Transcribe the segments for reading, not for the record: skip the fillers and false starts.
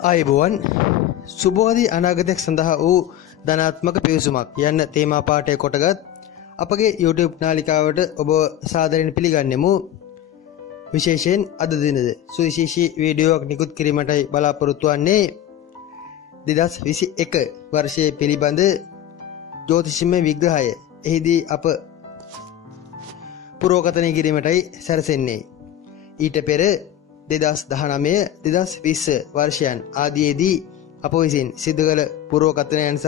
ආයුබෝවන් සුබෝධි අනාගතයක් සඳහා වූ ධනාත්මක පිවිසුමක් යන්න තේමා පාඨය කොටගත් අපගේ YouTube නාලිකාවට ඔබ සාදරයෙන් පිළිගන්නෙමු. විශේෂයෙන් අද දිනද සුවිශේෂී වීඩියෝවක් නිකුත් කිරීමටයි බලාපොරොත්තු වන්නේ. 2021 වර්ෂයේ පිළිබඳ ජ්‍යොතිෂමය විග්‍රහය එහිදී අප පුරෝකථනය කිරීමටයි සැරසෙන්නේ. ඊට පෙර 2019 2020 වර්ෂයන් ආදීයේදී අප විසින් සිදු කළ පුරෝකථනයන් සහ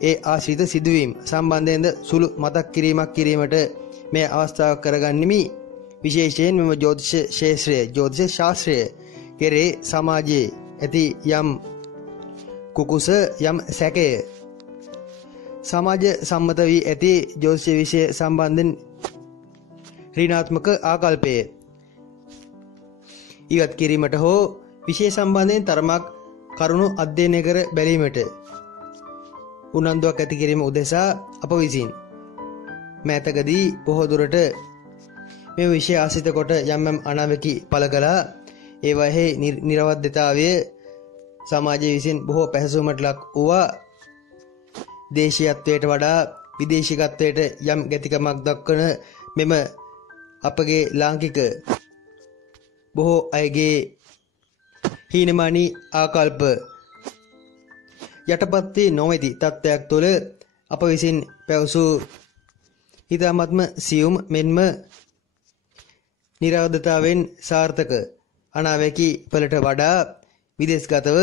ඒ ආශ්‍රිත සිදුවීම් සම්බන්ධයෙන්ද සුළු මතක් කිරීමක් කිරීමට මේ අවස්ථාව කරගන්නෙමි. විශේෂයෙන් මෙම ජ්‍යොතිෂ ශාස්ත්‍රය කෙරේ සමාජයේ ඇති යම් කුකුස යම් සැකය සමාජ සම්මත වී ඇති ජ්‍යොතිෂ විෂය සම්බන්ධයෙන් ඍණාත්මක ආකල්පය ඉවත් කිරීමට හෝ විෂය සම්බන්ධයෙන් තරමක් කරුණු අධ්‍යයනය කර බැලීමට උනන්දුවක් ඇති කිරීම උදෙසා අප විසින් මෑතකදී බොහෝ දුරට මේ විෂය ආශ්‍රිත කොට යම් අනාවැකි පළ කළා. ඒවාෙහි නිර්වද්‍යතාවය සමාජයේ විසින් බොහෝ පැහැසුමට ලක් වූවා. දේශීයත්වයට වඩා විදේශිකත්වයට යම් ගැතිකමක් දක්වන මෙම අපගේ ලාංකික බොහෝ අයගේ හීනමානී ආකල්ප යටපත් වී නොමැති තත්ත්වයක් තුළ අප විසින් පැවසූ ඉතාමත්ම සියුම් මෙන්ම නිරවද්‍යතාවෙන් සාර්ථක අනාවැකි වලට වඩා විදේශගතව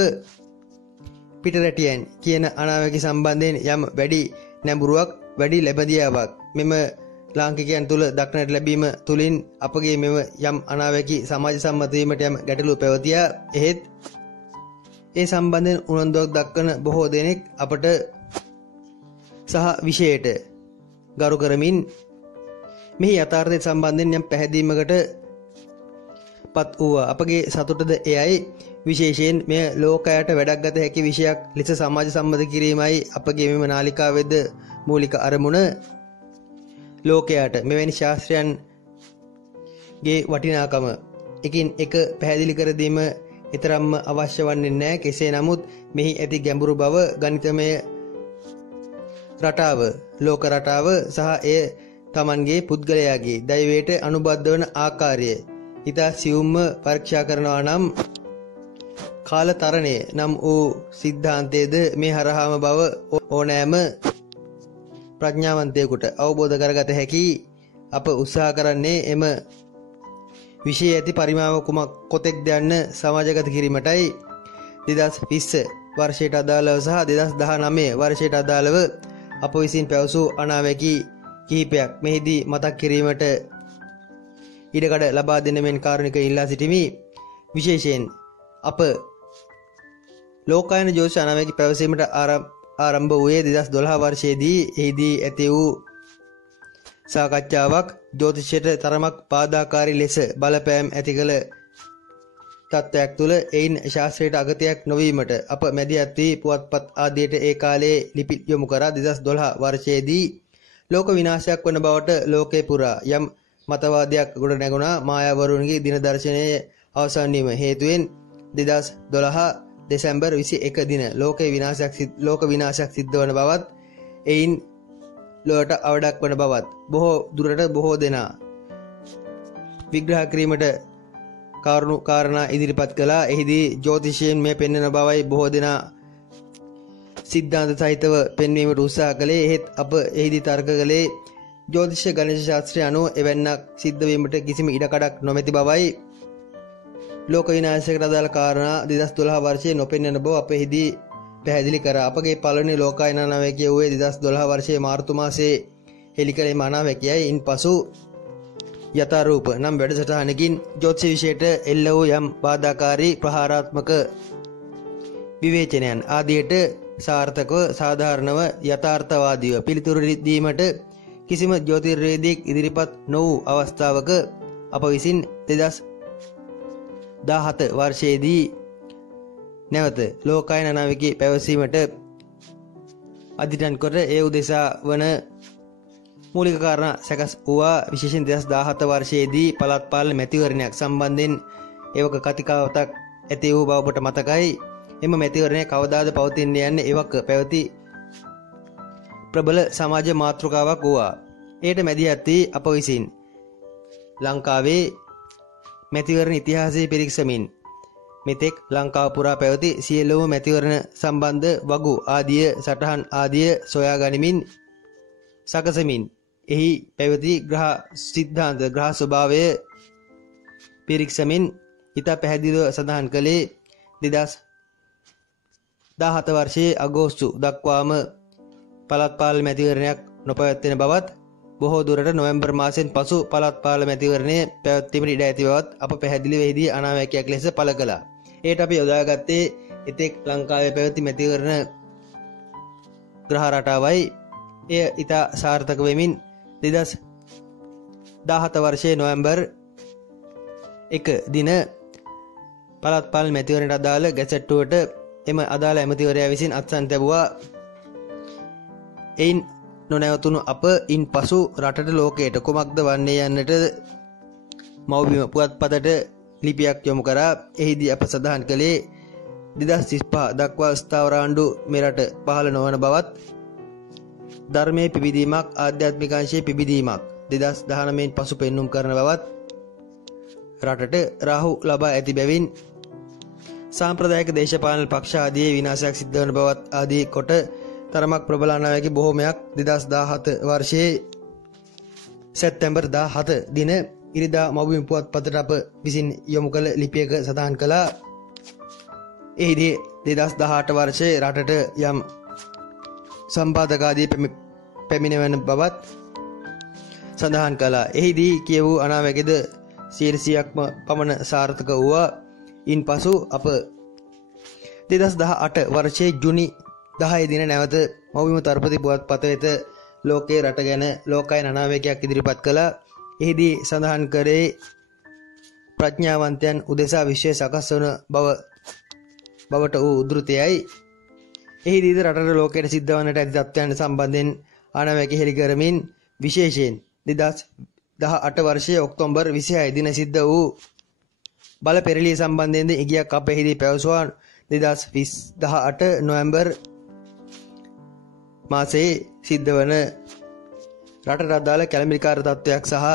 පිටරැටියන් කියන අනාවැකි සම්බන්ධයෙන් යම් වැඩි නැඹුරුවක් වැඩි ලැබදියාවක් මෙම ලාංකිකයන් තුළ දක්නට ලැබීම තුළින් අපගේ මෙම යම් අනාවැකි සමාජ සම්මත වීමට යම් ගැටලු පැවතියා. එහෙත් ඒ සම්බන්ධයෙන් උනන්දුවක් දක්වන බොහෝ දෙනෙක් අපට සහ විෂයට ගරු කරමින් මෙහි යථාර්ථය සම්බන්ධයෙන් යම් පැහැදීමකට පත් වූවා. අපගේ සතුටද එයයි. විශේෂයෙන් මෙය ලෝකයට වැඩක් ගත හැකි විෂයක් ලෙස සමාජ සම්මත කිරීමයි අපගේ මෙම නාලිකාවේද මූලික අරමුණ. ලෝකයට මෙවැනි ශාස්ත්‍රයන්ගේ වටිනාකම එකින් එක පැහැදිලි කර දීම ඊතරම්ම අවශ්‍ය වන්නේ නැහැ. කෙසේ නමුත් මෙහි ඇති ගැඹුරු බව ගණිතමය රටාව ලෝක රටාව සහ එය තමන්ගේ පුද්ගලයාගේ දෛවයට අනුබද්ධ වන ආකාරය ඉතා සියුම්ව පරීක්ෂා කරනවා නම් කාලතරණය නම් වූ සිද්ධාන්තයේද මේ හරහාම බව ඕනෑම ප්‍රඥාවන්තයෙකුට අවබෝධ කරගත හැකි. අප උත්සාහ කරන්නේ එම විෂය ඇති පරිමාව කුමක් කොතෙක්ද යන්න සමාජගත කිරීමටයි. 2020 වර්ෂයට අදාළව සහ 2019 වර්ෂයට අදාළව අප විසින් පැවසූ අනාවැකි කිහිපයක් මෙහිදී මතක් කිරීමට ඉඩකඩ ලබා දෙන මෙන් කාරුණික ඉල්ලා සිටිමි. විශේෂයෙන් අප ලෝකායන ජ්‍යොතිෂ අනාවැකි පැවසීමට ආරම්භ වූයේ 2012 වර්ෂයේදී. එහිදී ඇති වූ සාකච්ඡාවක් ජ්‍යොතිෂයට තරමක් බාධාකාරී ලෙස බලපෑම් ඇති කළ තත්ත්වයක් තුළ එයින් ශාස්ත්‍රයට අගතයක් නොවීමට අප මැදිහත් වී පුවත්පත් ආදියට ඒ කාලයේ ලිපි යොමු කරා. 2012 වර්ෂයේදී ලෝක විනාශයක් වන බවට ලෝකේ පුරා යම් මතවාදයක් ගොඩ නැගුණා. මායාවරුන්ගේ දින දර්ශනයේ අවසන් වීම හේතුවෙන් 2012 දෙසැම්බර් 21 දින ලෝක විනාශයක් සිද්ධ වන බවත් එයින් ලොවට අවඩක් වන බවත් බොහෝ දුරට බොහෝ දෙනා විග්‍රහ කිරීමට කාරණා ඉදිරිපත් කළා. එහිදී ජ්‍යොතිෂයෙන් මේ පෙන්වන බවයි බොහෝ දෙනා සිද්ධාන්ත සහිතව පෙන්වීමට උත්සාහ කළේ. එහෙත් අප එහිදී තර්ක කළේ ජ්‍යොතිෂ ගණිත ශාස්ත්‍රය අනුව එවැන්නක් සිද්ධ වීමට කිසිම ඉඩකඩක් නොමැති බවයි. ලෝක විනාශයකට අදාළ කාරණා 2012 වර්ෂයේ නොපෙන්වන බව අප එහිදී පැහැදිලි කරා. අපගේ පළවෙනි ලෝකායන අනාවැකිය වූයේ 2012 වර්ෂයේ මාර්තු මාසයේ හෙළි කළ අනාවැකියයි. ඉන්පසු යථාරූප නම් වැඩසටහනකින් ජ්‍යොතිෂ විෂයට එල්ල වූ යම් බාධාකාරී ප්‍රහාරාත්මක විවේචනයන් ආදියට සාර්ථකව සාධාරණව යථාර්ථවාදීව පිළිතුරු දීමට කිසිම ජ්‍යොතිර්වේදියෙක් ඉදිරිපත් නොවූ අවස්ථාවක අප විසින් 2017 වර්ෂයේදී නැවත ලෝකායන අනාවැකි පැවසීමට අධිටන් කොට ඒ උදෙසා වන මූලික කාරණා සැකස් වූවා. විශේෂයෙන් 2017 වර්ෂයේදී පළාත් පාලන මැතිවරණයක් සම්බන්ධයෙන් ඒවක කතිකාවතක් ඇති වූ බව ඔබට මතකයි. එම මැතිවරණය කවදාද පවතින්නේ යන්නේ එවක පැවති ප්‍රබල සමාජ මාතෘකාවක් වූවා. එයට මැදිහත් වී අප විසින් ලංකාවේ මැතිවරණ ඉතිහාසයේ පිරික්සමින් මෙතෙක් ලංකාව පුරා පැවති සියලුම මැතිවරණ සම්බන්ධ වගු ආදිය සටහන් ආදිය සොයා ගනිමින් සකසමින් එහි පැවති ග්‍රහ සිද්ධාන්ත ග්‍රහ ස්වභාවය පිරික්සමින් ඉතා පැහැදිලිව සඳහන් කළේ 2017 වර්ෂයේ අගෝස්තු දක්වාම පළාත් පාලන මැතිවරණයක් නොපැවැත්වෙන බවත් බොහෝ දුරට නොවැම්බර් මාසයෙන් පසු පළාත් පාලන මැතිවරණය පැවැත්වීමට ඉඩ ඇති බවත් අප පැහැදිලිව එහිදී අනාවැකියක් ලෙස පළ කළා. එයට අපි යොදාගත්තේ එතෙක් ලංකාවේ පැවති මැතිවරණ ග්‍රහ රටාවයි. එය ඉතා සාර්ථක වෙමින් 2017 වර්ෂයේ නොවැම්බර් 1 දින පළාත් පාලන මැතිවරණයට අදාළ ගැසට්ටුවට එම අදාළ ඇමතිවරයා විසින් අත්සන් තැබුවා. එයින් නොනැවතුණු අප ඉන් පසු රටට ලෝකයට කුමක්ද වන්නේ යන්නට මව්බිම පුවත්පතට ලිපියක් යොමු කරා. එහිදී අප සඳහන් කළේ 2035 දක්වා ස්ථාවරාණ්ඩු මෙරට පහළ නොවන බවත්, ධර්මයේ පිබිදීමක් ආධ්‍යාත්මික අංශයේ පිබිදීමක් 2019න් පසු පෙන්눔 කරන බවත්, රටට රාහු ලබා ඇති බැවින් සාම්ප්‍රදායික දේශපාලන පක්ෂ ආදී විනාශයක් සිද්ධ වන බවත් ආදී කොට තරමක් ප්‍රබල අනාවැකි බොහෝමයක් 2017 වර්ෂයේ සැප්තැම්බර් 17 දින ඉරිදා මව්බිම පුවත්පතට අප විසින් යොමු කළ ලිපියක සඳහන් කළා. එහිදී 2018 වර්ෂයේ රටට යම් සම්පාදකාදී පැමිණෙන බවත් සඳහන් කළා. එහිදී කියවූ අනාවැකිද 100%ක්ම පමණ සාර්ථක වූවා. ඉන් පසු අප 2018 වර්ෂයේ ජුනි 10 දින නැවත මව්බිම තරපති පුවත්පත වෙත ලෝකයේ රට ගැන ලෝකායන අනාවැකියක් ඉදිරිපත් කළා. එහිදී සඳහන් කරේ ප්‍රඥාවන්තයන් උදෙසා විශ්වය සකස් වන බවට වූ උද්ෘතයයි. එහිදීද රටට ලෝකයට සිද්ධ වන්නට ඇති තත්ත්වයන් සම්බන්ධයෙන් අනාවැකි හෙළි කරමින් විශේෂයෙන් 2018 වර්ෂයේ ඔක්තෝබර් 26 දින සිද්ධ වූ බල පෙරළිය සම්බන්ධයෙන්ද ඉගියක් අප එහිදී පැවසුවා. 2018 නොවැම්බර් මාසයේ සිද්ධ වන රටට අදාළ කැළඹිලිකාර තත්ත්වයක් සහ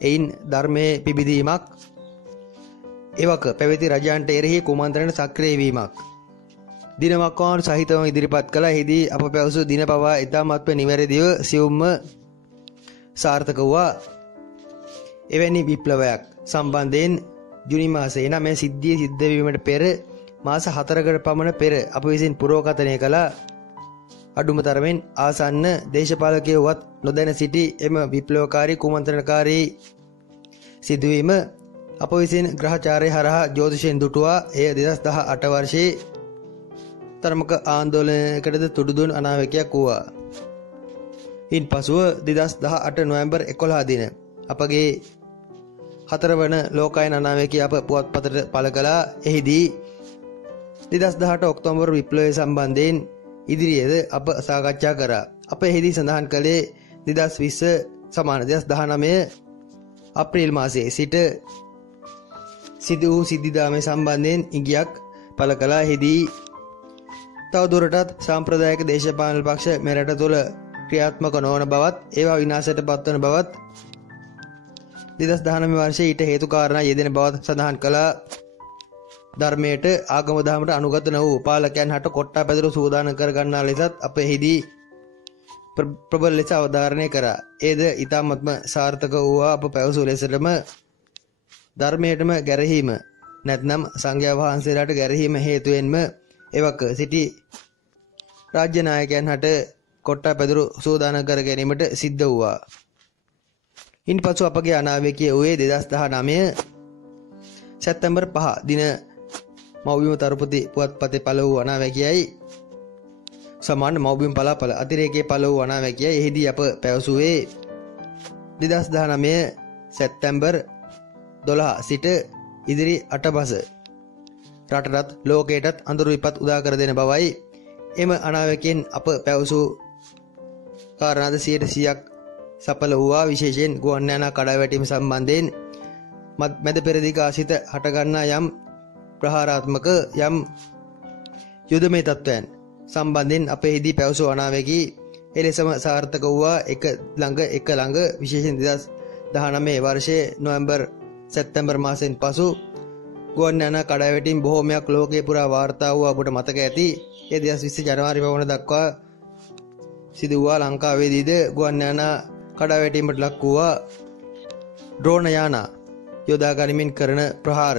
එයින් ධර්මයේ පිබිදීමක්, එවක පැවති රජයන්ට එරෙහි කුමන්ත්‍රණ සක්‍රිය වීමක් දිනමක්වාන් සහිතව ඉදිරිපත් කළ. එහිදී අප පැවසු දින පවා ඉතාමත්ම නිවැරදිව සියුම්ම සාර්ථක වූවා. එවැනි විප්ලවයක් සම්බන්ධයෙන් ජුනි මාසයේ නම් මේ සිද්ධිය සිද්ධ වීමට පෙර මාස 4කට පමණ පෙර අප විසින් පුරෝකථනය කළ අඩුම තරමින් ආසන්න දේශපාලකයෝවත් නොදැන සිටි එම විප්ලවකාරී කුමන්ත්‍රණකාරී සිදුවීම අප විසින් ග්‍රහචාරය හරහා ජ්‍යෝතිෂයෙන් දුටුවා. එය 2018 වර්ෂයේ තරමක ආන්දෝලනයකටද තුඩුදුන් අනාවැකියක් වූවා. ඉන් පසුව 2018 නොවැම්බර් 11 දින අපගේ 4 වන ලෝකායන අනාවැකිය අප පුවත්පතට පළ කළා. එහිදී 2018 ඔක්තෝබර් විප්ලවය සම්බන්ධයෙන් ඉදිරියේද අප සාකච්ඡා කරා. අප එහිදී සඳහන් කළේ 2020 සමාන 2019 අප්‍රේල් මාසයේ සිට සිදු වූ සිද්ධිදාමය සම්බන්ධයෙන් ඉගියක් පළ කළා. එහිදී තවදුරටත් සාම්ප්‍රදායික දේශපාලන පක්ෂ මෙරට තුළ ක්‍රියාත්මක නොවන බවත්, ඒවා විනාශයට පත්වන බවත්, 2019 වර්ෂයේ ඊට හේතු කාරණා යෙදෙන බවත් සඳහන් කළා. ධර්මයට ආගම දහමට අනුගත නො වූ පාලකයන් හට කොට්ටා පැදුරු සූදානම් කර ගන්නා ලෙසත් අප එහිදී ප්‍රබල ලෙස අවධාරණය කරා. ඒද ඉතාමත්ම සාර්ථක වූවා. අප පැවසූ ලෙසටම ධර්මයටම ගැරහීම නැත්නම් සංඝයා වහන්සේලාට ගැරහීම හේතුවෙන්ම එවක සිටි රාජ්‍ය නායකයන් හට කොට්ටා පැදුරු සූදානම් කර ගැනීමට සිද්ධ වූවා. ඉන්පසු අපගේ අනාවැකිය වූයේ 2019 සැප්තැම්බර් 5 දින මව්බිම තරපති පුවත්පතේ පළ වූ අනාවැකියයි සමාන මව්බිම පලාපල අතිරේකයේ පළ වූ අනාවැකියයි. එහිදී අප පැවසුවේ 2019 සැප්තැම්බර් 12 සිට ඉදිරි 8 පස රටටත් ලෝකයටත් අඳුරු විපත් උදා කර දෙන බවයි. එම අනාවැකියෙන් අප පැවසූ කාරණාද 100%ක් සඵල වූවා. විශේෂයෙන් ගුවන් යානා කඩාවැටීම සම්බන්ධයෙන් මැද පෙරදිග ආසිත හටගන්නා යම් ප්‍රහාරාත්මක යම් යුදමේ තත්ත්වයන් සම්බන්ධයෙන් අපේදී පැවසු අනාවැකි එලෙසම සාර්ථක වූවා එක ළඟ විශේෂයෙන් 2019 වර්ෂයේ නොවැම්බර් සැප්තැම්බර් මාසෙන් පසු ගුවන් යානා කඩාවැටීම් බොහෝමයක් ලෝකේ පුරා වාර්තා වූ අපට මතක ඇති. ඒ 2020 ජනවාරි පවන දක්වා සිදු වූ ලංකාවේදීද ගුවන් යානා කඩාවැටීමට ලක් වූවා ඩ්‍රෝන යානා යොදා ගනිමින් කරන ප්‍රහාර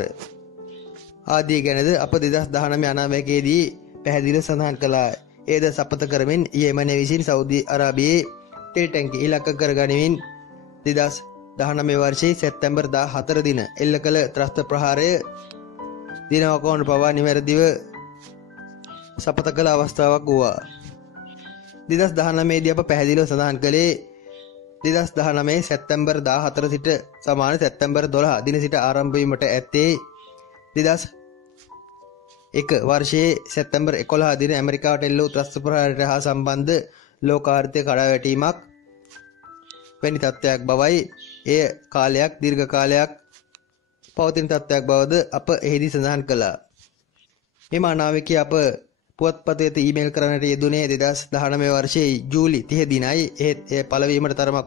ආදී ගැනද අප 2019 අනාවැකේදී පැහැදිලිව සඳහන් කළා. ඒද සපත කරමින් යෙමනය විසින් සෞදි අරාබියේ තෙල් ටැංකි ඉලක්ක කර ගනිමින් 2019 වර්ෂයේ සැප්තැම්බර් 14 දින එල්ල කළ ත්‍රස්ත ප්‍රහාරය දිනවකවන පවා නිවැරදිව සපත කළ අවස්ථාවක් වූවා. 2019 දී අප පැහැදිලිව සඳහන් කළේ 2019 සැප්තැම්බර් 14 සිට සමාන සැප්තැම්බර් 12 දින සිට ආරම්භ වීමට ඇත්තේ 2001 වර්ෂයේ සැප්තැම්බර් 11 දින ඇමරිකාවට එල්ල වූ ත්‍රස්ත ප්‍රහාරයට හා සම්බන්ධ ලෝකාර්ථික කඩාවැටීමක් වැනි තත්ත්වයක් බවයි. එය දීර්ඝ කාලයක් පවතින තත්ත්වයක් බවද අප එහිදී සඳහන් කළා. මෙම අනාවැකිය අප පුවත්පතේට ඊමේල් කරන්නට යෙදුනේ 2019 වර්ෂයේ ජූලි 30 දිනයි. එහෙත් එය පළවීමට තරමක්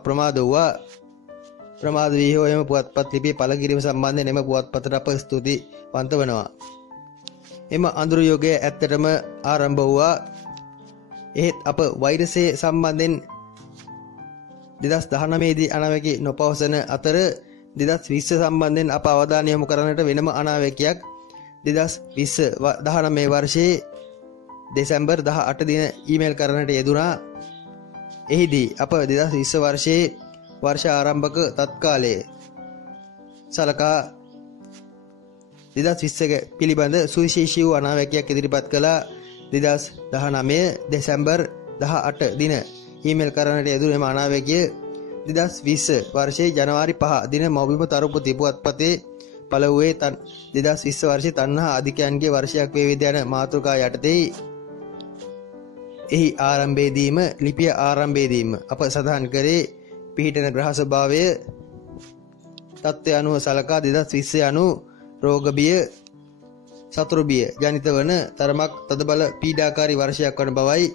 ප්‍රමාද වී හෝ එම පුවත්පත් ලිපිය පළ කිරීම සම්බන්ධයෙන් එම පුවත්පතට අප ස්තුතිවන්ත වෙනවා. එම අඳුරු යුගය ඇත්තටම ආරම්භ වූවා. එහෙත් අප වෛරසය සම්බන්ධයෙන් 2019 දී අනාවැකි නොපවසන අතර 2020 සම්බන්ධයෙන් අප අවධානය යොමු කරන්නට වෙනම අනාවැකියක් 2019 වර්ෂයේ දෙසැම්බර් 18 දින ඊමේල් කරන්නට යෙදුණා. එහිදී අප 2020 වර්ෂයේ වර්ෂ ආරම්භක තත්කාලයේ සලකා 2020 පිළිබඳ සුවිශේෂී වූ අනාවැකියක් ඉදිරිපත් කළා. 2019 දෙසැම්බර් 18 දින ඊමේල් කරන්නට යෙදුණු එම අනාවැකිය 2020 වර්ෂයේ ජනවාරි 5 දින මව්බිම තරුපති පුවත්පතේ පළ වූයේ 2020 වර්ෂයේ තණ්හා අධිකයන්ගේ වර්ෂයක් වේවිද යන මාතෘකා යටතේ එහි ආරම්භයේදීම ලිපිය ආරම්භයේදීම අප සඳහන් කරේ පිහිටන ග්‍රහ ස්වභාවය තත්ත්වය අනුව සලකා 2020 අනු රෝග බිය සතුරු බිය ජනිත වන තරමක් තදබල පීඩාකාරී වර්ෂයක් වන බවයි.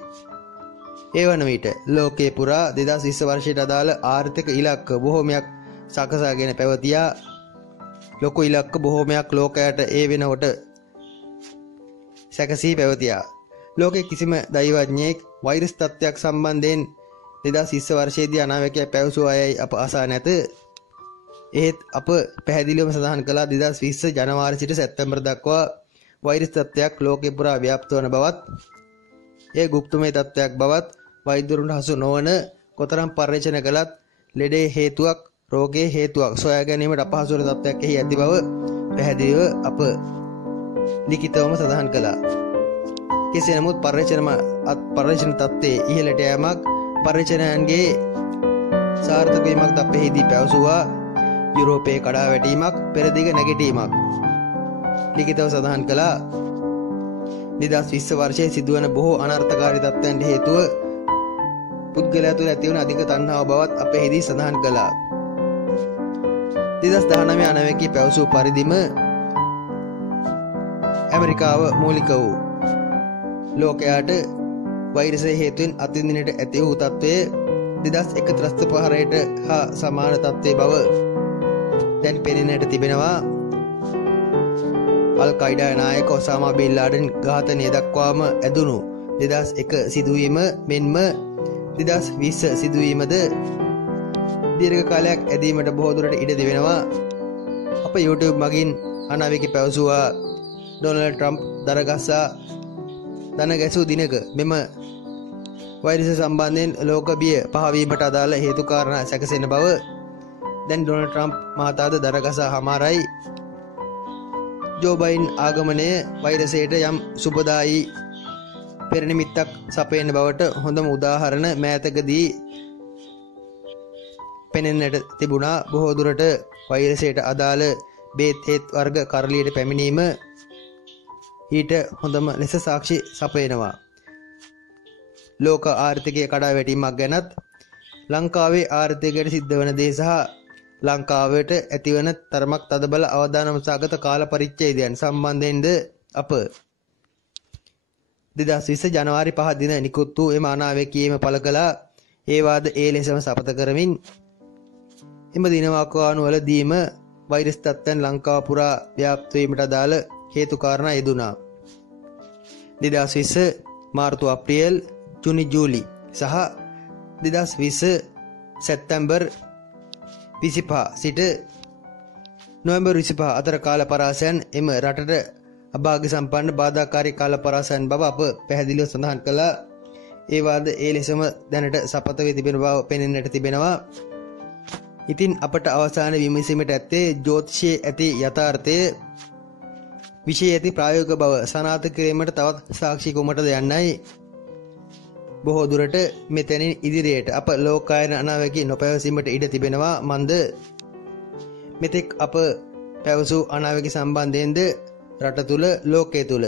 ඒ වන විට ලෝකේ පුරා 2020 වර්ෂයට අදාළ ආර්ථික ඉලක්ක බොහෝමයක් සකසාගෙන පැවතියා. ලොකු ඉලක්ක බොහෝමයක් ලෝකයට ඒ වෙනකොට සැකසී පැවතියා. ලෝකේ කිසිම දෛවඥයෙක් වෛරස් තත්ත්වයක් සම්බන්ධයෙන් 2020 වර්ෂයේදී අනාවැකියක් පැවසූ අයයි අප අසා නැත. එහෙත් අප පැහැදිලිවම සඳහන් කළා 2020 ජනවාරි සිට සැප්තැම්බර් දක්වා වෛරස් තත්ත්වයක් ලෝකේ පුරා ව්‍යාප්ත වන බවත් එය ගුප්තමය තත්ත්වයක් බවත් වෛද්‍යවරුන්ට හසු නොවන කොතරම් පරීක්ෂණ කළත් ලෙඩේ හේතුවක් රෝගයේ හේතුවක් සොයා ගැනීමට අපහසු වන තත්ත්වයක් එහි ඇති බව පැහැදිලිව අප ලිඛිතවම සඳහන් කළා. කෙසේ නමුත් පරීක්ෂණ තත්ත්වයේ ඉහළට යෑමක් පරීක්ෂණයන්ගේ සාර්ථක වීමක් අපෙහිදී පැවසුවා. යුරෝපයේ කඩාවැටීමක් පෙරදිග නැගිටීමක් ලිඛිතව සඳහන් කළා. 2020 වර්ෂයේ සිදුවන බොහෝ අනර්ථකාරී තත්ත්වයන්ට හේතුව පුද්ගලයා තුළ ඇතිවන අධික තණ්හාව බවත් අපෙහිදී සඳහන් කළා. 2019 අනාවැකිය පැවසූ පරිදිම ඇමරිකාව මූලික වූ ලෝකයාට වෛරසය හේතුවෙන් අත්විඳින්නට ඇති වූ තත්ත්වය 2001 ත්‍රස්ත ප්‍රහාරයට හා සමාන තත්ත්වයේ බව දැන් පෙනෙන්නට තිබෙනවා. අල් කයිඩා නායක ඔසාමා බින් ලාඩන් ඝාතනය දක්වාම ඇදුණු 2001 සිදුවීම මෙන්ම 2020 සිදුවීමද දීර්ඝ කාලයක් ඇදීමට බොහෝ දුරට ඉඩ දෙවෙනවා. අප YouTube මගින් අනාවැකි පැවසුවා ඩොනල්ඩ් ට්‍රම්ප් දන ගැසූ දිනක මෙම වෛරසය සම්බන්ධයෙන් ලෝක බිය පහවීමට අදාළ හේතු කාරණා සැකසෙන බව. දැන් ඩොනල්ඩ් ට්‍රම්ප් මහතාද දරගසා හමාරයි. ජෝ බයිඩන් ආගමනය වෛරසයට යම් සුබදායි පෙරනිමිත්තක් සපයන බවට හොඳම උදාහරණ මෑතකදී පෙනෙන්නට තිබුණා. බොහෝ දුරට වෛරසයට අදාළ බේත් හේත් වර්ග කරලියට පැමිණීම ඊට හොඳම ලෙස සාක්ෂි සපයනවා. ලෝක ආර්ථිකයේ කඩාවැටීමක් ගැනත් ලංකාවේ ආර්ථිකයට සිද්ධ වන දේ සහ ලංකාවට ඇතිවන තරමක් තදබල අවදානම සාගත කාල පරිච්ඡේදයන් සම්බන්ධයෙන්ද අප 2020 ජනවාරි 5 දින නිකුත් වූ එම අනාවැකියේම පළ කළා. ඒ වාද ඒ ලෙසම සපත කරමින් එම දිනවාකානු වලදීම වෛරස් තත්ත්වයන් ලංකාව පුරා ව්‍යාප්ත වීමට අදාළ හේතු කාරණා යෙදුණා. 2020 මාර්තු අප්‍රේල් ජුනි ජූලි සහ 2020 සැප්තැම්බර් 25 සිට නොවැම්බර් 25 අතර කාල පරාසයන් එම රටට අභාග්‍ය සම්පන්න බාධාකාරී කාල පරාසයන් බව අප පැහැදිලිව සඳහන් කළා. ඒ වාද ඒ ලෙසම දැනට සපත වී තිබෙන බව පෙනෙන්නට තිබෙනවා. ඉතින් අපට අවසාන විමසීමට ඇත්තේ ජ්‍යොතිෂයේ ඇති යථාර්ථය විශේෂ ඇති ප්‍රායෝගික බව සනාථ කිරීමට තවත් සාක්ෂි කුමටද යන්නයි. බොහෝ දුරට මෙතැනින් ඉදිරියට අප ලෝකායන අනාවැකි නොපැවසීමට ඉඩ තිබෙනවා. මන්ද මෙතෙක් අප පැවසූ අනාවැකි සම්බන්ධයෙන්ද රට තුළ ලෝකයේ තුළ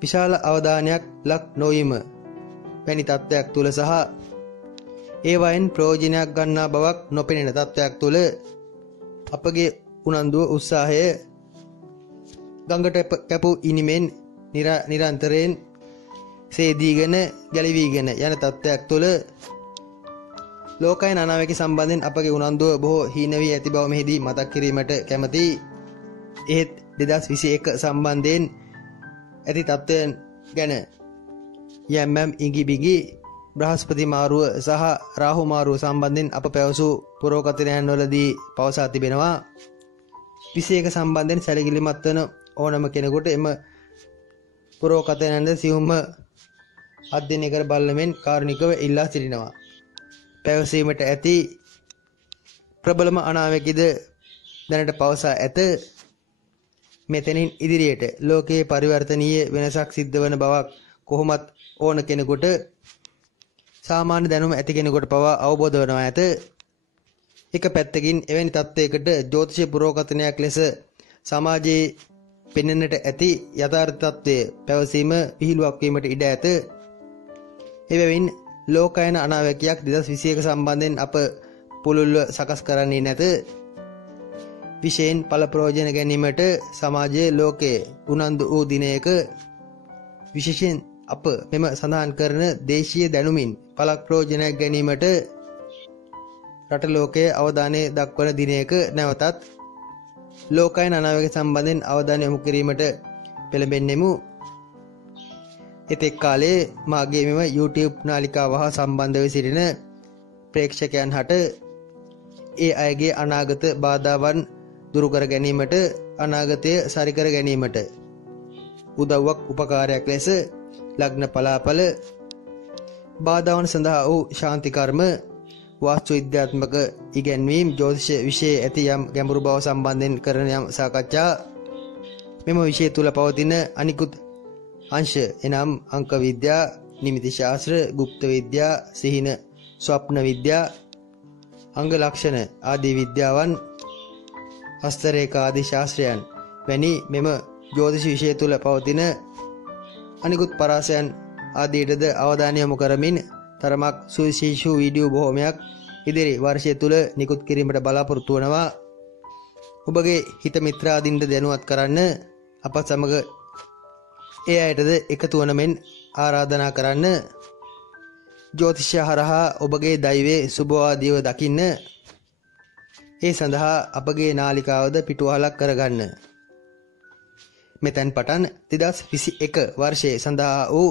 විශාල අවධානයක් ලක් නොවීම වැනි තත්ත්වයක් තුළ සහ ඒවයින් ප්‍රයෝජනයක් ගන්නා බවක් නොපෙනෙන තත්ත්වයක් තුළ අපගේ උනන්දුව උත්සාහය ගඟට කැපූ ඉනිමෙන් නිරන්තරයෙන් සේදීගෙන ගැලවීගෙන යන තත්ත්වයක් තුළ ලෝකයන් අනාවැකි සම්බන්ධයෙන් අපගේ උනන්දුව බොහෝ හීන වී ඇති බව මෙහිදී මතක් කිරීමට කැමැතියි. එහෙත් 2021 සම්බන්ධයෙන් ඇති තත්ත්වයන් ගැන යම් ඉඟිබිඟි බ්‍රහස්පති මාරුව සහ රාහු මාරුව සම්බන්ධයෙන් අප පැවසූ පුරෝකථනයන් වලදී පවසා තිබෙනවා. 21 සම්බන්ධයෙන් සැලකිලිමත් වන ඕනම කෙනෙකුට එම පුරෝකථනයන්ද සියුම්ව අධ්‍යයනය කර බලමින් කාරුණිකව ඉල්ලා සිටිනවා. පැවසීමට ඇති ප්‍රබලම අනාවැකිද දැනට පවසා ඇත. මෙතනින් ඉදිරියට ලෝකයේ පරිවර්තනීය වෙනසක් සිද්ධ වන බවක් කොහොමත් ඕන කෙනෙකුට සාමාන්‍ය දැනුම ඇති කෙනෙකුට පවා අවබෝධ වනවා ඇත. එක පැත්තකින් එවැනි තත්ත්වයකට ජ්‍යොතිෂ පුරෝකථනයක් ලෙස සමාජයේ පෙනෙන්නට ඇති යථාර්ථ තත්ත්වය පැවසීම විහිළුවක් වීමට ඉඩ ඇත. එබැවින් ලෝකායන අනාවැකියක් 2021 සම්බන්ධයෙන් අප පුළුල්ව සකස් කරන්නේ නැත. විශේෂයෙන් ඵල ප්‍රයෝජන ගැනීමට සමාජයේ ලෝකයේ උනන්දු වූ දිනයක විශේෂයෙන් අප මෙම සඳහන් කරන දේශීය දැනුමින් ඵල ප්‍රයෝජනයක් ගැනීමට රට ලෝකයේ අවධානය දක්වන දිනයක නැවතත් ලෝකායන අනාවැකි සම්බන්ධයෙන් අවධානය යොමු කිරීමට පෙළඹෙන්නෙමු. එතෙක් කාලේ මාගේ මෙම YouTube නාලිකාව හා සම්බන්ධ වී සිටින ප්‍රේක්ෂකයන් හට ඒ අයගේ අනාගත බාධාවන් දුරු කර ගැනීමට අනාගතය සරිකර ගැනීමට උදව්වක් උපකාරයක් ලෙස ලග්න පලාපල බාධාවන් සඳහා වූ ශාන්ති කර්ම වාස්තු විද්‍යාත්මක ඉගැන්වීම් ජ්‍යොතිෂ විෂය ඇති යම් ගැඹුරු බව සම්බන්ධයෙන් කරන යම් සාකච්ඡා මෙම විෂය තුල පවතින අනිකුත් අංශ එනම් අංක විද්‍යා නිමිති ශාස්ත්‍ර গুপ্ত විද්‍යා සිහින ස්වප්න විද්‍යා අංග ලක්ෂණ ආදී විද්‍යාවන් හස්තරේඛා ආදී ශාස්ත්‍රයන් වැනි මෙම ජ්‍යොතිෂ විෂය තුල පවතින අනිකුත් පරාසයන් ආදීටද අවධානය යොමු කරමින් තරමක් සුවිශේෂී වීඩියෝ බොහෝමයක් ඉදිරි වර්ෂය තුල නිකුත් කිරීමට බලාපොරොත්තු වෙනවා. ඔබගේ හිත මිත්‍රාදීන්ට දැනුවත් කරන්න අප සමග ඒ අයටද එකතු වන මෙන් ආරාධනා කරන්න. ජ්‍යොතිෂය හරහා ඔබගේ දෛවයේ සුභවාදීව දකින්න. ඒ සඳහා අපගේ නාලිකාවද පිටුවහලක් කරගන්න. මෙතෙන් පටන් 2021 වර්ෂයේ සඳහා වූ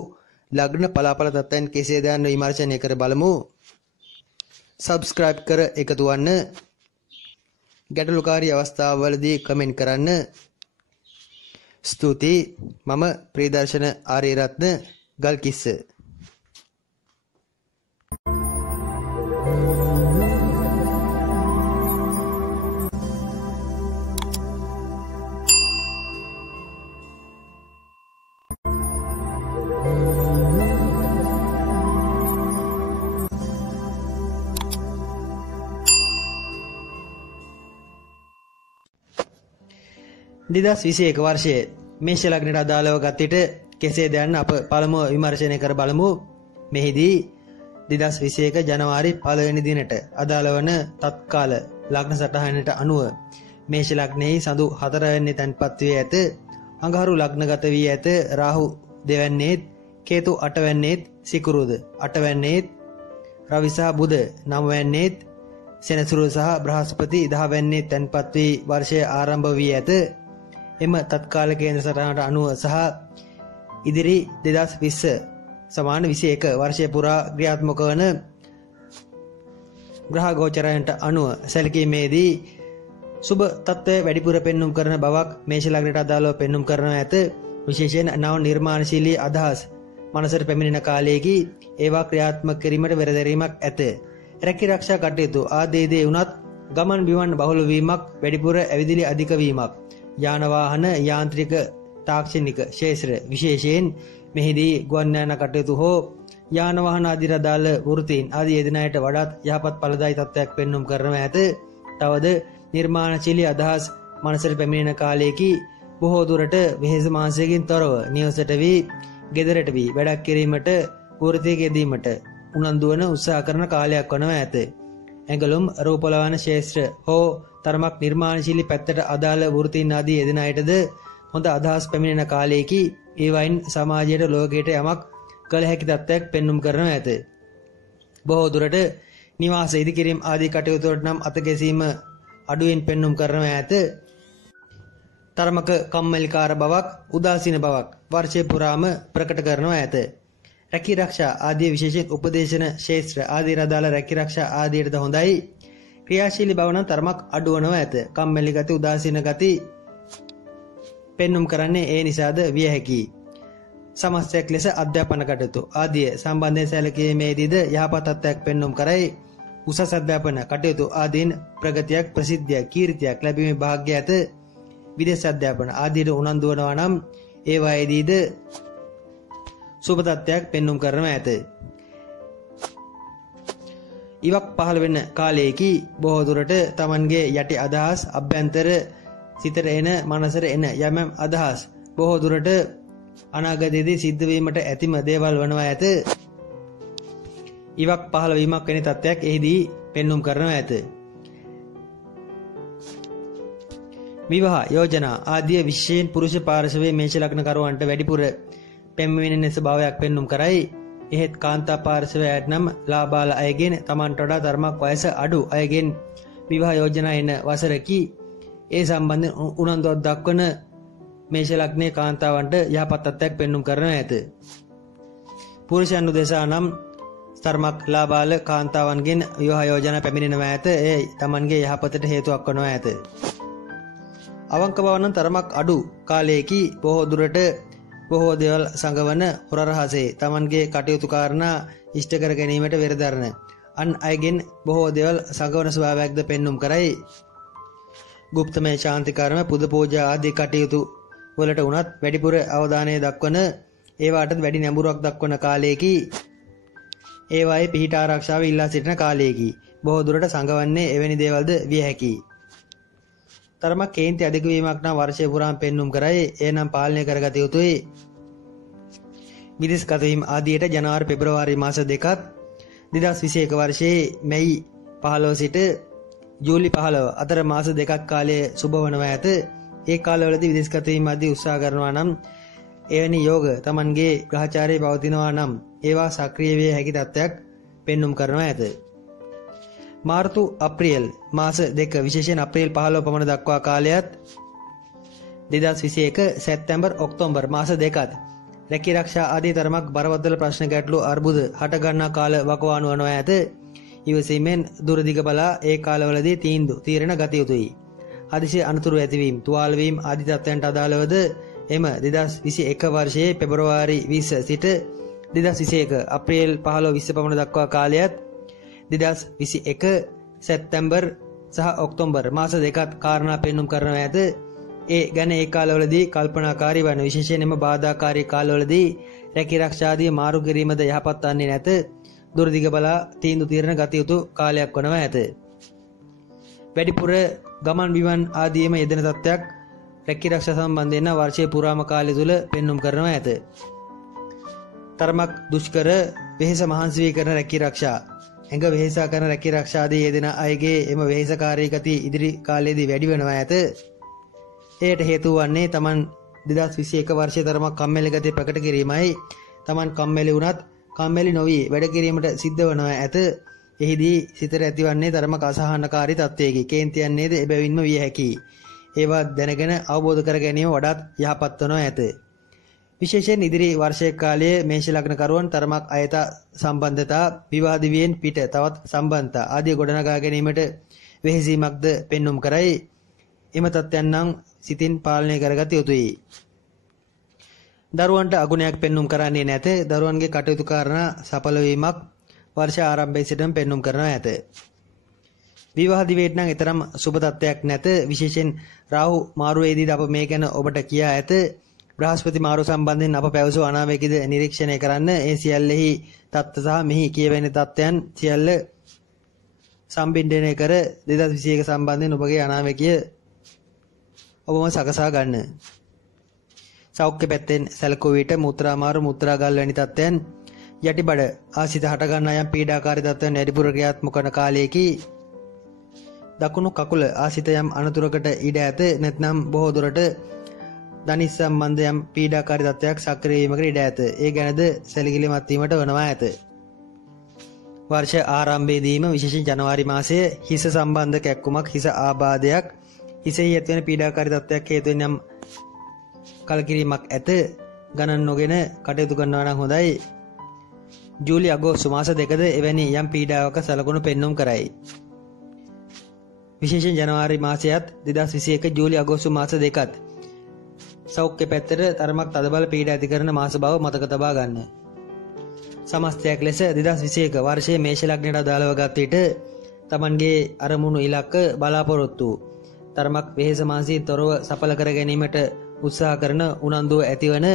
ලග්න පලාපල තත්ත්වයන් කෙසේද යන්න විමර්ශනය කර බලමු. සබ්ස්ක්‍රයිබ් කර එකතු වන්න. ගැටලුකාරී අවස්ථාවවලදී කමෙන්ට් කරන්න. ස්තුතියි. මම ප්‍රියදර්ශන ආරියරත්න ගල්කිස්ස. දිදස් 21 වර්ෂයේ මේෂ ලග්නයට අදාළව ගත් විට කෙසේද යන්න අප පළමුව විමර්ශනය කර බලමු. මෙහිදී 2021 ජනවාරි 1 වෙනි දිනට අදාළ වන තත්කාල ලග්න සටහනට අනුව මේෂ ලග්නයේ සඳු 4 වෙනි තැන්පත් වී ඇත. අඟහරු ලග්නගත වී ඇත. රාහු දෙවැන්නේත් කේතු අටවැන්නේත් සිකුරුද අටවැන්නේත් රවි සහ බුධ නවවැන්නේත් සෙනසුරු සහ බ්‍රහස්පති දහවැන්නේ තැන්පත් වී වර්ෂය ආරම්භ වී ඇත. එම තත්කාල කේන්ද්‍ර සටහනට අනුව සහ ඉදිරි 2020 සමාන 21 වර්ෂය පුරා ක්‍රියාත්මක වන ග්‍රහ ගෝචරයන්ට අනුව සැලකීමේදී සුබ තත්ත්වය වැඩිපුර පෙන්눔 කරන බවක් මේෂ ලග්නයට අදාළව පෙන්눔 කරනු ඇත. විශේෂයෙන් නව නිර්මාණශීලී අදහස් මනසට පැමිණෙන කාලයේදී ඒවා ක්‍රියාත්මක කිරීමට වෙරදැරීමක් ඇත. රැකී ආරක්ෂා කටයුතු ආදී දේ වුණත් ගමන් බිමන් බහුල වීමක් වැඩිපුර ඇවිදිලි අධික වීමක් යාන වාහන යාන්ත්‍රික තාක්ෂණික ක්ෂේත්‍ර විශේෂයෙන් මෙහිදී ගුවන් යාන කටයුතු හෝ යාන වාහන ආදී අදාළ වෘත්තීන් ආදී යෙදෙන අයට වඩාත් යහපත් ඵලදායී තත්ත්වයක් පෙන්눔 කරනු ඇත. තවද නිර්මාණශීලී අදහස් මනසට පැමිණෙන කාලයේදී බොහෝ දුරට වෙහෙස මානසිකකින් තොරව නිවසට වී ගෙදරට වී වැඩක් කිරීමට වෘත්තීක යෙදීමට උනන්දු වන උත්සාහ කරන කාලයක් වනවා ඇත. ඇඟලුම් රූපලවන ශේෂ්ත්‍ර හෝ තරමක් නිර්මාණශීලී පැත්තට අදාළ වෘත්තීන් ආදී යෙදෙන අයටද හොඳ අදහස් පැමිණෙන කාලයේදී ඒ වයින් සමාජයට ලෝකයට යමක් කළ හැකි තත්ත්වයක් පෙන්눔 කරනු ඇත. බොහෝ දුරට නිවාස ඉදිකිරීම ආදී කටයුතු වලට නම් අතගැසීම අඩුවෙන් පෙන්눔 කරනු ඇත. තරමක කම්මැලිකාර බවක් උදාසීන බවක් වර්ෂය පුරාම ප්‍රකට කරනු ඇත. රැකී ආරක්ෂා ආදී විශේෂයෙන් උපදේශන ශාස්ත්‍ර ආදී රදාල රැකී ආරක්ෂා ආදීටද හොඳයි. ක්‍රියාශීලී බව නම් තරමක් අඩු වනවා ඇත. කම්මැලි ගති උදාසීන ගති පෙන්눔 කරන්නේ ඒ නිසාද විය හැකියි. සමස්තයක් ලෙස අධ්‍යාපන කටයුතු ආදී සම්බන්ධයෙන් සැලකීමේදීද යහපත් තත්ත්වයක් පෙන්눔 කරයි. උසස් අධ්‍යාපන කටයුතු ආදීන් ප්‍රගතියක් ප්‍රසිද්ධියක් කීර්තියක් ලැබීමේ වාසනාව ඇත. විදේශ අධ්‍යාපන ආදීට උනන්දු වනවා නම් ඒ වයේදීද සුබ තත්ත්වයක් පෙන්눔 කරනු ඇත. ඉවක් පහළ වෙන කාලයේදී බොහෝ දුරට Tamanගේ යටි අදහස් අභ්‍යන්තර සිතට එන මනසට එන යම් අදහස් බොහෝ දුරට අනාගතයේදී සිද්ධ වීමට ඇතිම දේවල් වනවා ඇත. ඉවක් පහළ වීමක් වෙන තත්ත්වයක් එහිදී පෙන්눔 කරනු ඇත. විවාහ යෝජනා ආදී විශේෂයෙන් පුරුෂ පාර්ශවයේ මේෂ ලග්න කරුවන්ට වැඩිපුර පෙම්වෙන ස්වභාවයක් පෙන්눔 කරයි. එහෙත් කාන්තා පාර්ශවයට නම් ලාබාල අයගෙන් Tamanට වඩා ධර්මයක් වයස අඩු අයගෙන් විවාහ යෝජනා එන වසරකී ඒ සම්බන්ධයෙන් උනන්දුවක් දක්වන මේෂ ලග්නයේ කාන්තාවන්ට යහපත් තත්ත්වයක් පෙන්눔 කරනු ඇත. පුරුෂයන් උදෙසා නම් ධර්මයක් ලාබාල කාන්තාවන්ගෙන් විවාහ යෝජනා පැමිණෙනවා ඇත. ඒ Tamanගේ යහපතට හේතුවක් වනවා ඇත. අවංක බව නම් තරමක් අඩු කාලයේදී බොහෝ දුරට බොහෝ දේවල් සංගවන හොරරහසේ Tamanගේ කටයුතු කාරණා ඉෂ්ට කර ගැනීමට වෙරදරන අන් අයගෙන් බොහෝ දේවල් සංගවන ස්වභාවයක්ද පෙන්눔 කරයි. ගුප්තමය ශාන්ති කර්ම පුද පූජා ආදී කටයුතු වලට උනත් වැඩිපුර අවධානය දක්වන ඒවාටත් වැඩි නැඹුරුවක් දක්වන කාලයේදී ඒවායේ පිහිට ආරක්ෂාව ඉල්ලා සිටින කාලයේදී බොහෝ දුරට සංගවන්නේ එවැනි දේවල්ද විය හැකියි. තරමක් කේන්ති අධික වීමක් නම් වර්ෂය පුරාම පෙන්눔 කරයි. එනම් පාලනය කරගත යුතුයි. විදේශ ගත වීම ආදියට ජනවාරි පෙබරවාරි මාස දෙකත් 2021 වර්ෂයේ මැයි 15 සිට ජූලි 15 අතර මාස දෙකක් කාලයේ සුබ වනවා ඇත. ඒ කාලවලදී විදේශ ගත වීම ආදී උත්සාහ කරනවා නම් එවැනි යෝග Tamanගේ ග්‍රහචාරයේ පවතිනවා නම් ඒවා සක්‍රිය වේ හැකි තත්ත්වයක් පෙන්눔 කරනවා ඇත. මාර්තු අප්‍රේල් මාස දෙක විශේෂයෙන් අප්‍රේල් 15 පමණ දක්වා කාලයත් 2021 සැප්තැම්බර් ඔක්තෝබර් මාස දෙකත් රැකී ආරක්ෂා ආදී තරමක් බරපතල ප්‍රශ්න ගැටලු අර්බුද හට ගන්නා කාල වකවානු වනවා ඇත. ඉවසීමෙන් දුරදිග බලා ඒ කාලවලදී තීරණ ගත යුතුයි. හදිසි අනතුරු ඇතිවීම තුවාල වීම ආදී තත්ත්වයන්ට අදාළවද එම 2021 වර්ෂයේ පෙබරවාරි 20 සිට 2021 අප්‍රේල් 15 20 පමණ දක්වා කාලයත් 2021 සැප්තැම්බර් සහ ඔක්තෝබර් මාස දෙකත් කාරණා පෙන්눔 කරනව ඇත. ඒ ගැන ඒ කාලවලදී කල්පනාකාරී වන විශේෂයෙන්ම බාධාකාරී කාලවලදී රැකී ආරක්ෂාදී මාරු කිරීමද යහපත් වන්නේ නැත. දුරදිග බලා තීරණ ගත යුතු කාලයක් වනවා ඇත. වැඩිපුර ගමන් බිමන් ආදීම යෙදෙන තත්ත්වයක් රැකී ආරක්ෂා සම්බන්ධයෙන් වර්ෂයේ පුරාම කාලය තුල පෙන්눔 කරනවා ඇත. තරමක් දුෂ්කර වෙහෙස මහන්සි වී කරන රැකී ආරක්ෂා ඇඟ වෙහෙසා කරන රැකී ආරක්ෂා ආදී යෙදෙන අයගේ එම වෙහෙසකාරී ගති ඉදිරි කාලයේදී වැඩි වෙනවා ඇත. එයට හේතුව වන්නේ Taman 2021 වර්ෂයේ තරමක් කම්මැලි ගතිය ප්‍රකට කිරීමයි Taman කම්මැලි වුණත් කම්මැලි නොවි වැඩ කිරීමට සිද්ධ වනවා ඇත. එහිදී සිතට ඇතිවන්නේ තරමක අසහනකාරී තත්ත්වයකි. කේන්ති යන්නේද එබැවින්ම විය හැකියි. ඒවා දැනගෙන අවබෝධ කර ගැනීම වඩාත් යහපත් වනවා ඇත. විශේෂයෙන් ඉදිරි වර්ෂයේ කාලයේ මේෂ ලග්නකරුවන් තරමක් අයත සම්බන්ධතා විවාහ දිවියෙන් පිට තවත් සම්බන්ධතා ආදී ගොඩනගා ගැනීමට වෙහෙසීමක්ද පෙන්눔 කරයි. එම තත්ත්වයන් නම් සිතින් පාලනය කරගත යුතුයි. දරුවන්ට අගුණයක් පෙන්눔 කරන්නේ නැත. දරුවන්ගේ කටයුතු කාරණා සඵල වීමක් වර්ෂ ආරම්භයේ සිටම පෙන්눔 කරනවා ඇත. විවාහ දිවියට නම් ඊතරම් සුබ තත්ත්වයක් නැත. විශේෂයෙන් රාහු මාරුවේදීද අප මේ ගැන ඔබට කියා ඇත. බ්‍රහස්පති මාරු සම්බන්ධයෙන් අප පැවසූ අනාවැකියද නිරීක්ෂණය කරන්න. ඒ සියල්ලෙහි තත්ත්ව සහ මෙහි කියවෙන තත්ත්වයන් සියල්ල සම්බින්දනය කර 2021 සම්බන්ධයෙන් ඔබගේ අනාවැකිය ඔබම සකසා ගන්න. සෞඛ්‍ය පැත්තෙන් සැලකුව විට මුත්‍රා මාරු මුත්‍රා ගල් වැනි තත්ත්වයන් යටිබඩ ආසිත හට ගන්නා යම් පීඩාකාරී තත්ත්වයන් වැඩිපුර ක්‍රියාත්මක වන කාලයේදී දකුණු කකුල ආසිත යම් අනතුරකට ඉඩ ඇත. නැත්නම් බොහෝ දුරට ධනිස් සම්බන්ධ යම් පීඩාකාරී තත්ත්වයක් සක්‍රිය වීමකට ඉඩ ඇත. ඒ ගැනද සැලකිලිමත් වීමට වනවා ඇත. වර්ෂ ආරම්භයේදීම විශේෂයෙන් ජනවාරි මාසයේ හිස සම්බන්ධ කැක්කුමක් හිස ආබාධයක් හිසෙහි ඇතිවන පීඩාකාරී තත්ත්වයක් හේතුවෙන් යම් කලකිරීමක් ඇත. ගණන් නොගෙන කටයුතු කරනවා නම් හොඳයි. ජූලි අගෝස්තු මාස දෙකද එවැනි යම් පීඩාවක සලකුණු පෙන්눔 කරයි. විශේෂයෙන් ජනවාරි මාසයත් 2021 ජූලි අගෝස්තු මාස දෙකත් සෞඛ්‍ය පැත්තට තරමක් තදබල පීඩා ඇති කරන මාස බව මතක තබා ගන්න. සමස්තයක් ලෙස 2021 වර්ෂයේ මේෂ ලග්නයට අදාළව ගත් විට Tamanගේ අරමුණු ඉලක්ක බලාපොරොත්තු තරමක් වෙහෙස මානසික තොරව සඵල කර ගැනීමට උත්සාහ කරන උනන්දුව ඇතිවන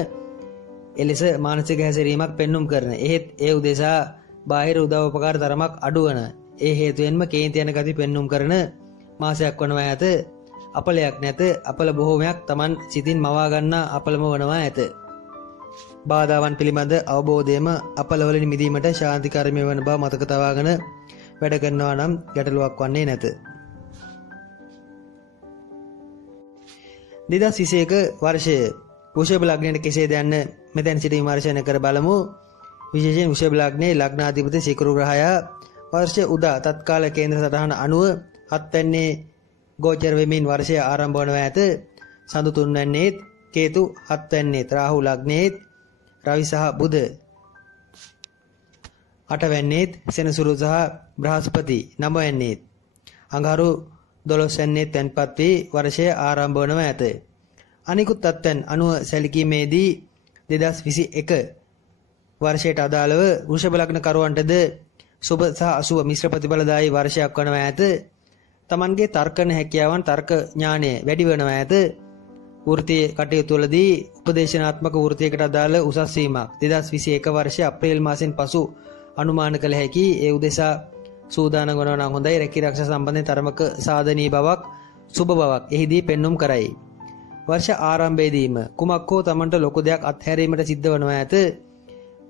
එලෙස මානසික හැසිරීමක් පෙන්눔 කරන. එහෙත් ඒ උදෙසා බාහිර උදව් උපකාර තරමක් අඩුවන. ඒ හේතුවෙන්ම කේන්ති යන ගති පෙන්눔 කරන මාසයක් වනවා ඇත. අපලයක් නැත. අපල බොහෝමයක් Taman සිතින් මවා ගන්නා අපලම වනවා ඇත. බාධාවන් පිළිබඳ අවබෝධයම අපලවලින් මිදීමට ශාන්ති කර්මය වන බව මතක තබාගෙන වැඩ කරනවා නම් ගැටලුවක් වන්නේ නැත. 2021 වර්ෂයේ වෘෂභ ලග්නයට කෙසේද යන්න මෙතෙන් සිට විමර්ශනය කර බලමු. විශේෂයෙන් වෘෂභ ලග්නයේ ලග්නාධිපති සිකුරු ග්‍රහයා වර්ෂයේ උදා තත්කාල කේන්ද්‍ර සටහන අනුව 7 වෙන්නේ ගෝචර වෙමින් වර්ෂය ආරම්භ වනවා ඇත. සඳු 3 වෙන්නේත් කේතු 7 වෙන්නේත් රාහු ලග්නයේත් රවි සහ බුධ 8 වෙන්නේත් සෙනසුරු සහ බ්‍රහස්පති 9 වෙන්නේත් අඟහරු 12 වෙන්නේත් තැන්පත් වී වර්ෂය ආරම්භ වනවා ඇත. අනිකුත් තත්ත්වයන් අනුව සැලකීමේදී 2021 වර්ෂයට අදාළව වෘෂභ ලග්න කරුවන්ටද සුබ සහ අසුබ මිශ්‍ර ප්‍රතිඵලදායී වර්ෂයක් වනවා ඇත. Tamanගේ තර්කන හැකියාවන් තර්ක ඥානය වැඩි වෙනවා ඇත. වෘත්තීය කටයුතු වලදී උපදේශනාත්මක වෘත්තියකට අදාළ උසස් වීමක් 2021 වර්ෂයේ අප්‍රේල් මාසෙන් පසු අනුමාන කළ හැකි. ඒ උදෙසා සූදානම් වනවා නම් හොඳයි. රැකී ආරක්ෂා සම්බන්ධයෙන් තරමක සාධනීය බවක් සුබ බවක් එහිදී පෙන්눔 කරයි. වර්ෂ ආරම්භයේදීම කුමක් හෝ Tamanට ලොකු දෙයක් අත්හැරීමට සිද්ධ වනවා ඇත.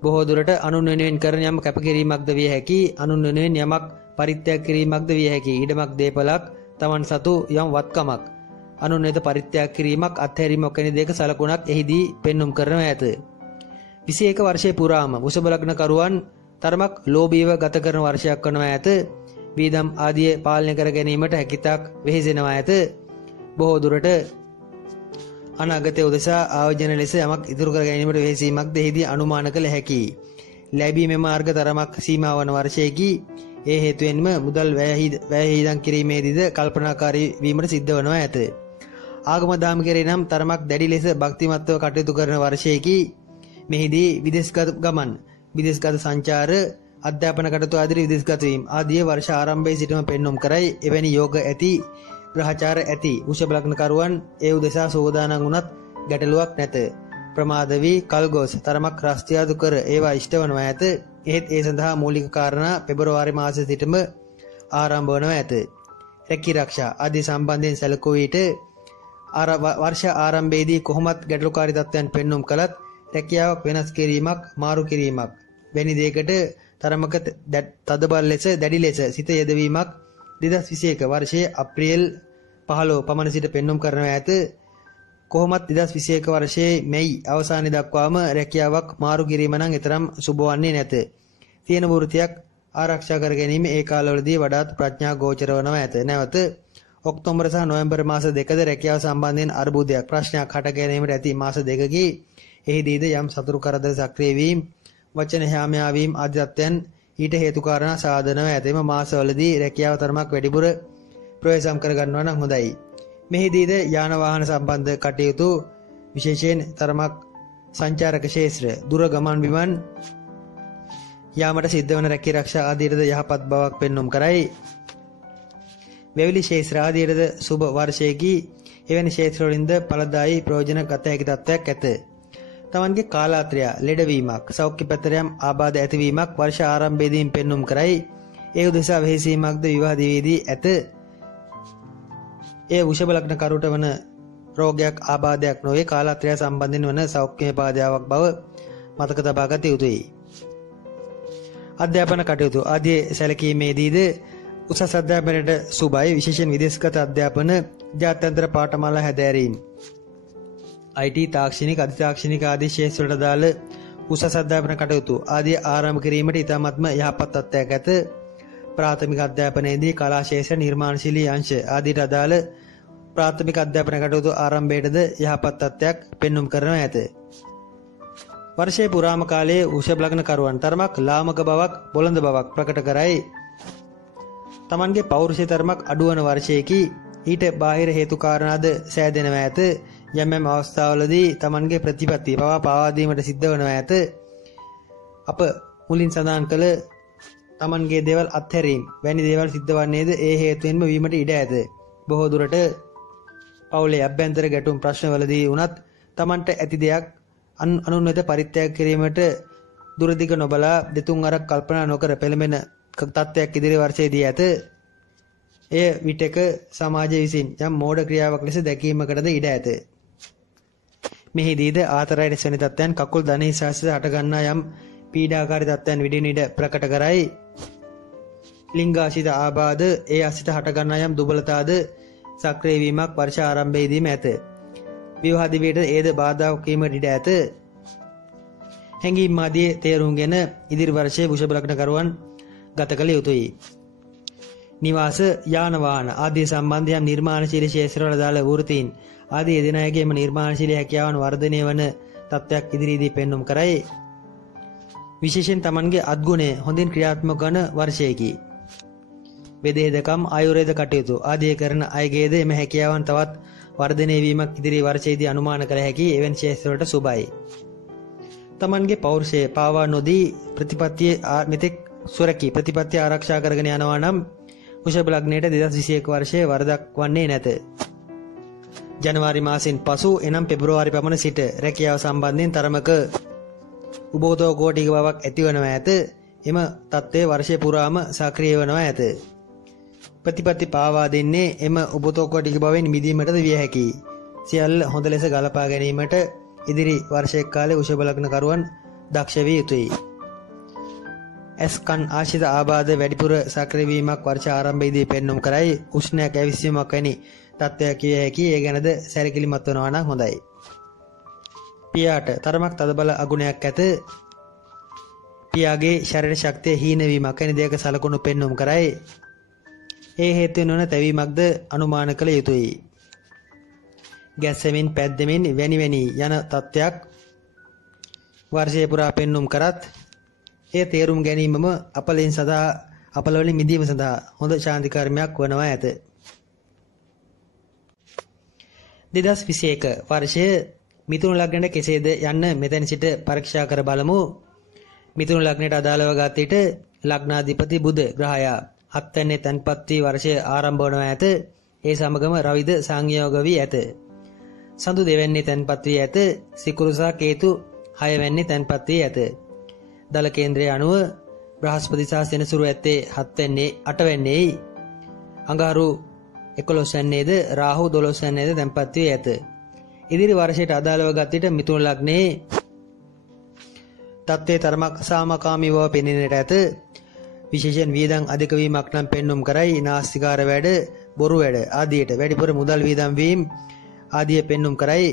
බොහෝ දුරට අනුන් වෙනුවෙන් කරන යම් කැපකිරීමක්ද විය හැකි. අනුන් වෙනුවෙන් යමක් පරිත්‍යාග කිරීමක්ද විය හැකි. ඊඩමක් දීපලක් Taman සතු යම් වත්කමක් අනුන් වෙත පරිත්‍යාග කිරීමක් අත්හැරීමක් වැනි දෙයක සලකුණක් එහිදී පෙන්눔 කරනවා ඇත. 21 වර්ෂයේ පුරාම වෘෂභ ලග්න කරුවන් තරමක් ලෝභීව ගත කරන වර්ෂයක් වනවා ඇත. වීදම් ආදී පාලනය කර ගැනීමට හැකියාවක් වෙහෙසෙනවා ඇත. බොහෝ දුරට අනාගතයේ උදෙසා ආයෝජන ලෙස යමක් ඉදිරි කර ගැනීමට වෙහෙසීමක් දෙහිදී අනුමාන කළ හැකියි. ලැබීමේ මාර්ග තරමක් සීමා වන වර්ෂයේදී ඒ හේතුවෙන්ම මුදල් වැය හිදම් කිරීමේදීද කල්පනාකාරී වීමට සිද්ධ වනවා ඇත. ආගම දාම කෙරේ නම් තරමක් දැඩි ලෙස භක්තිමත්ව කටයුතු කරන වර්ෂයේදී මෙහිදී විදේශගත ගමන් විදේශගත සංචාර අධ්‍යාපන කටයුතු ආදී විදේශගත වීම ආදී වර්ෂ ආරම්භයේ සිටම පෙන්눔 කරයි. එවැනි යෝග ඇති ග්‍රහචාර ඇති වෘෂභ ලග්න කරුවන් ඒ උදෙසා සෝදානම් වුණත් ගැටලුවක් නැත. ප්‍රමාද වී කල්ගොස් තරමක් රස්තියාදු කර ඒවා ඉෂ්ට වනවා ඇත. එහෙත් ඒ සඳහා මූලික කාරණා පෙබරවාරි මාසයේ සිටම ආරම්භ වනවා ඇත. රැකී ආරක්ෂා ආදී සම්බන්ධයෙන් සැලකුව විට වර්ෂ ආරම්භයේදී කොහොමත් ගැටලුකාරී තත්ත්වයන් පෙන්눔 කළත් රැකියාවක් වෙනස් කිරීමක් මාරු කිරීමක් වැනි දෙයකට තරමක තදබල ලෙස දැඩි ලෙස සිත යෙදවීමක් 2021 වර්ෂයේ අප්‍රේල් 15 පමණ සිට පෙන්눔 කරනවා ඇත. කොහොමත් 2021 වර්ෂයේ මැයි අවසානයේ දක්වාම රැකියාවක් මාරු කිරීම නම් ඊතරම් සුබ වන්නේ නැත. තියෙන වෘත්තියක් ආරක්ෂා කර ගැනීම ඒ කාලවලදී වඩාත් ප්‍රඥා ගෝචර වනවා ඇත. නැවත ඔක්තෝබර් සහ නොවැම්බර් මාස දෙකද රැකියාව සම්බන්ධයෙන් අර්බුදයක් ප්‍රශ්නයක් හට ගැනීමට ඇති මාස දෙකකි. එහිදීද යම් සතුරු කරදර සක්‍රිය වීම, වචන හැමයා වීම ආදී තත්ත්වයන් ඊට හේතු කාරණා සාධනව ඇත. එම මාසවලදී රැකියාව තරමක් වැඩිපුර ප්‍රවේශම් කර ගන්නවා නම් හොඳයි. මෙහිදීද යාන වාහන සම්බන්ධ කටයුතු විශේෂයෙන් තරමක් සංචාරක ක්ෂේත්‍ර, දුර ගමන් බිමන් යාමට සිද්ධ වන රැකී ආරක්ෂා ආදීටද යහපත් බවක් පෙන්눔 කරයි. වැවිලි ක්ෂේත්‍ර ආදීටද සුබ වර්ෂයේදී එවැනි ක්ෂේත්‍රවලින්ද ඵලදායී ප්‍රයෝජන ගත හැකි තත්ත්වයක් ඇත. තමන්ගේ කාලාත්‍රය ලෙඩවීමක්, සෞඛ්‍ය පැතරයම් ආබාධ ඇතිවීමක් වර්ෂ ආරම්භයේදීම පෙන්눔 කරයි. ඒ උදෙසා වෙහෙසීමක්ද විවාහ දිවේදී ඇත. ඒ වෘෂභ ලග්න කරුට වන රෝගයක් ආබාධයක් නොවේ, කාලාත්‍රය සම්බන්ධයෙන් වන සෞඛ්‍ය බාධාවක් බව මතක තබා ගත යුතුයි. අධ්‍යාපන කටයුතු ආදී සැලකීමේදීද උසස් අධ්‍යාපනයට සුබයි. විශේෂයෙන් විදේශගත අධ්‍යාපන, ජාත්‍යන්තර පාඨමාලා හැදෑරීම්, IT, තාක්ෂණික, අධිතාක්ෂණික ආදී ක්ෂේත්‍රවලට අදාළ උසස් අධ්‍යාපන කටයුතු ආදී ආරම්භ කිරීමට ඉතාමත්ම යහපත් තත්ත්වයක් ඇත. ප්‍රාථමික අධ්‍යාපනයේදී කලා ක්ෂේත්‍ර, නිර්මාණශීලී අංශ ආදීට අදාළ ප්‍රාථමික අධ්‍යාපන කටයුතු ආරම්භයටද යහපත් තත්ත්වයක් පෙන්눔 කරනවා ඇත. වර්ෂයේ පුරාම කාලයේ වෘෂභ ලග්න කරුවන් තරමක් ලාමක බවක්, බොළඳ බවක් ප්‍රකට කරයි. තමන්ගේ පෞරුෂය තරමක් අඩුවන වර්ෂයේකී ඊට බාහිර හේතු කාරණාද සෑදෙනවා ඇත. යම් යම් අවස්ථාවලදී තමන්ගේ ප්‍රතිපත්ති පවා පාවා දීමට සිද්ධ වෙනවා ඇත. අප මුලින් සඳහන් කළ තමන්ගේ දේවල් අත්හැරීම වැනි දේවල් සිද්ධ වන්නේද ඒ හේතුවෙන්ම වීමට ඉඩ ඇත. බොහෝ දුරට පවුලේ අභ්‍යන්තර ගැටුම් ප්‍රශ්නවලදී වුණත් තමන්ට ඇති දෙයක් අනුන් වෙත පරිත්‍යාග කිරීමට දුරදිග නොබලා දෙතුන් අරක් කල්පනා නොකර පෙළඹෙන තත්ත්වයක් ඉදිරි වර්ෂයේදී ඇත. එය විටක සමාජය විසින් යම් මෝඩ ක්‍රියාවක් ලෙස දැකීමකටද ඉඩ ඇත. මෙහිදීද ආතරයිටිස් වැනි තත්ත්වයන්, කකුල් දණහි සාසිත හටගන්නා යම් පීඩාකාරී තත්ත්වයන් විටින් විට ප්‍රකට කරයි. ලිංගාශිත ආබාධ, ඒ අසිත හටගන්නා යම් දුබලතාද සක්‍රිය වීමක් වර්ෂ ආරම්භයේදීම ඇත. විවාහ දිවියට ඒද බාධාවක් වීමට ඉඩ ඇත. හැඟීම් ආදී තේරුම්ගෙන ඉදිරි වර්ෂයේ වෘෂභ ලග්න කරුවන් ගත කළ යුතුයි. නිවාස, යාන වාහන ආදී සම්බන්ධ යම් නිර්මාණශීලී ක්ෂේත්‍රවල දාල වෘත්තීන් ආදී එදිනයගේම නිර්මාණශීලී හැකියාවන් වර්ධනය වන තත්ත්වයක් ඉදිරියේදී පෙන්눔 කරයි. විශේෂයෙන් තමන්ගේ අත්ගුණය හොඳින් ක්‍රියාත්මක වන වර්ෂයකි. වේදේදකම්, ආයුර්වේද කටයුතු ආදී කරන අයගේද එම හැකියාවන් තවත් වර්ධනය වීමක් ඉදිරි වර්ෂයේදී අනුමාන කළ හැකි එවැනි ක්ෂේත්‍රවලට සුබයි. තමන්ගේ පෞරුෂය පාවා නොදී ප්‍රතිපත්තිය මෙතෙක් සුරකී ප්‍රතිපත්තිය ආරක්ෂා කරගෙන යනවා නම් වෘෂභ ලග්නයට 2021 වර්ෂයේ වරදක් වන්නේ නැත. ජනවාරි මාසෙන් පසු එනම් පෙබ්‍රුවාරි පමණ සිට රැකියාව සම්බන්ධයෙන් තරමක උබෝධෝ කෝටික බවක් ඇතිවනවා ඇත. එම තත්ත්වය වර්ෂය පුරාම සක්‍රිය වනවා ඇත. ප්‍රතිපත්ති පාවා දෙන්නේ එම උබෝධෝ කෝටික බවෙන් මිදීමටද විය හැකියි. සියල්ල හොඳ ලෙස ගලපා ගැනීමට ඉදිරි වර්ෂයක කාලේ වෘෂභ ලග්න කරුවන් දක්ෂ විය යුතුයි. එස්කන් ආශිත ආබාධ වැඩිපුර සක්‍රිය වීමක් වර්ෂ ආරම්භයේදී පෙන්눔 කරයි. උෂ්ණයක් ඇවිස්සීමක් වැනි තත්ත්වයක් කිය හැකි. ඒ ගැනද සැලකිලිමත් වෙනවා නම් හොඳයි. පියාට තරමක් තදබල අගුණයක් ඇත. පියාගේ ශරීර ශක්තිය හීන වීමක් වැනි දෙයක සලකුණු පෙන්눔 කරයි. ඒ හේතුවෙන් වන තැවීමක්ද අනුමාන කළ යුතුයි. ගැස්සෙමින්, පැද්දෙමින් වැනි යන තත්ත්වයක් වර්ෂය පුරා පෙන්눔 කරත් ඒ තේරුම් ගැනීමම අපලවලින් මිදීම සඳහා හොඳ ශාන්ති කර්මයක් වනවා ඇත. 2021 වර්ෂය මිථුන ලග්නයට කෙසේද යන්න මෙතැන් සිට පරීක්ෂා කර බලමු. මිථුන ලග්නයට අදාළව ගත් විට ලග්නාධිපති බුධ ග්‍රහයා හත්වැන්නේ තැන්පත් වී වර්ෂය ආරම්භ වනවා ඇත. ඒ සමගම රවිද සංයෝග වී ඇත. සඳු දෙවැන්නේ තැන්පත් වී ඇත. සිකුරු සහ කේතු හයවැන්නේ තැන්පත් වී ඇත. දල කේන්ද්‍රයේ අනුව බ්‍රහස්පති සහ සෙනසුරු ඇත්තේ 7 වෙන්නේ 8 වෙන්නේයි. අඟහරු 11 වෙන්නේද රාහු 12 වෙන්නේද තැන්පත් වී ඇත. ඉදිරි වර්ෂයට අදාළව ගත් විට මිථුන ලග්නයේ තත්ත්වයේ තරමක් සාමකාමී බව පෙනෙන්නට ඇත. විශේෂයෙන් වියදම් අධික වීමක් නම් පෙන්눔 කරයි. නාස්තිකාර වැඩ, බොරු වැඩ ආදියට වැඩිපුර මුදල් වියදම් වීම ආදිය පෙන්눔 කරයි.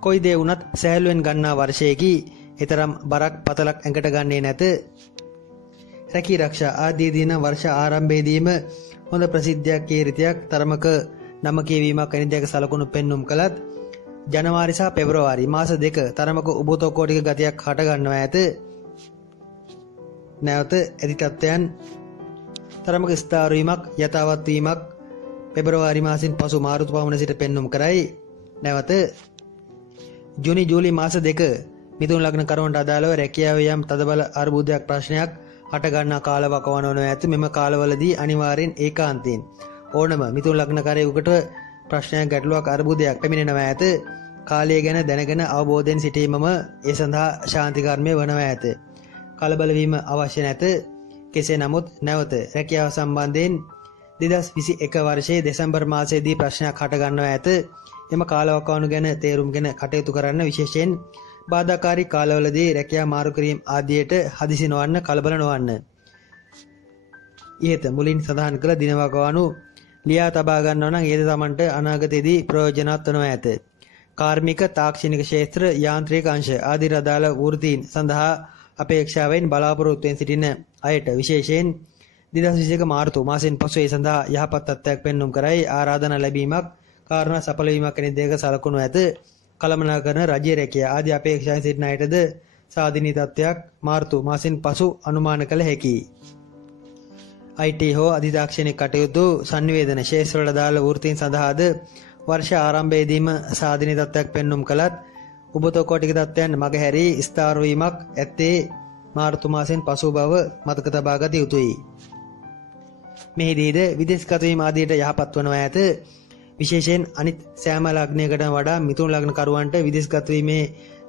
කොයි දේ වුණත් සැහැල්ලුවෙන් ගන්නා වර්ෂයේකී ඊතරම් බරක් පතලක් ඇඟට ගන්නේ නැත. රැකී ආරක්ෂා ආදී දින වර්ෂ ආරම්භයේදීම හොඳ ප්‍රසිද්ධියක් කීර්තියක් තරමක නම කියවීමක් අනිදයක සලකුණු පෙන්눔 කළත් ජනවාරි සහ පෙබරවාරි මාස දෙක තරමක උබතෝකෝටික ගතියක් හට ගන්නවා ඇත. නැවත ඇති තත්ත්වයන් තරමක ස්ථාර වීමක් යථාවත් වීමක් පෙබරවාරි මාසින් පසු මාරුතු පමණ සිට පෙන්눔 කරයි. නැවත ජූනි ජූලි මාස දෙක මිථුන ලග්න කරුවන්ට අදාළව රැකියාවේ යම් තදබල අර්බුදයක් ප්‍රශ්නයක් හට ගන්නා කාලවකවානුව ඇත. මෙම කාලවලදී අනිවාර්යෙන් ඒකාන්තයෙන් ඕනම මිථුන ලග්න කරයෙකුට ප්‍රශ්නයක් ගැටලුවක් අර්බුදයක් පැමිණෙනවා ඇත. කාලය ගැන දැනගෙන අවබෝධයෙන් සිටීමම ඒ සඳහා ශාන්ති කර්මය වනවා ඇත. කලබල වීම අවශ්‍ය නැත. කෙසේ නමුත් නැවත රැකියාව සම්බන්ධයෙන් 2021 වර්ෂයේ දෙසැම්බර් මාසයේදී ප්‍රශ්නයක් හට ගන්නවා ඇත. එම කාලවකවානු ගැන තේරුම්ගෙන කටයුතු කරන්න, විශේෂයෙන් බාධාකාරී කාලවලදී රැකියාව මාරු කිරීම ආදියට හදිසි නොවන්න, කලබල නොවන්න. ඉහත මුලින් සඳහන් කළ දිනවකවානු ලියා තබා ගන්නවා නම් ඒද තමන්ට අනාගතයේදී ප්‍රයෝජනවත් වනවා ඇත. කාර්මික, තාක්ෂණික ක්ෂේත්‍ර, යාන්ත්‍රික අංශ ආදී අදාළ වෘත්තීන් සඳහා අපේක්ෂාවෙන් බලාපොරොත්තුවෙන් සිටින අයට විශේෂයෙන් 2021 මාර්තු මාසයෙන් පසු ඒ සඳහා යහපත් තත්ත්වයක් පෙන්눔 කරයි. ආරාධනා ලැබීමක්, කාරණා සඵල වීමක් වැනි දේක සලකුණු ඇත. කළමනාකරන රජ්‍ය රැකියා ආදී අපේක්ෂාවෙන් සිටින අයටද සාධනීය තත්ත්වයක් මාර්තු මාසයෙන් පසු අනුමාන කළ හැකියි. IT හෝ අධිතාක්ෂණික කටයුතු සංනිවේදන ශේෂ්ත්‍රවල දාල වෘත්තීන් සඳහාද වර්ෂ ආරම්භයේදීම සාධනීය තත්ත්වයක් පෙන්눔 කළත් උබතෝකෝටික තත්ත්වයන් මගහැරී ස්ථාර වීමක් ඇත්තේ මාර්තු මාසයෙන් පසු බව මතක තබා ගත යුතුයි. මෙහිදීද විදේශගත වීම ආදියට යහපත් වනවා ඇත. විශේෂයෙන් අනිත් සෑම ලග්නයකට වඩා මිථුන ලග්න කරුවන්ට විදේශගත වීමේ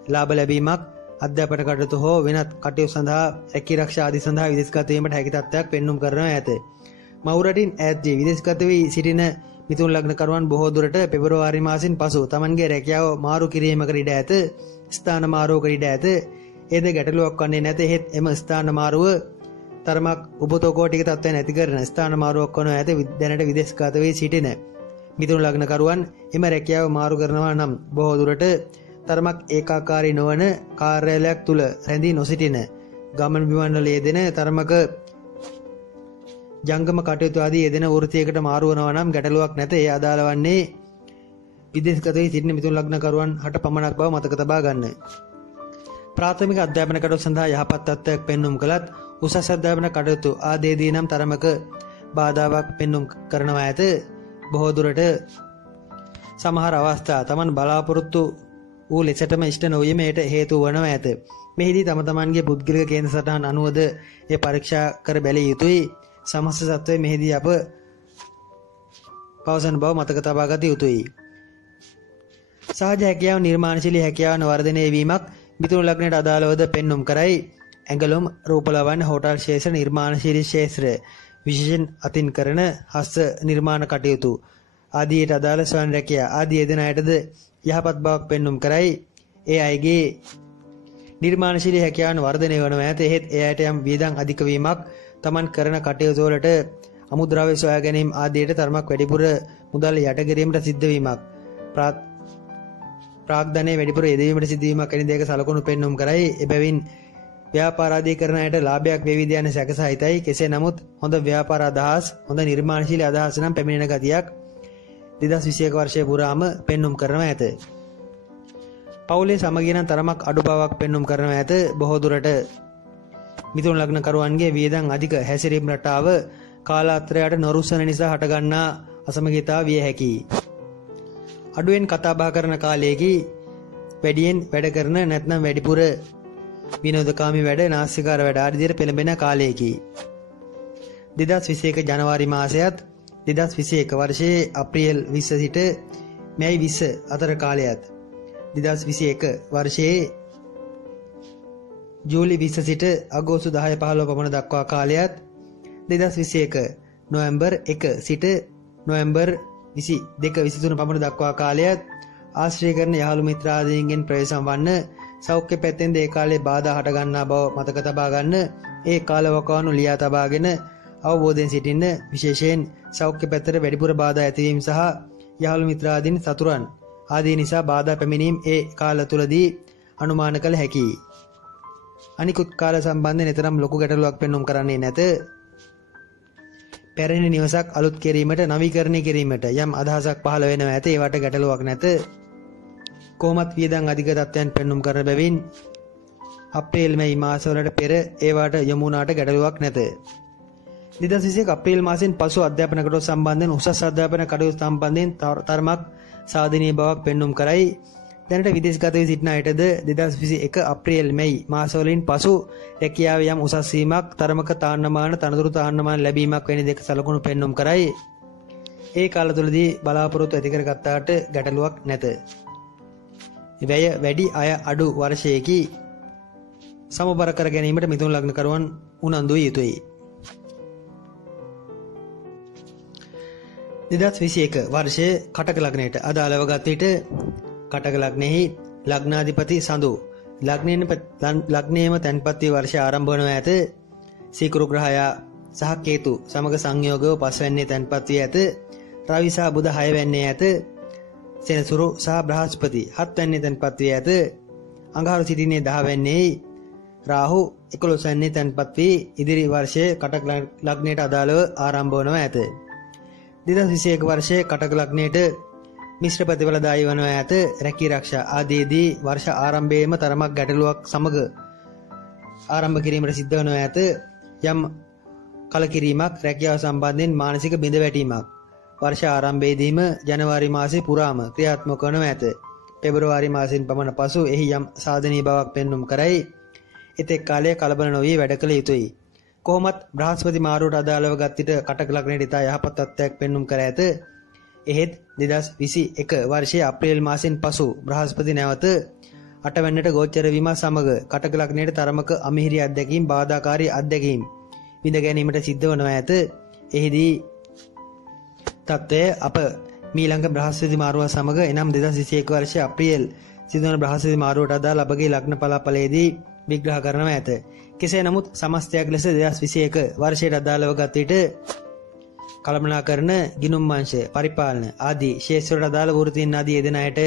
ලාභ ලැබීමක්, අධ්‍යාපන කටයුතු හෝ වෙනත් කටයුතු සඳහා රැකී ආරක්ෂා ආදී සඳහා විදේශගත වීමට හැකි තත්ත්වයක් පෙන්눔 කරනවා ඇත. මවුරටින් ඈත් වී විදේශගත වී සිටින මිථුන ලග්න කරුවන් බොහෝ දුරට පෙබරවාරි මාසයෙන් පසු තමන්ගේ රැකියාව මාරු කිරීමකට ඉඩ ඇත. ස්ථාන මාරුවකට ඉඩ ඇත. ඒද ගැටලුවක් වන්නේ නැත. එහෙත් එම ස්ථාන මාරුව තරමක් උබතෝකෝටික තත්ත්වයන් ඇති කරන ස්ථාන මාරුවක් වනු ඇත. දැනට විදේශගත වී සිටින මිථුන ලග්න කරුවන් එම රැකියාව මාරු කරනවා නම් බොහෝ දුරට තරමක් ඒකාකාරී නොවන කාර්යාලයක් තුල රැඳී නොසිටින, ගමන් බිමන් වල යෙදෙන, තරමක ජංගම කටයුතු ආදී යෙදෙන වෘත්තියකට මාරු වෙනවා නම් ගැටලුවක් නැත. ඒ අදාළ වන්නේ විදේශගත වී සිටින මිථුන ලග්න කරුවන් හට පමණක් බව මතක තබා ගන්න. ප්‍රාථමික අධ්‍යාපන කටයුතු සඳහා යහපත් තත්ත්වයක් පෙන්눔 කළත් උසස් අධ්‍යාපන කටයුතු ආදීදී නම් තරමක බාධාවක් පෙන්눔 කරනවා ඇත. බොහෝ දුරට සමහර අවස්ථා තමන් බලාපොරොත්තු වූ ලෙසටම ඉෂ්ට නොවීමට හේතු වනවා ඇත. මෙහිදී තම තමන්ගේ පුද්ගලික කේන්ද්‍ර සටහන් අනුවද ඒ පරීක්ෂා කර බැලිය යුතුයි. සමස්ත සත්වය මෙහිදී අප පවසන බව මතක තබා ගත යුතුයි. සහජ හැකියාව, නිර්මාණශීලී හැකියාවන් වර්ධනය වීමක් මිථුන ලග්නයට අදාළවද පෙන්눔 කරයි. ඇඟලුම්, රූපලවන්න, හෝටල් ශේෂ්ත්‍ර, නිර්මාණශීලී ශේෂ්ත්‍ර, විශේෂයෙන් අතින් කරන හස්ත නිර්මාණ කටයුතු ආදීට අදාළ ස්වයං රැකියා ආදී යෙදෙන අයටද යහපත් බවක් පෙන්눔 කරයි. ඒ අයගේ නිර්මාණශීලී හැකියාවන් වර්ධනය වනවා ඇත. එහෙත් ඒ අයට යම් වියදම් අධික වීමක්, තමන් කරන කටයුතු වලට අමුද්‍රව්‍ය සොයා ගැනීම ආදීට තරමක් වැඩිපුර මුදල් යට කිරීමට සිද්ධ වීමක්, ප්‍රාග්ධනයේ වැඩිපුර යෙදවීමට සිද්ධ වීමක් වැනි දේක සලකුණු පෙන්눔 කරයි. එබැවින් ව්‍යාපාර ආදී කරන අයට ලාභයක් වේවිද යන සැකසහිතයි. කෙසේ නමුත් හොඳ ව්‍යාපාර අදහස්, හොඳ නිර්මාණශීලී අදහස් නම් පැමිණෙන ගතියක් 2021 වර්ෂයේ පුරාම පෙන්눔 කරනවා ඇත. පවුලේ සමගිය නම් තරමක් අඩු බවක් පෙන්눔 කරනවා ඇත. බොහෝ දුරට මිථුන ලග්න කරුවන්ගේ වියදම් අධික හැසිරීම රටාව කාලාන්තරයට නොරුස්සන නිසා හටගන්නා අසමගියතාව විය හැකියි. අඩුවෙන් කතා බහ කරන කාලයේදී වැඩියෙන් වැඩ කරන, නැත්නම් වැඩිපුර විනෝදකාමී වැඩ, නාස්තිකාර වැඩ ආදියට පෙළඹෙන කාලයේදී 2021 ජනවාරි මාසයත් 2021 වර්ෂයේ අප්‍රේල් 20 සිට මැයි 20 අතර කාලයත් 2021 වර්ෂයේ ජූලි 20 සිට අගෝස්තු 10-15 පමණ දක්වා කාලයත් 2021 නොවැම්බර් 1 සිට නොවැම්බර් 22-23 පමණ දක්වා කාලයත් ආශ්‍රය කරන යහළු මිත්‍රාදීන්ගෙන් ප්‍රවේශම් වන්න, සෞඛ්‍ය පැත්තෙන්ද ඒ කාලේ බාධා හට ගන්නා බව මතක තබා ගන්න. ඒ කාලවකවානු ලියා තබාගෙන අවබෝධයෙන් සිටින්න. විශේෂයෙන් සෞඛ්‍ය පැත්තට වැඩිපුර බාධා ඇතිවීම සහ යහළු මිත්‍රාදීන් සතුරන් ආදී නිසා බාධා පැමිණීම් ඒ කාල තුලදී අනුමාන කළ හැකියි. අනිකුත් කාල සම්බන්ධයෙන් නිතරම ලොකු ගැටලුවක් පෙන්වුම් කරන්නේ නැත. පැරණි නිවසක් අලුත් කිරීමට නවීකරණය කිරීමට යම් අදහසක් පහළ වෙනවා ඇත. ඒවට ගැටලුවක් නැත. කොහොමත් වියදම් අධික තත්ත්වයන් පෙන්වුම් කරන බැවින් අප්‍රේල් මැයි මාසවලට පෙර ඒවට යොමු වුණාට ගැටලුවක් නැත. 2021 අප්‍රේල් මාසයෙන් පසු අධ්‍යාපන කටයුතු සම්බන්ධයෙන් උසස් අධ්‍යාපන කටයුතු සම්බන්ධයෙන් තරමක් සාධනීය බවක් පෙන්වුම් කරයි. දැනට විදේශගත වී සිටින අයටද 2021 අප්‍රේල් මැයි මාසවලින් පසු රැකියාවේ යම් උසස් වීමක් තරමක තාන්නමාන තනතුරු තාන්නමාන ලැබීමක් වැනි දෙක සලකුණු පෙන්වුම් කරයි. ඒ කාල තුලදී බලාපොරොත්තු ඇති කරගත්තාට ගැටලුවක් නැත. වැය වැඩි අය අඩු වර්ෂයේකි සමබර කර ගැනීමට මිථුන ලග්නකරුවන් උනන්දු විය යුතුයි. 2021 වර්ෂයේ කටක ලග්නයට අදාළව ගත විට කටක ලග්නයෙහි ලග්නාධිපති සඳු ලග්නයේම තැන්පත් වී වර්ෂය ආරම්භ වනවා ඇත. සීකුරු ග්‍රහයා සහ කේතු සමග සංයෝගව පස්වැන්නේ තැන්පත් වී ඇත. රවි සහ බුධ 6 වැන්නේ ඇත. සෙනසුරු සහ බ්‍රහස්පති 7 වැන්නේ තැන්පත් වී ඇත. අඟහරු සිටින්නේ 10 වැන්නේ. රාහු 11 වැන්නේ තැන්පත් වී ඉදිරි වර්ෂයේ කටක ලග්නයට අදාළව ආරම්භ වනවා ඇත. 2021 වර්ෂයේ කටක ලග්නයට මිශ්‍ර ප්‍රතිඵලදායී වනවා ඇත. රැකී ආරක්ෂා ආදීදී වර්ෂ ආරම්භයේම තරමක් ගැටලුවක් සමග ආරම්භ කිරීමට සිද්ධ වනවා ඇත. යම් කලකිරීමක් රැකියාව සම්බන්ධයෙන් මානසික බිඳවැටීමක් වර්ෂ ආරම්භයේදීම ජනවාරි මාසයේ පුරාම ක්‍රියාත්මක වනවා ඇත. පෙබරවාරි මාසයෙන් පමණ පසු එහි යම් සාධනීය බවක් පෙන්වුම් කරයි. එතෙක් කාලයේ කලබල නොවී වැඩ කළ යුතුයි. කොහොමත් බ්‍රහස්පති මාරුවට අදාළව ගත් විට කටක ලග්නයට ඉතා යහපත් තත්ත්වයක් පෙන්වුම් කර ඇත. එහෙත් 2021 වර්ෂයේ අප්‍රේල් මාසයෙන් පසු බ්‍රහස්පති නැවත 8 වෙනිට ගෝචර වීම සමග කටක ලග්නයට තරමක අමිහිරි අත්දැකීම් බාධාකාරී අත්දැකීම් විඳ ගැනීමට සිද්ධ වනවා ඇත. එහිදී තත්ත්වය අප මීළඟ බ්‍රහස්පති මාරුව සමග එනම් 2021 වර්ෂයේ අප්‍රේල් සිදුවන බ්‍රහස්පති මාරුවට අදාළ අපගේ ලග්න පලාපලයේදී විග්‍රහ කරනවා ඇත. කෙසේ නමුත් සමස්තයක් ලෙස 2021 වර්ෂයට අදාළව ගත විට කළමනාකරන ගිණුම් අංශ පරිපාලන ආදී ශේෂ්ත්‍රවලට අදාළ වෘත්තීන් ආදී යෙදෙන අයට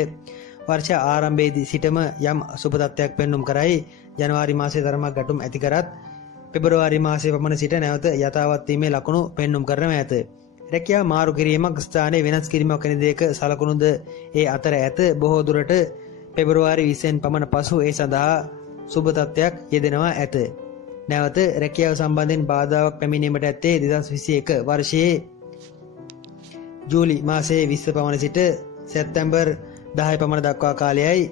වර්ෂ ආරම්භයේදී සිටම යම් සුබ තත්ත්වයක් පෙන්වුම් කරයි. ජනවාරි මාසයේ තරමක් ගැටුම් ඇති කරත් පෙබරවාරි මාසයේ පමණ සිට නැවත යථාවත් වීමේ ලකුණු පෙන්වුම් කරනවා ඇත. රැකියාව මාරු කිරීමක් ස්ථානයේ වෙනස් කිරීමක් වැනි දෙයක සලකුණුද ඒ අතර ඇත. බොහෝ දුරට පෙබරවාරි 20න් පමණ පසු ඒ සඳහා සුබ තත්ත්වයක් යෙදෙනවා ඇත. නැවත රැකියාව සම්බන්ධයෙන් බාධාවක් පැමිණීමට ඇත්තේ 2021 වර්ෂයේ ජූලි මාසයේ 20 පමණ සිට සැප්තැම්බර් 10 පමණ දක්වා කාලයයි.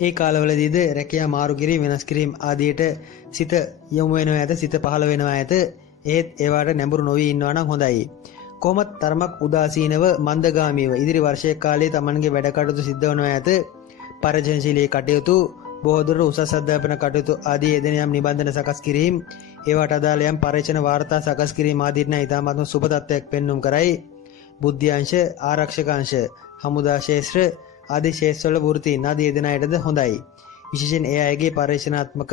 ඒ කාලවලදීද රැකියාව මාරු කිරීම වෙනස් කිරීම ආදියට සිත යොමු වෙනවා ඇත. සිත පහළ වෙනවා ඇත. ඒත් ඒවට නැඹුරු නොවී ඉන්නවා නම් හොඳයි. කොහොමත් තරමක් උදාසීනව මන්දගාමීව ඉදිරි වර්ෂයේ කාලයේ Tamanගේ වැඩ කටයුතු සිද්ධ වනවා ඇත. පරිජනශීලී කටයුතු බොහෝ දුරට උසස් අධ්‍යාපන කටයුතු ආදී යෙදෙන යම් නිබන්ධන සකස් කිරීම ඒවට අදාළ යම් පරීක්ෂණ වාර්තා සකස් කිරීම ආදී නම් ඉතාමත්ම සුබ තත්ත්වයක් පෙන්වුම් කරයි. බුද්ධ්‍යාංශ ආරක්ෂකාංශ හමුදා ශේෂ්ත්‍ර ආදී ශේෂ්ත්‍රවල වෘත්තීන් ආදී යෙදෙන අයටද හොඳයි. විශේෂයෙන් ඒ අයගේ පරීක්ෂණාත්මක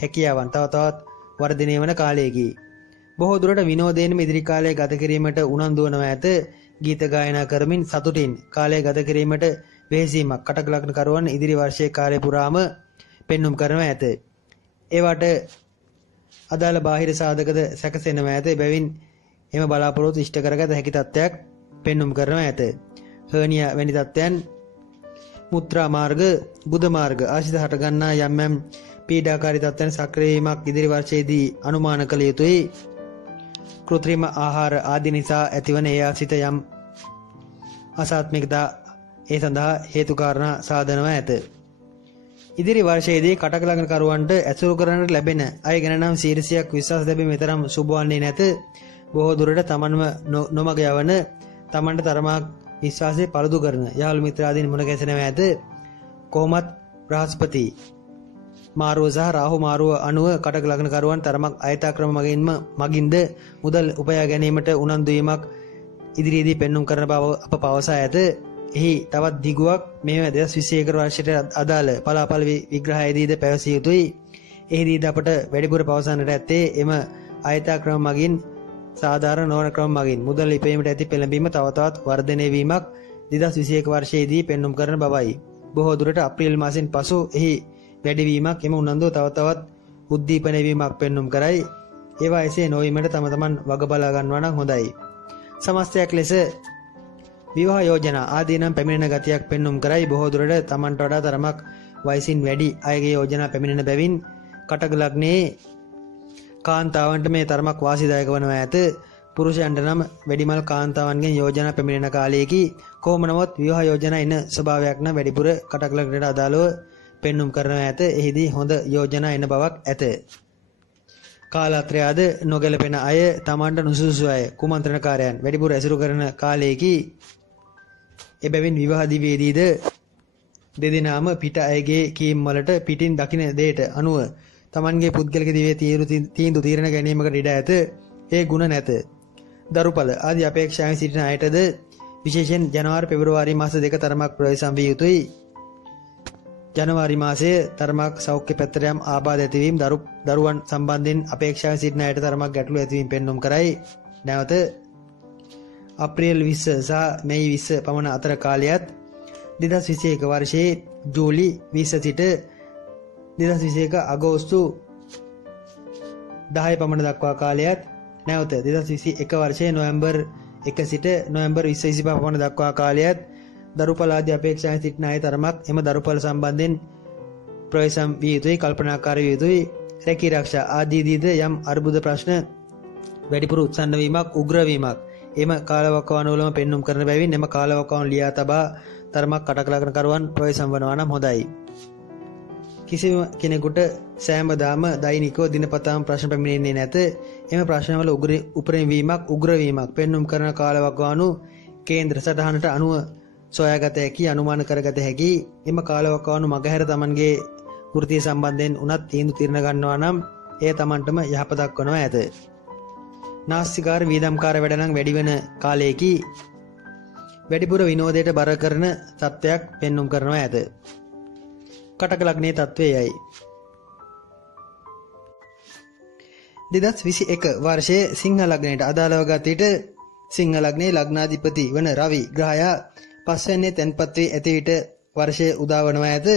හැකියාවන් තව තවත් වර්ධනය වන කාලයකි. බොහෝ දුරට විනෝදයෙන්ම ඉදිරි කාලය ගත කිරීමට උනන්දු වනවා ඇත. ගීත ගායනා කරමින් සතුටින් කාලය ගත කිරීමට වෙහෙසීමක් කටක ලග්නකරුවන් ඉදිරි වර්ෂයේ කාලය පුරාම පෙන්වුම් කරනවා ඇත. ඒවට අදාළ බාහිර සාධකද සැකසෙනවා ඇත. එබැවින් එම බලාපොරොත්තු ඉෂ්ට කරගත හැකි තත්ත්වයක් පෙන්වුම් කරනවා ඇත. හර්නියා වැනි තත්ත්වයන් මුත්‍රා මාර්ග බුධ මාර්ග ආශ්‍රිත හටගන්නා යම් යම් පීඩාකාරී තත්ත්වයන් සක්‍රිය වීමක් ඉදිරි වර්ෂයේදී අනුමාන කළ යුතුයි. කෘත්‍රිම ආහාර ආදී නිසා ඇතිවන ඒ ආශ්‍රිත යම් අසාත්මිකතා ඒ සඳහා හේතු කාරණා සාධනවා ඇත. ඉදිරි වර්ෂයේදී කටක ලග්නකරුවන්ට ඇසුරු කරන්නට ලැබෙන අය ගැන නම් සීරිසියක් විශ්වාස ලැබීම තරම් සුබ වන්නේ නැත. බොහෝ දුරට තමන්ව නොමග යවන තමන්ට තරමක් විශ්වාසය පළුදු කරන යාළු මිත්‍රාදීන් මුණ ගැසෙනවා ඇත. කොහොමත් බ්‍රහස්පති මාරුව සහ රාහු මාරුව අනුව කටක ලග්නකරුවන් තරමක් අයථාක්‍රම මගින්ද මුදල් උපයා ගැනීමට උනන්දු වීමක් ඉදිරියේදී පෙන්වුම් කරන බව අප පවසා ඇත. එහි තවත් දිගුවක් මේ 2021 වර්ෂයට අදාළ පලාපල විග්‍රහයේදීද පැවසිය යුතුයි. එහිදීද අපට වැඩිපුර පවසන්නට ඇත්තේ එම ආයතක්‍රම මගින් සාධාරණ නොවන ක්‍රම මගින් මුදල් ඉපැයීමට ඇති පෙළඹීම තව තවත් වර්ධනය වීමක් 2021 වර්ෂයේදී පෙන්눔 කරන බවයි. බොහෝ දුරට අප්‍රේල් මාසෙන් පසු එහි වැඩිවීමක් එම උනන්දුව තව තවත් උද්දීපනය වීමක් පෙන්눔 කරයි. ඒවා එසේ නොවීමට තම තමන් වග බලා ගන්නවා නම් හොඳයි. සමස්තයක් ලෙස විවාහ යෝජනා ආදී නම් පැමිණෙන ගතියක් පෙන්눔 කරයි. බොහෝ දුරට තමන්ට වඩා තරමක් වයසින් වැඩි අයගේ යෝජනා පැමිණෙන බැවින් කටක ලග්නයේ කාන්තාවන්ට මේ තරමක් වාසිදායක වනවා ඇත. පුරුෂයන්ට නම් වැඩිමල් කාන්තාවන්ගෙන් යෝජනා පැමිණෙන කාලයේදී කොහොම නමුත් විවාහ යෝජනා එන ස්වභාවයක් නම් වැඩිපුර කටක ලග්නයට අදාළව පෙන්눔 කරනවා ඇත. එහිදී හොඳ යෝජනා එන බවක් ඇත. කාලත්‍රයාද නොගැලපෙන අය තමන්ට නුසුසු අය කුමන්ත්‍රණකාරයන් වැඩිපුර ඇසුරු කරන කාලයේදී එබැවින් විවාහ දිවියේදීද දෙදෙනාම පිට අයගේ කීම් වලට පිටින් දකින දෙයට අනුව තමන්ගේ පුද්ගලික දිවියේ තීන්දුව తీරන ගැනීමකට ඉඩ ඇත. ඒ ගුණ නැත. දරුඵල ආදී අපේක්ෂාවෙන් සිටින අයටද විශේෂයෙන් ජනවාරි පෙබරවාරි මාස දෙක තරමක් ප්‍රවේශම් විය යුතුයි. ජනවාරි මාසයේ තරමක් සෞඛ්‍ය පැත්තට යම් ආබාධ ඇතිවීම දරුවන් සම්බන්ධයෙන් අපේක්ෂාවෙන් සිටින අයට තරමක් ගැටලු ඇතිවීම පෙන්눔 කරයි. නැවත අප්‍රේල් 20 සහ මැයි 20 පමණ අතර කාලයත් 2021 වර්ෂයේ ජූලි 20 සිට 2021 අගෝස්තු 10 පමණ දක්වා කාලයත් නැවත 2021 වර්ෂයේ නොවැම්බර් 1 සිට නොවැම්බර් 20 පමණ දක්වා කාලයත් දරුඵල ආදී අපේක්ෂාවෙන් සිටින අය තරමක් එම දරුඵල සම්බන්ධයෙන් ප්‍රවේශම් විය යුතුයි, කල්පනාකාරී විය යුතුයි. රැකී ආරක්ෂා ආදීදීද යම් අර්බුද ප්‍රශ්න වැඩිපුර උත්සන්න වීමක්, උග්‍ර වීමක් එම කාලවකවානුවලම පෙන්눔 කරන බැවින් එම කාලවකවානු ලියා තබා තරමක් කටක ලගන කරුවන් ප්‍රවේශම් වනවා නම් හොඳයි. කිසිම කෙනෙකුට සෑමදාම දෛනිකව දිනපතාම ප්‍රශ්න පැමිණෙන්නේ නැත. එම ප්‍රශ්නවල උපරිම වීමක්, උග්‍ර වීමක් පෙන්눔 කරන කාලවකවානු කේන්ද්‍ර සටහනට අනුව සොයාගත හැකි, අනුමාන කරගත හැකි. එම කාලවකවානු මගහැර තමන්ගේ වෘත්තිය සම්බන්ධයෙන් උනත් තීන්දුව తీරන ගන්නවා නම් එය තමන්ටම යහපතක් වනවා ඇත. නාස්තිකාර වීදම්කාර වැඩ නම් වැඩි වෙන කාලයේදී වැඩිපුර විනෝදයට බර කරන තත්ත්වයක් පෙන්눔 කරනවා ඇත. කටක ලග්නයේ තත්ත්වයයි 2021 වර්ෂයේ සිංහ ලග්නයට අදාළව ගත විට සිංහ ලග්නයේ ලග්නාධිපති වන රවි ග්‍රහයා පස්වැන්නේ තැන්පත් වී ඇති විට වර්ෂයේ උදාවනවා ඇත.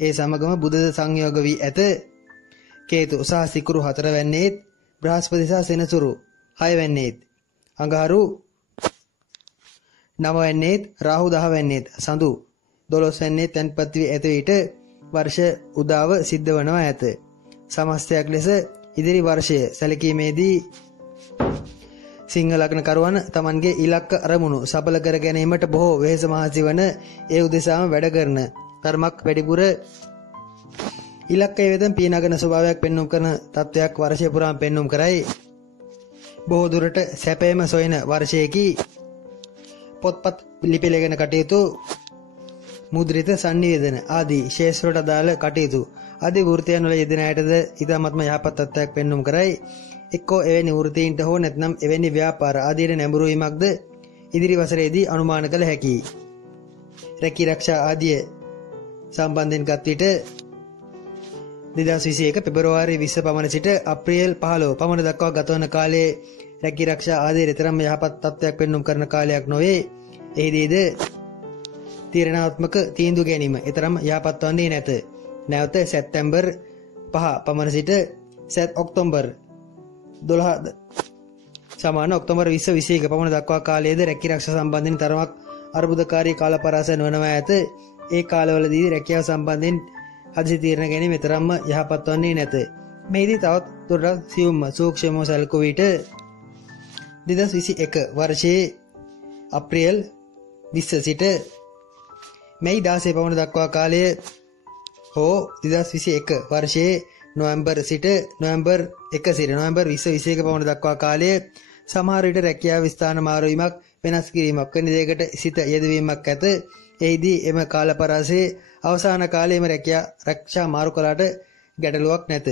ඒ සමගම බුධ සංයෝග වී ඇත. කේතු සහ සිකුරු 4 වැන්නේත්, බ්‍රහස්පති සහ සෙනසුරු 6 වැන්නේත්, අඟහරු 9 වැන්නේත්, රාහු 10 වැන්නේත්, සඳු 12 වැන්නේත් තැන්පත් වී ඇති විට වර්ෂ උදාව සිද්ධ වනවා ඇත. සමස්තයක් ලෙස ඉදිරි වර්ෂය සැලකීමේදී සිංහ ලග්න කරුවන් තමන්ගේ ඉලක්ක අරමුණු සඵල කර ගැනීමට බොහෝ වෙහෙස මහන්සි වන ඒ උදෙසාම වැඩ කරන තරමක් වැඩිපුර ඉලක්කය වෙතම පීනගන ස්වභාවයක් පෙන්눔 කරන තත්වයක් වර්ෂය පුරාම පෙන්눔 කරයි. බොහෝ දුරට සැපයම සොයන වර්ෂයේදී පොත්පත් ලිපි ලැබෙන කටයුතු, මුද්‍රිත සංනිවේදන ආදී ශේෂ්ත්‍රයට අදාළ කටයුතු ආදී වෘත්තයන් වල යෙදෙන අයටද ඉතාමත්ම යහපත් තත්ත්වයක් පෙන්눔 කරයි. එක්කෝ එවැනි වෘත්තීන්ට හෝ නැත්නම් එවැනි ව්‍යාපාර ආදීට නැඹුරු වීමක්ද ඉදිරි වසරේදී අනුමාන කළ හැකියි. රැකී ආරක්ෂා ආදී සම්බන්ධයෙන් ගත් විට 2021 පෙබරවාරි 20 පමණ සිට අප්‍රේල් 15 පමණ දක්වා ගතවන කාලයේ රැකී ආරක්ෂා ආදී තරම් යහපත් තත්ත්වයක් පෙන්눔 කරන කාලයක් නොවේ. එහිදීද තීරණාත්මක තීන්දුව ගැනීම ඊතරම් යහපත් වන්නේ නැත. නැවත සැප්තැම්බර් 5 පමණ සිට ඔක්තෝබර් 12 සමාන ඔක්තෝබර් 20 21 පමණ දක්වා කාලයේද රැකී ආරක්ෂා සම්බන්ධයෙන් තරමක් අර්බුදකාරී කාලපරාසයන් වනවා ඇත. ඒ කාලවලදී රැකියාව සම්බන්ධයෙන් හදිසි තීරණ ගැනීම තරම්ම යහපත් වන්නේ නැත. මෙහිදී තවත් දුරටත් සියුම්ම සූක්ෂමව සැලකුව විට 2021 වර්ෂයේ අප්‍රේල් 20 සිට මැයි 16 පමණ දක්වා කාලය හෝ 2021 වර්ෂයේ නොවැම්බර් සිට නොවැම්බර් 1 සිට නොවැම්බර් 20 21 පමණ දක්වා කාලය සමහර විට රැකියාව ස්ථාන මාරුවීමක්, වෙනස් කිරීමක් වැනි දෙයකට සිත යෙදවීමක් ඇත. එහිදී එම කාලපරාසයේ අවසාන කාලයේම රැකියා මාරු කළාට ගැටලුවක් නැත.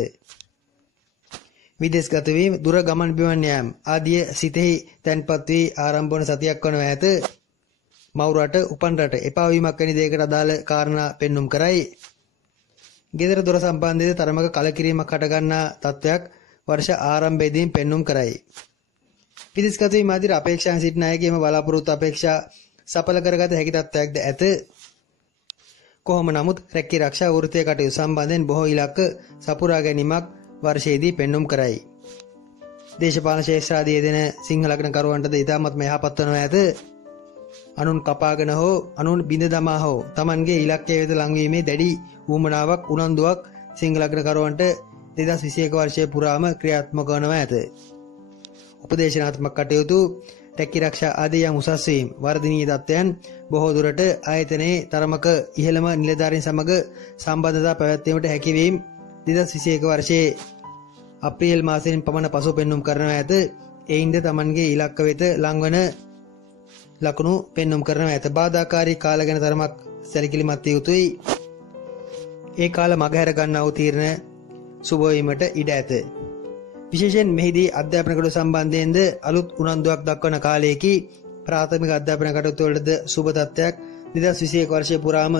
විදේශගත වීම, දුර ගමන් බිමන් යාම ආදී සිතෙහි තැන්පත් වී ආරම්භ වන සතියක් වනවා ඇත. මව් රට, උපන් රට එපා වීමක් වැනි දෙයකට අදාළ කාරණා පෙන්눔 කරයි. ගෙදර දොර සම්බන්ධයෙන් තරමක කලකිරීමක් හටගන්නා තත්වයක් වර්ෂ ආරම්භයේදී පෙන්눔 කරයි. විදේශගත වීම ආදී අපේක්ෂාන් සිටින අයගේම බලාපොරොත්තු අපේක්ෂා සඵල කරගත හැකි තත්ත්වයක්ද ඇත. කොහොම නමුත් රැකී ආරක්ෂා වෘත්තීය කටයුතු සම්බන්ධයෙන් බොහෝ ඉලක්ක සපුරා ගැනීමක් වර්ෂයේදී පෙන්눔 කරයි. දේශපාලන ශාස්ත්‍රාදී යෙදෙන සිංහ ලග්න කරුවන්ටද ඉතාමත්ම යහපත් වනවා ඇත. අනුන් කපාගෙන හෝ අනුන් බිඳ දමා හෝ Tamanගේ ඉලක්කය වෙත ලංවීමේ දැඩි ඌමනාවක් උනන්දුවක් සිංහ ලග්න කරුවන්ට 2021 වර්ෂයේ පුරාම ක්‍රියාත්මක වනවා ඇත. උපදේශනාත්මක කටයුතු රැකී ආරක්ෂා ආදී යම් උසස් වීම වර්ධනීය තත්ත්වයන් බොහෝ දුරට ආයතනයේ තරමක ඉහළම නිලධාරීන් සමග සම්බන්ධතා පැවැත්වීමට හැකියවීම 2021 වර්ෂයේ අප්‍රේල් මාසයෙන් පමණ පසු පෙන්눔 කරනවා ඇත. එයින්ද Tamanගේ ඉලක්ක වෙත ලංවන ලකුණු පෙන්눔 කරනවා ඇත. බාධාකාරී කාල ගැන තරමක් සැලකිලිමත් විය යුතුයි. ඒ කාල මගහැර ගන්නා වූ තීරණ සුබ වීමට ඉඩ ඇත. විශේෂයෙන් මෙහිදී අධ්‍යාපන කටයුතු සම්බන්ධයෙන්ද අලුත් උනන්දුවක් දක්වන කාලයේකී ප්‍රාථමික අධ්‍යාපන කටයුතු වලද සුබ තත්ත්වයක් 2021 වර්ෂයේ පුරාම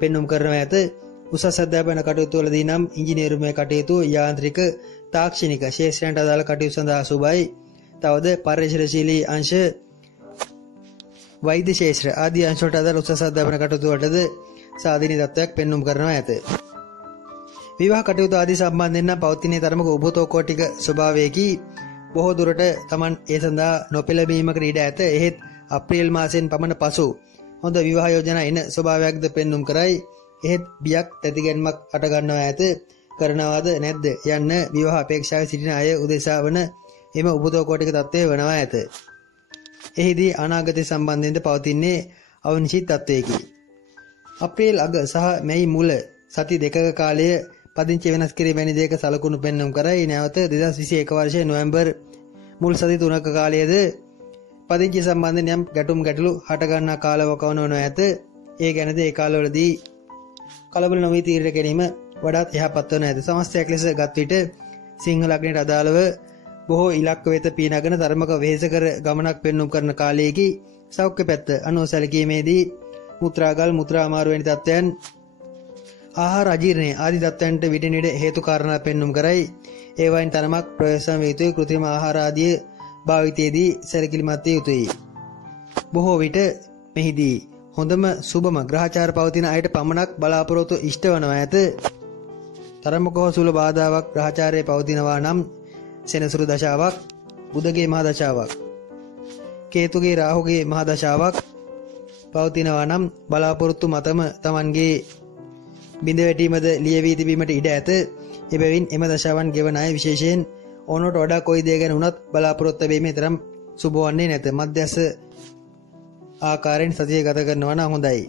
පෙන්눔 කරනවා ඇත. උසස් අධ්‍යාපන කටයුතු වලදී නම් ඉංජිනේරුමය කටයුතු, යාන්ත්‍රික, තාක්ෂණික ශාස්ත්‍රයන්ට අදාළ කටයුතු සඳහා සුබයි. තවද පරිශ්‍රශීලී අංශ, වෛද්‍ය ශාස්ත්‍ර ආදී අංශ වලට අදාළ උසස් අධ්‍යාපන කටයුතු වලටද සාධනීය තත්ත්වයක් පෙන්눔 කරනවා ඇත. විවාහ කටයුතු ආදී සම්බන්ධයෙන් නම් පවතින තරමක උබතෝකෝටික ස්වභාවයකී බොහෝ දුරට Taman ඒ සඳහා නොපෙළඹීමකට ඉඩ ඇත. එහෙත් අප්‍රේල් මාසයෙන් පමණ පසු හොඳ විවාහ යෝජනා එන ස්වභාවයක්ද පෙන්눔 කරයි. එහෙත් බියක් තැතිගැන්මක් අට ගන්නවා ඇත. කරනවාද නැද්ද යන්න විවාහ අපේක්ෂාවේ සිටින අය උදෙසා වන එම උබතෝකෝටික තත්ත්වය වනවා ඇත. එහිදී අනාගතය සම්බන්ධයෙන්ද පවතින්නේ අවිනිශ්චිත තත්ත්වයකි. අප්‍රේල් අග සහ මැයි මුල සති දෙකක කාලය පදිංචි වෙනස් කිරීම වැනි දෙයක සලකුණු පෙන්눔 කරයි. නැවත 2021 වර්ෂයේ නොවැම්බර් මුල් සති 3ක කාලයේද පදිංචි සම්බන්ධයෙන් යම් ගැටලු හට ගන්නා කාලවකවන වනු ඇත. ඒ ගැනද ඒ කාලවලදී කලබල නොවී තීරණ ගැනීම වඩාත් යහපත් වන ඇත. සමස්තයක් ලෙස ගත් විට සිංහ ලග්නයට අදාළව බොහෝ ඉලක්ක වෙත පීනගෙන ධර්මක වෙහෙසකර ගමනක් පෙන්눔 කරන කාලයේදී සෞඛ්‍ය පැත්ත අනුව සැලකීමේදී මුත්‍රාගල්, මුත්‍රා අමාරු වැනි තත්ත්වයන්, ආහාර අජීර්ණය ආදී තත්ත්වයන්ට විටින් විට හේතු කාරණා පෙන්눔 කරයි. ඒවයින් තරමක් ප්‍රවේශම් විය යුතුයි. කෘත්‍රිම ආහාර ආදී භාවිතයේදී සැලකිලිමත් විය යුතුයි. බොහෝ විට මෙහිදී හොඳම සුබම ග්‍රහචාර පවතින අයට පමණක් බලාපොරොත්තු ඉෂ්ට වනවා ඇත. තරමක හෝ සුළු බාධාවක් ග්‍රහචාරයේ පවතිනවා නම් සෙනසුරු දශාවක්, බුධගේ මහා දශාවක්, කේතුගේ රාහුගේ මහා දශාවක් පවතිනවා නම් බලාපොරොත්තු මතම Tamanගේ බිඳ වැටීමද ලියවී තිබීමට ඉඩ ඇත. එබැවින් එම දශාවන් ගෙවන අය විශේෂයෙන් ඕනට වඩා කොයි දේ ගැන වුණත් බලාපොරොත්තු වීමේ තරම් සුබ වන්නේ නැත. මධ්‍යස්ථ ආකාරයෙන් සතිය ගත කරනවා නම් හොඳයි.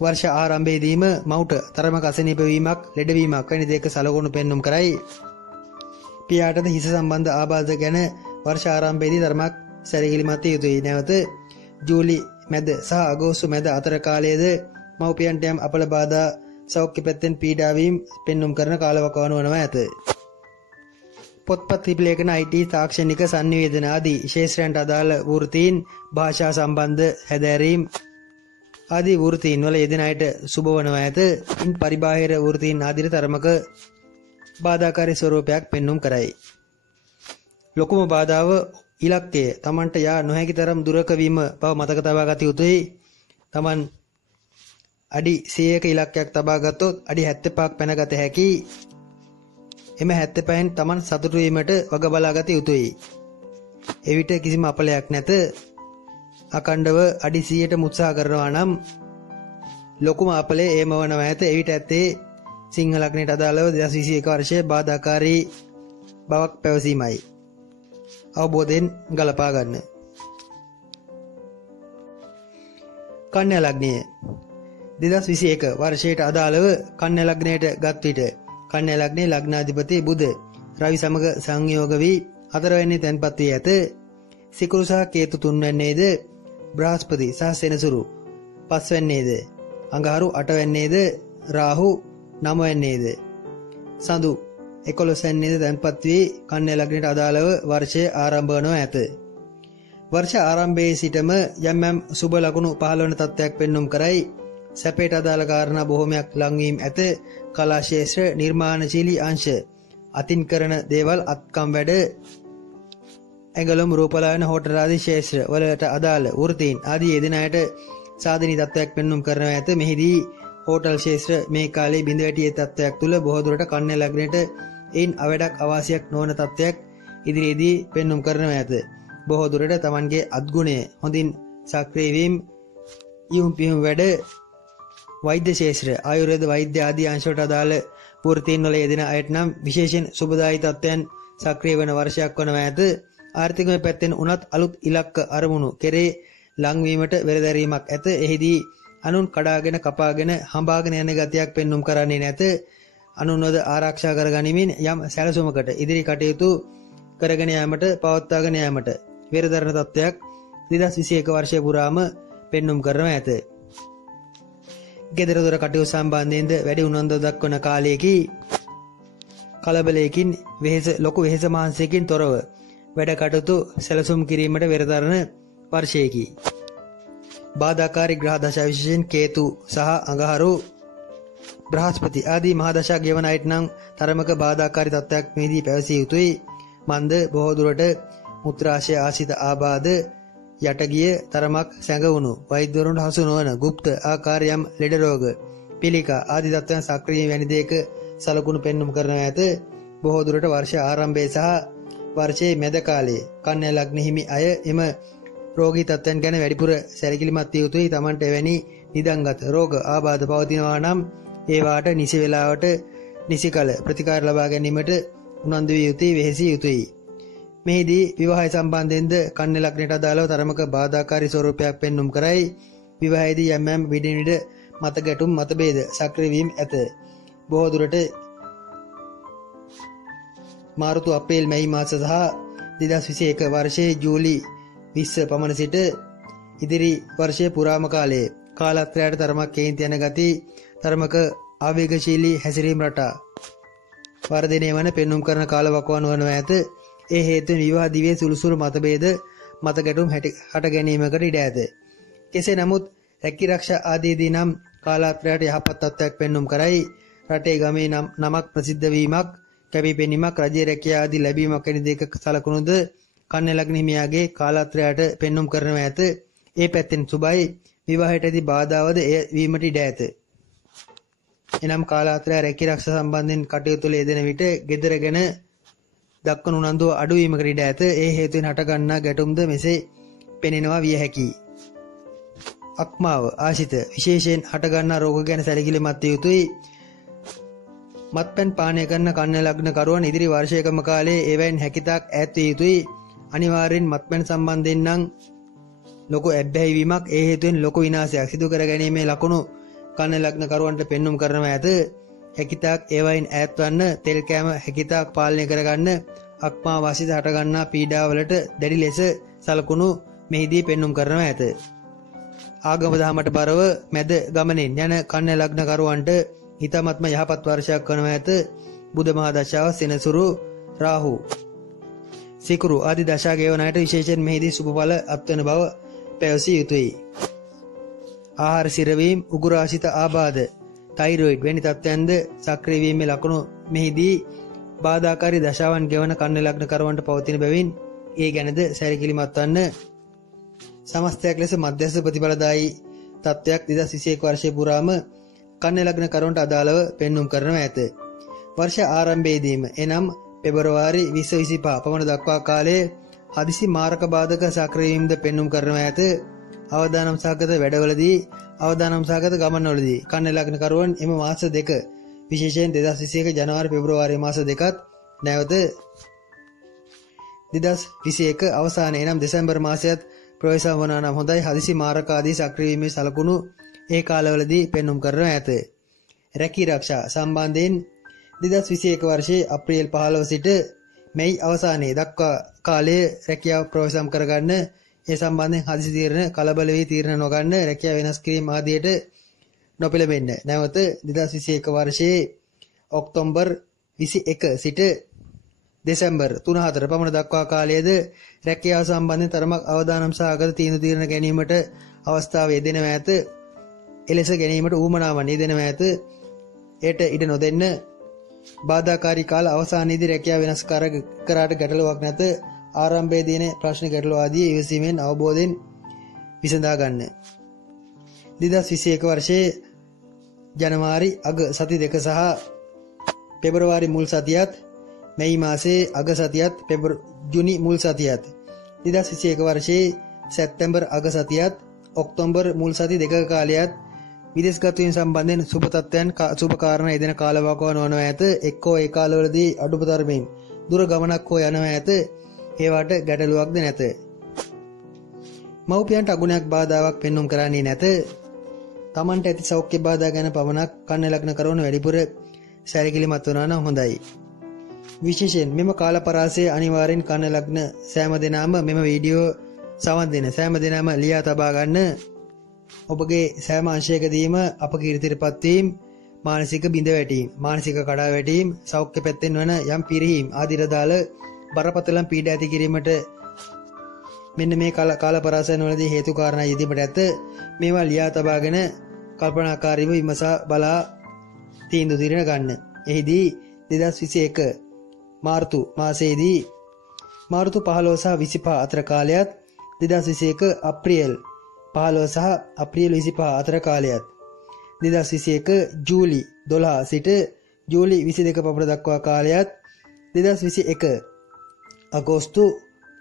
වර්ෂ ආරම්භයේදීම මවුට තරමක අසනීප වීමක්, ලෙඩවීමක් වැනි දෙයක සලකුණු පෙන්눔 කරයි. පියාටද හිස සම්බන්ධ ආබාධ ගැන වර්ෂ ආරම්භයේදී තරමක් සැලකිලිමත් විය යුතුයි. නැවත ජූලි මැද සහ අගෝස්තු මැද අතර කාලයේද මව්පියන්ට යම් අපල බාධා, සෞඛ්‍ය පැත්තෙන් පීඩා වීම පෙන්눔 කරන කාලවකවානු වනවා ඇත. පොත්පත් ලිපිලේඛන, IT, තාක්ෂණික සංනිවේදන ආදී ශාස්ත්‍රයන්ට අදාළ වෘත්තීන්, භාෂා සම්බන්ධ හැදෑරීම් ආදී වෘත්තීන් වල යෙදෙන අයට සුබ වනවා ඇත. ඉන් පරිබාහිර වෘත්තීන් ආදිට තරමක බාධාකාරී ස්වරූපයක් පෙන්눔 කරයි. ලොකුම බාධාව ඉලක්කය Tamanට යා නොහැකි තරම් දුරක වීම බව මතක තබා ගත යුතුයි. Taman අඩි 100ක ඉලක්කයක් තබා ගත්තොත් අඩි 75ක් පැනගත හැකි. එම 75න් Taman සතුටු වීමට වග බලා ගත යුතුයි. එවිට කිසිම අපලයක් නැත. අකණ්ඩව අඩි 100ට උත්සාහ කරනවා නම් ලොකුම අපලේ ඒම වනවා ඇත. එවිට ඇත්තේ සිංහ ලග්නයට අදාළව 2021 වර්ෂයේ බාධාකාරී බවක් පැවසීමයි. අවබෝධයෙන් ගලපා ගන්න. කන්‍යා ලග්නය 2021 වර්ෂයට අදාළව කන්‍යා ලග්නයට ගත් විට කන්‍යා ලග්නයේ ලග්නාධිපති බුධ රවි සමග සංයෝග වී 4 වෙනි තැන්පත් වී ඇත. සිකුරු සහ කේතු 3 වෙන්නේද, බ්‍රහස්පති සහ සෙනසුරු 5 වෙන්නේද, අඟහරු 8 වෙන්නේද, රාහු 9 වෙන්නේද, සඳු 11 වෙන්නේද තැන්පත් වී කන්‍යා ලග්නයට අදාළව වර්ෂය ආරම්භ වනවා ඇත. වර්ෂ ආරම්භයේ සිටම යම් යම් සුබ ලකුණු පහළ වන තත්ත්වයක් පෙන්눔 කරයි. සැපයට අදාළ කාරණා බොහෝමයක් ලංවීම ඇත. කලා ශාස්ත්‍ර, නිර්මාණශීලී අංශ, අතින් කරන දේවල්, අත්කම් වැඩ ඇඟලුම් රූපලායන හෝටල් ආදී ශේෂ්ත්‍ර වලට අදාළ වෘත්තීන් ආදී යෙදෙන අයට සාධනීය තත්ත්වයක් පෙන්눔 කරනවා ඇත. මෙහිදී හෝටල් ශේෂ්ත්‍ර මේ කාලේ බිඳ වැටි තත්ත්වයක් තුල බොහෝ දුරට කන්නේ ලග්නයට එයින් අවඩක් අවාසියක් නොවන තත්ත්වයක් ඉදිරියේදී පෙන්눔 කරනවා ඇත. බොහෝ දුරට Tamanගේ අත්ගුණය හොඳින් සක්‍රිය වීම යොමු පියුම් වැඩ වෛද්‍ය ශේෂ්ත්‍ර ආයුර්වේද වෛද්‍ය ආදී අංශවලට අදාළ වෘත්තීන් වල යෙදෙන අයට නම් විශේෂයෙන් සුබදායි තත්ත්වයන් සක්‍රිය වන වර්ෂයක් වනවා ඇත. ආර්ථිකමය පැත්තෙන් උනත් අලුත් ඉලක්ක අරමුණු කෙරේ ලංවීමට වෙරදැරීමක් ඇත. එහිදී අනුන් කඩාගෙන කපාගෙන හඹාගෙන යන ගතියක් පෙන්눔 කරන්නේ නැත. අනුන්වද ආරක්ෂා කරගනිමින් යම් සැලසුමකට ඉදිරි කටයුතු කරගෙන යාමට පවත්වාගෙන යාමට වෙරදරන තත්ත්වයක් 2021 වර්ෂය පුරාම පෙන්눔 කරනවා ඇත. ගෙදර දොර කටයුතු සම්බන්ධයෙන්ද වැඩි උනන්දුවක් දක්වන කාලයකී කලබලයකින් ලොකු වෙහෙස මහන්සියකින් තොරව වැඩ කටයුතු සැලසුම් කිරීමට වෙරදරන වර්ෂයකි. බාධාකාරී ග්‍රහ දශා විශේෂයෙන් කේතු සහ අඟහරු බ්‍රහස්පති ආදී මහා දශා ගෙවන අයට නම් තරමක බාධාකාරී තත්ත්වයක් මෙහිදී පැවසිය යුතුයි. මන්ද බොහෝ දුරට මුත්‍රාශය ආසිත ආබාධ යටගිය තරමක් සැඟවුණු වෛද්‍යවරුන්ට හසු නොවන গুপ্ত ආකාර යම් ලෙඩ රෝග පිළිකා ආදී තත්ත්වයන් සක්‍රිය වැනි දෙයක සලකුණු පෙන්눔 කරනවා ඇත. බොහෝ දුරට වර්ෂ ආරම්භයේ සහ වර්ෂයේ මැද කාලයේ කන්‍යා ලග්න හිමි අය එම රෝගී තත්ත්වයන් ගැන වැඩිපුර සැලකිලිමත් විය යුතුයි. Tamanට එවැනි නිදන්ගත රෝග ආබාධ පවතිනවා නම් ඒවාට නිසි වේලාවට නිසි කල ප්‍රතිකාර ලබා ගැනීමට උනන්දු විය යුතුයි, වෙහෙසිය යුතුයි. මෙහිදී විවාහය සම්බන්ධයෙන්ද කන්‍යා ලග්නයට අදාළව තරමක බාධාකාරී ස්වරූපයක් පෙන්눔 කරයි. විවාහයේදී යම් විදින විට මත ගැටුම් මතභේද සක්‍රිය වීම ඇත. බොහෝ දුරට මාර්තු අප්‍රේල් මැයි මාස සහ 2021 වර්ෂයේ ජූලි 20 පමණ සිට ඉදිරි වර්ෂයේ පුරාම කාලයේ කාලත්‍රයට තරමක් කේන්ති යන ගති තරමක ආවේගශීලී හැසිරීම රටා වර්ධනය වන පෙන්눔 කරන කාල වකවානු වනවා ඇත. ඒ හේතුවෙන් විවාහ දිවියේ සුළුසුළු මතභේද මත ගැටුම් හට ගැනීමකට ඉඩ ඇත. කෙසේ නමුත් රැකිරක්ෂා ආදීදී නම් කාලාත්‍රයට යහපත් තත්ත්වයක් පෙන්눔 කරයි. රටේ ගමේ නමක් ප්‍රසිද්ධ වීමක්, කැපිපෙනීමක්, රජයේ රැකියාව ආදී ලැබීමක් වැනි දෙක සලකුණුද කන්‍යා ලග්න හිමියාගේ කාලාත්‍රයට පෙන්눔 කරනවා ඇත. ඒ පැත්තෙන් සුබයි. විවාහයටදී බාධාවද එය වීමට ඉඩ ඇත. එනම් කාලාත්‍රය රැකිරක්ෂා සම්බන්ධයෙන් කටයුතු වල යෙදෙන විට gedara ගැන දක්වන උනන්දුව අඩු වීමකට ඉඩ ඇත. ඒ හේතුවෙන් හටගන්නා ගැටුම්ද මෙසේ පෙනෙනවා විය හැකියි. අක්මාව ආශිත විශේෂයෙන් හටගන්නා රෝග ගැන සැලකිලිමත් විය යුතුයි. මත්පැන් පානය කරන කන්‍යා ලග්න කරුවන් ඉදිරි වර්ෂයකම කාලයේ ඒවැයින් හැකිතාක් ඈත් විය යුතුයි. අනිවාර්යෙන් මත්පැන් සම්බන්ධයෙන් නම් ලොකු ඇබ්බැහි වීමක් ඒ හේතුවෙන් ලොකු විනාශයක් සිදු කර ගැනීමේ ලකුණු කන්‍යා ලග්න කරුවන්ට පෙන්눔 කරනවා ඇත. හැකිතාක් ඒවයින් ඈත් වන්න, තෙල් කෑම හැකිතාක් පාලනය කරගන්න, අක්මා වාසිත හටගන්නා පීඩාවලට දැඩි ලෙස සලකුණු මෙහිදී පෙන්눔 කරනවා ඇත. ආගම දහමට බරව මැද ගමනෙන් යන කන්‍යා ලග්න කරුවන්ට හිතමත්ම යහපත් වර්ෂයක් වනවා ඇත. බුධ මහා දශාව, සෙනසුරු, රාහු, සිකුරු ආදී දශා ගෙවන අයට විශේෂයෙන් මෙහිදී සුබඵල අත්වන බව පැවසිය යුතුයි. ආහාර සිරවීම, උගුරාශිත ආබාධ, තයිරොයිඩ් වැනි තත්ත්වයන්ද සක්‍රිය වීමේ ලකුණු මෙහිදී බාධාකාරී දශාවන් ගෙවන කන්‍යා ලග්න කරුවන්ට පවතින බැවින් ඒ ගැනද සැලකිලිමත් වන්න. සමස්තයක් ලෙස මධ්‍යස්ථ ප්‍රතිඵලදායී තත්ත්වයක් 2021 වර්ෂයේ පුරාම කන්‍යා ලග්න කරුවන්ට අදාළව පෙන්눔 කරනවා ඇත. වර්ෂ ආරම්භයේදීම එනම් පෙබරවාරි 20-25 පමණ දක්වා කාලයේ හදිසි මාරක බාධක සක්‍රිය වීමද පෙන්눔 කරනවා ඇත. අවදානම් සහගත වැඩවලදී, අවදානම් සහගත ගමන්වලදී කන්‍යා ලග්න කරුවන් එම මාස දෙක විශේෂයෙන් 2021 ජනවාරි පෙබරවාරි මාස දෙකත් නැවත 2021 අවසානයේ නම් දෙසැම්බර් මාසයත් ප්‍රවේශම් වන නම් හොඳයි. හදිසි මාරක ආදී සක්‍රිය වීමේ සලකුණු ඒ කාලවලදී පෙන්눔 කරනවා ඇත. රැකී ආරක්ෂා සම්බන්ධයෙන් 2021 වර්ෂයේ අප්‍රේල් 15 සිට මැයි අවසානයේ දක්වා කාලයේ රැකියාව ප්‍රවේශම් කරගන්න, ඒ සම්බන්ධයෙන් හදිසි තීරණ කලබල වී තීරණ නොගන්න, රැකියාව වෙනස් කිරීම ආදියට නොපෙළඹෙන්න. නැවත 2021 වර්ෂයේ ඔක්තෝබර් 21 සිට දෙසැම්බර් 3-4 පමණ දක්වා කාලයේද රැකියාව සම්බන්ධයෙන් තරමක් අවදානම් සහගත තීරණ ගැනීමට අවස්ථාව යෙදෙනවා ඇත. එලෙස ගැනීමට ඌමනාවන් යෙදෙනවා ඇත. එයට ඉඩ නොදෙන්න. බාධාකාරී කාල අවසානයේදී රැකියාව වෙනස් කරාට ගැටලුවක් නැත. ආරම්භයේදී ප්‍රශ්න ගැටළු ආදී ඉවසීමෙන් අවබෝධයෙන් විසඳා ගන්න. 2021 වර්ෂයේ ජනවාරි අග සති දෙක සහ පෙබරවාරි මුල් සතියත් මැයි මාසයේ අග සතියත් ජුනි මුල් සතියත් 2021 වර්ෂයේ සැප්තැම්බර් අග සතියත් ඔක්තෝබර් මුල් සති දෙක කාලයත් විදේශගත වීම සම්බන්ධයෙන් සුබ තත්ත්වයන් සුබ කාරණා යෙදෙන කාලවකවානුව නොවනවා ඇත. එක්කෝ ඒ කාලවලදී අඩුතරමින් දුර ගමනක් හෝ යනවා ඇත. ඒවට ගැටලුවක්ද නැත. මව්පියන්ට අගුණයක් බාධාවක් පෙන්눔 කරන්නේ නැත. තමන්ට ඇති සෞඛ්‍ය බාධා ගැන පමණක් කන්න ලග්න කරවන වැඩිපුර සැලකිලිමත් වනවා නම් හොඳයි. විශේෂයෙන් මෙම කාල පරාසය අනිවාර්යෙන් කන්න ලග්න සෑම දෙනාම මෙම වීඩියෝ සවන් දෙන සෑම දෙනාම ලියා තබා ගන්න. ඔබගේ සෑම අංශයකදීම අප කීර්තියටපත් වීම, මානසික බිඳ වැටීම, මානසික කඩා වැටීම, සෞඛ්‍ය පැත්තෙන් වන යම් පිරිහීම් ආදිර දාල බරපතල පීඩා ඇති කිරීමට මෙන්න මේ කාල පරාසයන් වලදී හේතු කාරණා යෙදීමට ඇත. මේවා ලියා තබාගෙන කල්පනාකාරීව විමසා බලා තීන්දුව తీරන ගන්න. එහිදී 2021 මාර්තු මාසයේදී මාර්තු 15 සහ 25 අතර කාලයත් 2021 අප්‍රේල් 15 සහ අප්‍රේල් 25 අතර කාලයත් 2021 ජූලි 12 සිට ජූලි 22 පමණ දක්වා කාලයත් 2021 අගෝස්තු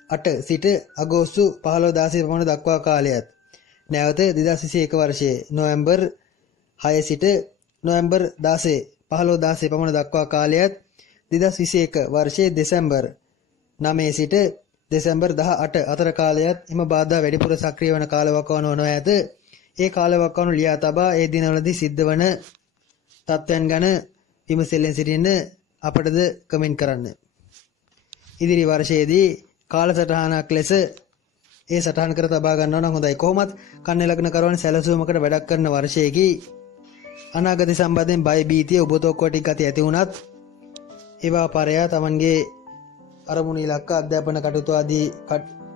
8 සිට අගෝස්තු 15-16 පමණ දක්වා කාලයත් නැවත 2021 වර්ෂයේ නොවැම්බර් 6 සිට නොවැම්බර් 16 15-16 පමණ දක්වා කාලයත් 2021 වර්ෂයේ දෙසැම්බර් 9 සිට දෙසැම්බර් 18 අතර කාලයත් එම බාධා වැඩිපුර සක්‍රිය වන කාලවකවානුව නො ඇත. ඒ කාලවකවානුව ලියා තබා ඒ දිනවලදී සිද්ධ වන තත්ත්වයන් ගැන විමසෙල්ලෙන් සිටින්න අපටද කමෙන්ට් කරන්න. ඉදිරි වර්ෂයේදී කාලසටහනක් ලෙස ඒ සටහන් කර තබා ගන්නවා නම් හොඳයි. කොහොමත් කන්නේ ලග්න කරවන සැලසුමකට වැඩක් කරන වර්ෂයේකි අනාගත සම්බන්ධයෙන් බය භීතිය ඔබතොක්කෝ ටික ගති ඇති වුණත් ඒවා පරයා Tamanගේ අරමුණු ඉලක්ක අධ්‍යාපන කටයුතු ආදී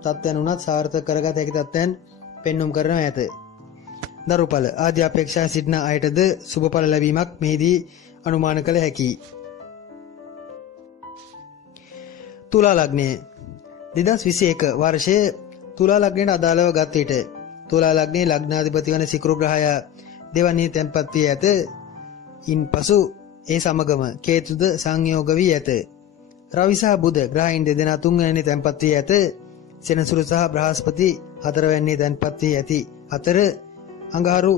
තත්ත්වයන් උනත් සාර්ථක කරගත හැකි තත්ත්වයන් පෙන්눔 කරනවා ඇත. දරුඵල ආදී අපේක්ෂා සිටින අයටද සුබඵල ලැබීමක් මෙහිදී අනුමාන කළ හැකියි. තුලා ලග්නය 2021 වර්ෂයේ තුලා ලග්නයට අදාළව ගත් විට තුලා ලග්නයේ ලග්නාධිපති වන සිකුරු ග්‍රහය දෙවැනි තැන්පත් වී ඇත. ඉන්පසු ඒ සමගම කේතුද සංයෝග වී ඇත. රවි සහ බුධ ග්‍රහයන් දෙදෙනා තුන්වැනි තැන්පත් වී ඇත. සෙනසුරු සහ බ්‍රහස්පති හතරවැනි තැන්පත් වී ඇති අතර අඟහරු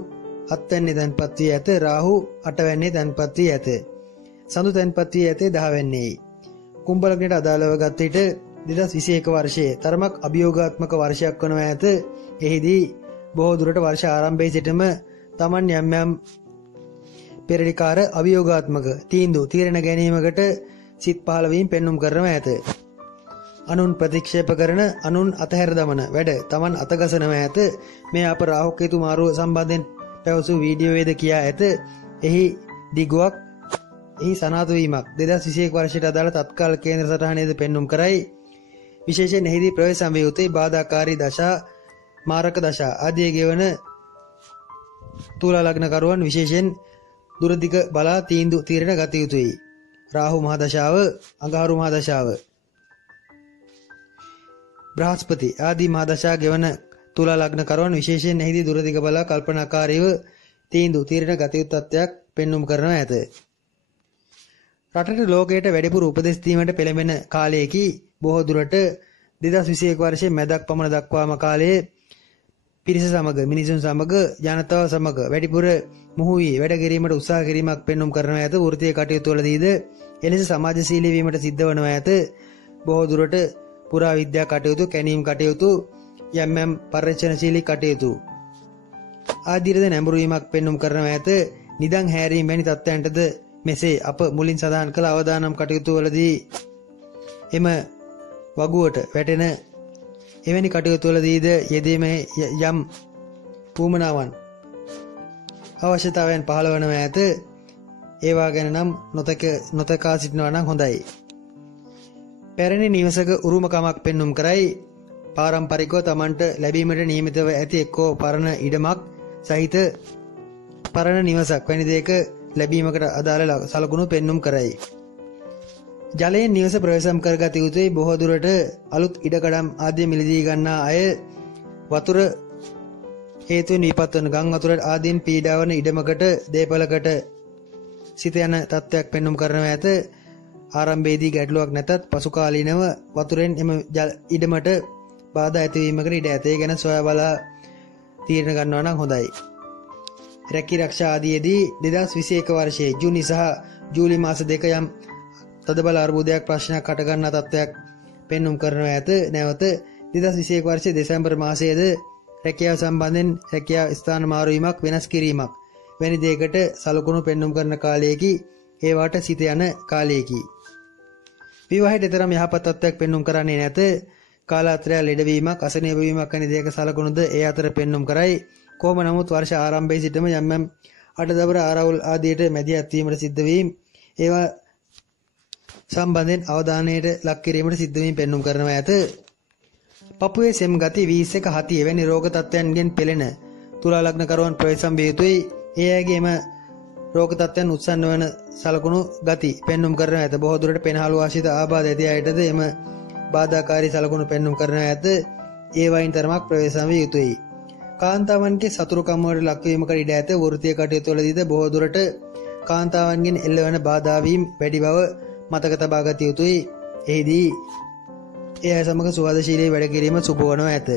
හත්වැනි තැන්පත් වී ඇත. රාහු අටවැනි තැන්පත් වී ඇත. සඳු තැන්පත් වී ඇතේ 10 වැනියි. කුම්භ ලග්නයට අදාළව ගත් විට 2021 වර්ෂයේ තරමක් අභියෝගාත්මක වර්ෂයක් වනවා ඇත. එහිදී බොහෝ දුරට වර්ෂ ආරම්භයේ සිටම Taman යම් යම් පෙරලිකාර අභියෝගාත්මක තීරණ ගැනීමකට සිත් පහළ වීම පෙන්눔 කරනවා ඇත. අනුන් ප්‍රතික්ෂේප කරන අනුන් අතහැර දමන වැඩ Taman අතගසනවා ඇත. මේ අප රාහු කේතු මාරුව සම්බන්ධයෙන් පැවසූ වීඩියෝවේද කියා ඇත. එහි දිගුවක් එහි සනාථ වීමක් 2021 වර්ෂයට අදාළ තත්කාල කේන්ද්‍ර සටහනේද පෙන්눔 කරයි. විශේෂයෙන් එහිදී ප්‍රවේශ සංවේයුතේ බාධාකාරී දශා මාරක දශා ආදී ගෙවන තුලා ලග්න කරුවන් විශේෂයෙන් දුරදිග බලා තීරණ ගත යුතුයි. රාහු මහ දශාව, අඟහරු මහ දශාව, බ්‍රහස්පති ආදී මහ දශා ගෙවන තුලා ලග්න කරුවන් විශේෂයෙන් එහිදී දුරදිග බලා කල්පනාකාරීව තීරණ ගත යුතු තත්ත්වයක් පෙන්눔 කරනවා ඇත. රටට ලෝකයට වැඩිපුර උපදෙස් දීමට පෙළඹෙන කාලයේකි බොහෝ දුරට 2021 වර්ෂයේ මැදක් පමණ දක්වාම කාලයේ පිරිස සමග මිනිසුන් සමග ජනතාව සමග වැඩිපුර මුහු වී වැඩ කිරීමට උත්සාහ කිරීමක් පෙන්눔 කරනවා ඇත. වෘත්තීය කටයුතු වලදීද එලෙස සමාජශීලී වීමට සිද්ධ වනවා ඇත. බොහෝ දුරට පුරා විද්‍යා කටයුතු, කැණීම් කටයුතු, යම් පරිශ්‍රණශීලී කටයුතු ආදීරද නැඹුරු වීමක් පෙන්눔 කරනවා ඇත. නිදන් හැරීම වැනි තත්ත්වයන්ටද මෙසේ අප මුලින් සඳහන් කළ අවදානම් කටයුතු වලදී එම වගුවට වැටෙන එවැනි කටයුතු වලදීද යෙදීමේ යම් පූමනාවන් අවශ්‍යතාවයන් පහළ වනවා ඇත. ඒවා ගැන නම් නොතකා සිටිනවා නම් හොඳයි. පැරණි නිවසක උරුමකමක් පෙන්눔 කරයි. පාරම්පරිකව Tamanට ලැබීමට නියමිතව ඇති එක්කෝ පරණ ඉඩමක් සහිත පරණ නිවසක් වැනි දෙයක ලැබීමකට අදාළ සලකුණු පෙන්눔 කරයි. ජලයෙන් නිවස ප්‍රවේශම් කරගත යුතුයි. බොහෝ දුරට අලුත් ඉඩකඩම් ආදී මිලදී ගන්නා අය වතුර හේතුවෙන් විපත් වන ගම් වතුර ආදීන් පීඩා වන ඉඩමකට දේපලකට සිත යන තත්ත්වයක් පෙන්눔 කරනවා ඇත. ආරම්භයේදී ගැටලුවක් නැතත් පසු කාලීනව වතුරෙන් එම ඉඩමට බාධා ඇතිවීමකට ඉඩ ඇත. ඒ ගැන සොයා බලා තීරණ ගන්නවා නම් හොඳයි. රැකී ආරක්ෂා ආදීදී 2021 වර්ෂයේ ජූනි සහ ජූලි මාස දෙක යම් තදබල අර්බුදයක් ප්‍රශ්නයක් හටගන්නා තත්ත්වයක් පෙන්눔 කරනවා ඇත. නැවත 2021 වර්ෂයේ දෙසැම්බර් මාසයේද රැකියාව සම්බන්ධයෙන් රැකියාව ස්ථාන මාරු වීමක් වෙනස් කිරීමක් වැනි දෙයකට සලකුණු පෙන්눔 කරන කාලයකි. ඒවට සිත යන කාලයකි. විවාහයට තරම් යහපත් තත්ත්වයක් පෙන්눔 කරන්නේ නැත. කාලාන්තරය ලෙඩවීමක් අසනීප වීමක් වැනි දෙයක සලකුණුද ඒ අතර පෙන්눔 කරයි. කොහොම නමුත් වර්ෂ ආරම්භයේ සිටම යම් යම් අටදබර ආරවුල් ආදියට මැදිහත් වීමට සිද්ධ වීම ඒවා සම්බන්ධයෙන් අවධානයට ලක් කිරීමට සිද්ධ වීම පෙන්눔 කරනවා ඇත. පපුවේ සෙම් ගති වීස් එක හති එවැනි රෝග තත්ත්වයන්ගෙන් පෙළෙන තුලා ලග්න කරුවන් ප්‍රවේශම් විය යුතුයි. ඒ අයගේම රෝග තත්ත්වයන් උත්සන්න වන සලකුණු ගති පෙන්눔 කරනවා ඇත. බොහෝ දුරට පෙනහළු ආශ්‍රිත ආබාධ ඇති අයටද එම බාධාකාරී සලකුණු පෙන්눔 කරනවා ඇත. ඒ වයින් තරමක් ප්‍රවේශම් විය යුතුයි. කාන්තාවන්ගේ සතුරුකම් වලට ලක්වීමකට ඉඩ ඇත. වෘත්තීය කටයුතු වලදීද බොහෝ දුරට කාන්තාවන්ගෙන් එල්ලවන බාධා වීම වැඩි බව මතක තබා ගත යුතුයි. එහිදී ඒ අය සමග සුහදශීලී වැඩ කිරීම සුබ වනවා ඇත.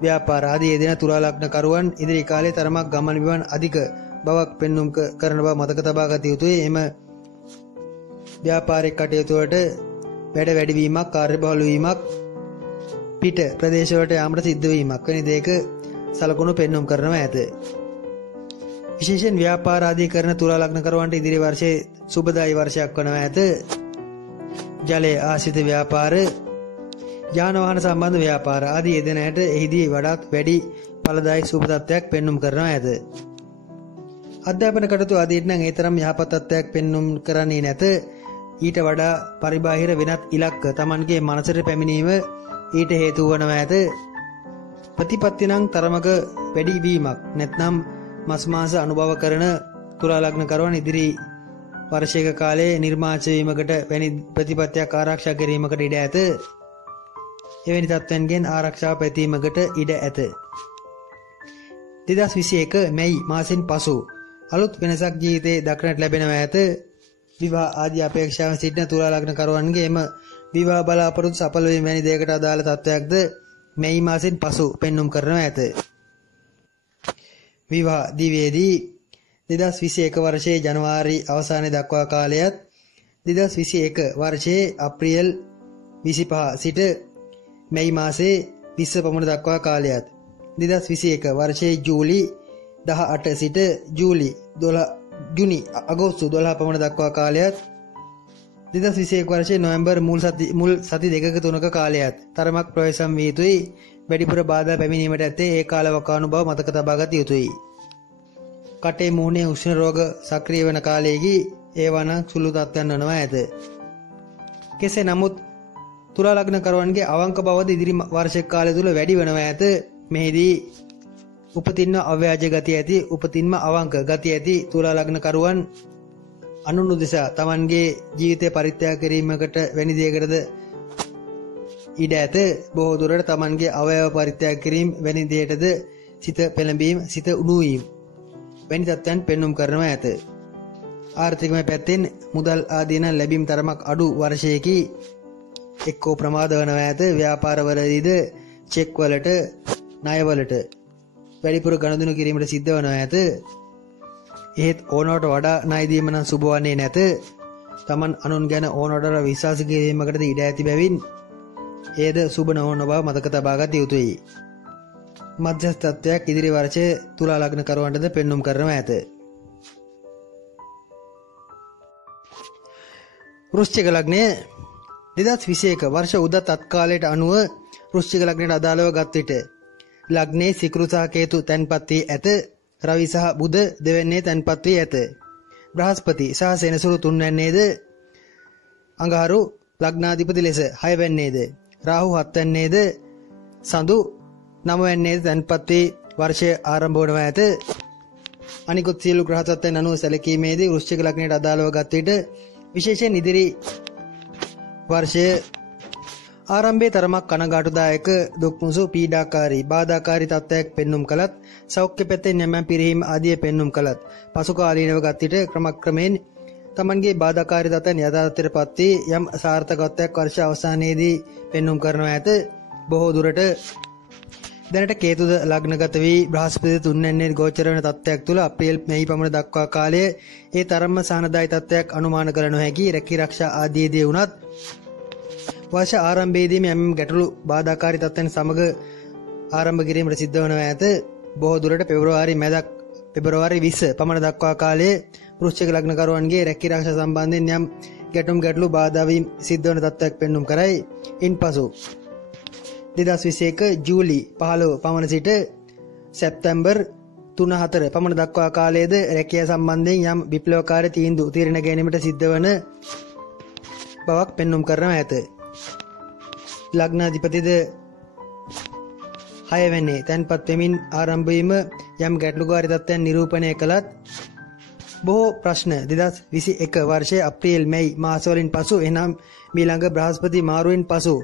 ව්‍යාපාර ආදී යෙදෙන තුලා ලග්න කරුවන් ඉදිරි කාලයේ තරමක් ගමන් බිමන් අධික බවක් පෙන්눔 කරන බව මතක තබා ගත යුතුයි. එම ව්‍යාපාරික කටයුතු වලට වැඩ වැඩිවීමක් කාර්යබහුල වීමක් පිට ප්‍රදේශවලට යාමට සිද්ධ වීමක් වැනි දෙයක සලකුණු පෙන්눔 කරනවා ඇත. විශේෂයෙන් ව්‍යාපාර ආදී කරන තුලා ලග්න කරුවන්ට ඉදිරි වර්ෂයේ සුබදායි වර්ෂයක් වනවා ඇත. ජලය ආශ්‍රිත ව්‍යාපාර යාන වාහන සම්බන්ධ ව්‍යාපාර ආදී යෙදෙන හැට එහිදී වඩාත් වැඩි ඵලදායී සුබ තත්ත්වයක් පෙන්눔 කරනවා ඇත. අධ්‍යාපන කටයුතු ආදීට නම් ඒ තරම් යහපත් තත්ත්වයක් පෙන්눔 කරන්නේ නැත. ඊට වඩා පරිබාහිර වෙනත් ඉලක්ක Tamanගේ මනසට පැමිණීම ඊට හේතු වනවා ඇත. ප්‍රතිපත්ති නම් තරමක වැඩි වීමක් නැත්නම් මස් මාස අනුභව කරන තුලා ලග්න කරුවන් ඉදිරි වර්ෂයක කාලයේ නිර්මාණය වීමකට වැනි ප්‍රතිපත්තියක් ආරක්ෂා කිරීමකට ඉඩ ඇත. එවැනි තත්ත්වයන්ගෙන් ආරක්ෂාව පැතීමකට ඉඩ ඇත. 2021 මැයි මාසෙන් පසු අලුත් වෙනසක් ජීවිතයේ දක්නට ලැබෙනවා ඇත. විවාහ ආදී අපේක්ෂාවෙන් සිටින තුලා ලග්න කරුවන්ගේ එම විවාහ බලාපොරොත්තු සඵල වීම වැනි දෙයකට අදාළ තත්ත්වයක්ද මැයි මාසෙන් පසු පෙන්눔 කරනවා ඇත. විවාහ දිවියේදී 2021 වර්ෂයේ ජනවාරි අවසානයේ දක්වා කාලයත් 2021 වර්ෂයේ අප්‍රේල් 25 සිට මැයි මාසයේ 20 පමණ දක්වා කාලයත් 2021 වර්ෂයේ ජූලි 18 සිට ජුනි අගෝස්තු 12 පමණ දක්වා කාලයත් 2021 වර්ෂයේ නොවැම්බර් මුල් සති දෙකක තුනක කාලයත් තරමක් ප්‍රවේශම් විය යුතුයි. වැඩිපුර බාධා පැමිණීමට ඇත්තේ ඒ කාලවකවානු බව මතක තබා ගත යුතුයි. කටේ මුහුණේ උෂ්ණ රෝග සක්‍රිය වන කාලයේදී ඒවා නම් සුළු තත්ත්වයන් වනවා ඇත. කෙසේ නමුත් තුලා ලග්න කරුවන්ගේ අවංක බවද ඉදිරි වර්ෂ කාලය තුල වැඩි වෙනවා ඇත. මෙහිදී උපතින්ම අව්‍යාජ ගතිය ඇති උපතින්ම අවංක ගතිය ඇති තුලා ලග්න කරුවන් අනුන් උදෙසා Tamanගේ ජීවිතය පරිත්‍යාග කිරීමකට වැනි දෙයකටද ඉඩ ඇත. බොහෝ දුරට Tamanගේ අවයව පරිත්‍යාග කිරීම වැනි දෙයකටද සිත පෙළඹීම සිත උණු වීම වැනි තත්ත්වයන් පෙන්눔 කරනවා ඇත. ආර්ථිකමය පැත්තෙන් මුදල් ආදීන ලැබීම් තරමක් අඩු වර්ෂයකි එක්කෝ ප්‍රමාද වනවා ඇත. ව්‍යාපාරවලදීද චෙක් වලට ණයවලට වැඩිපුර ගනුදෙනු කිරීමට සිද්ධ වනවා ඇත. එහෙත් ඕනවට වඩා ණය දීම නම් සුබ වන්නේ නැත. Taman අනුන් ගැන ඕනවට විශ්වාස කිරීමකටද ඉඩ ඇති බැවින් එයද සුබ නොවන බව මතක තබා ගත යුතුයි. මධ්‍යස්ථ තත්ත්වයක් ඉදිරි වර්ෂයේ තුලා ලග්න කරුවන්ටද පෙන්눔 කරනවා ඇත. වෘශ්චික ලග්නය 2021 වර්ෂ උදත් අත්කාලයට අනුව වෘශ්චික ලග්නයට අදාළව ගත් විට ලග්නයේ සිකුරු සහ කේතු තැන්පත් වී ඇත. රවි සහ බුධ දෙවැන්නේ තැන්පත් වී ඇත. බ්‍රහස්පති සහ සෙනසුරු තුන්වැන්නේද අඟහරු ලග්නාධිපති ලෙස 6 වැන්නේද රාහු 7 වැන්නේද සඳු 9 වැන්නේද තැන්පත් වී වර්ෂය ආරම්භ වනවා ඇත. අනිකුත් සියලු ග්‍රහ තත්ත්වයන් අනුව සැලකීමේදී වෘශ්චික ලග්නයට අදාළව ගත් විට විශේෂයෙන් ඉදිරි වර්ෂයේ ආරම්භයේ තරමක් කනගාටුදායක දුක්මුසු පීඩාකාරී බාධාකාරී තත්ත්වයක් පෙන්눔 කළත් සෞඛ්‍ය පැත්තෙන් යම් පිරිහීම ආදිය පෙන්눔 කළත් පසු කාලීනව ගත් විට ක්‍රමක්‍රමයෙන් තමන්ගේ බාධාකාරී තත්ත්වයන් යථාර්ථයට පත් වී යම් සාර්ථකත්වයක් වර්ෂ අවසානයේදී පෙන්눔 කරනවා ඇත. බොහෝ දුරට දැනට කේතුද ලග්නගත වී බ්‍රහස්පති තුන්වැන්නේ ගෝචර වන තත්ත්වයක් තුළ අප්‍රේල් මැයි පමණ දක්වා කාලය ඒ තරම්ම සහනදායී තත්ත්වයක් අනුමාන කර නොහැකි රැකී ආරක්ෂා ආදීදී වුණත් වර්ෂ ආරම්භයේදීම යම් ගැටලු බාධාකාරී තත්ත්වයන් සමග ආරම්භ කිරීමට සිද්ධ වනවා ඇත. බොහෝ දුරට පෙබරවාරි 20 පමණ දක්වා කාලයේ වෘශ්චික ලග්නකරුවන්ගේ රැකී ආරක්ෂා සම්බන්ධයෙන් යම් ගැටලු බාධා වීම සිද්ධ වන තත්ත්වයක් පෙන්눔 කරයි. ඉන්පසු 2021 ජූලි 15 පමණ සිට සැප්තැම්බර් 3-4 පමණ දක්වා කාලයේද රැකියා සම්බන්ධයෙන් යම් විප්ලවකාරී තීරණ ගැනීමට සිද්ධ වන බවක් පෙන්눔 කරනවා ඇත. ලග්නාධිපතිද 6 වෙනි තැන්පත් වෙමින් ආරම්භ වීම යම් ගැටලුකාරී තත්ත්වයන් නිරූපණය කළත් බොහෝ ප්‍රශ්න 2021 වර්ෂයේ අප්‍රේල් මැයි මාසවලින් පසු එනම් මීළඟ බ්‍රහස්පති මාරුවෙන් පසු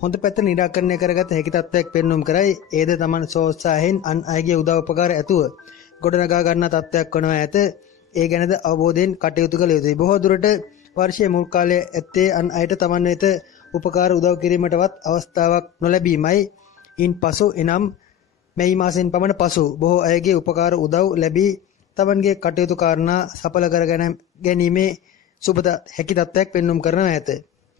හොඳ පැත්ත නිරාකරණය කරගත හැකි තත්ත්වයක් පෙන්눔 කරයි. ඒද තමන් සෝත්සාහයෙන් අන් අයගේ උදව් උපකාර ඇතුව ගොඩනගා ගන්නා තත්ත්වයක් වනවා ඇත. ඒ ගැනද අවබෝධයෙන් කටයුතු කළ යුතුයි. බොහෝ දුරට වර්ෂයේ මුල් කාලයේ ඇත්තේ අන් අයට තමන් වෙත උපකාර උදව් කිරීමටවත් අවස්ථාවක් නොලැබීමයි. ඉන්පසු එනම් මැයි මාසෙන් පමණ පසු බොහෝ අයගේ උපකාර උදව් ලැබී තමන්ගේ කටයුතු කාරණා සඵල කර ගැනීමේ සුබ හැකි තත්ත්වයක් පෙන්눔 කරනවා ඇත.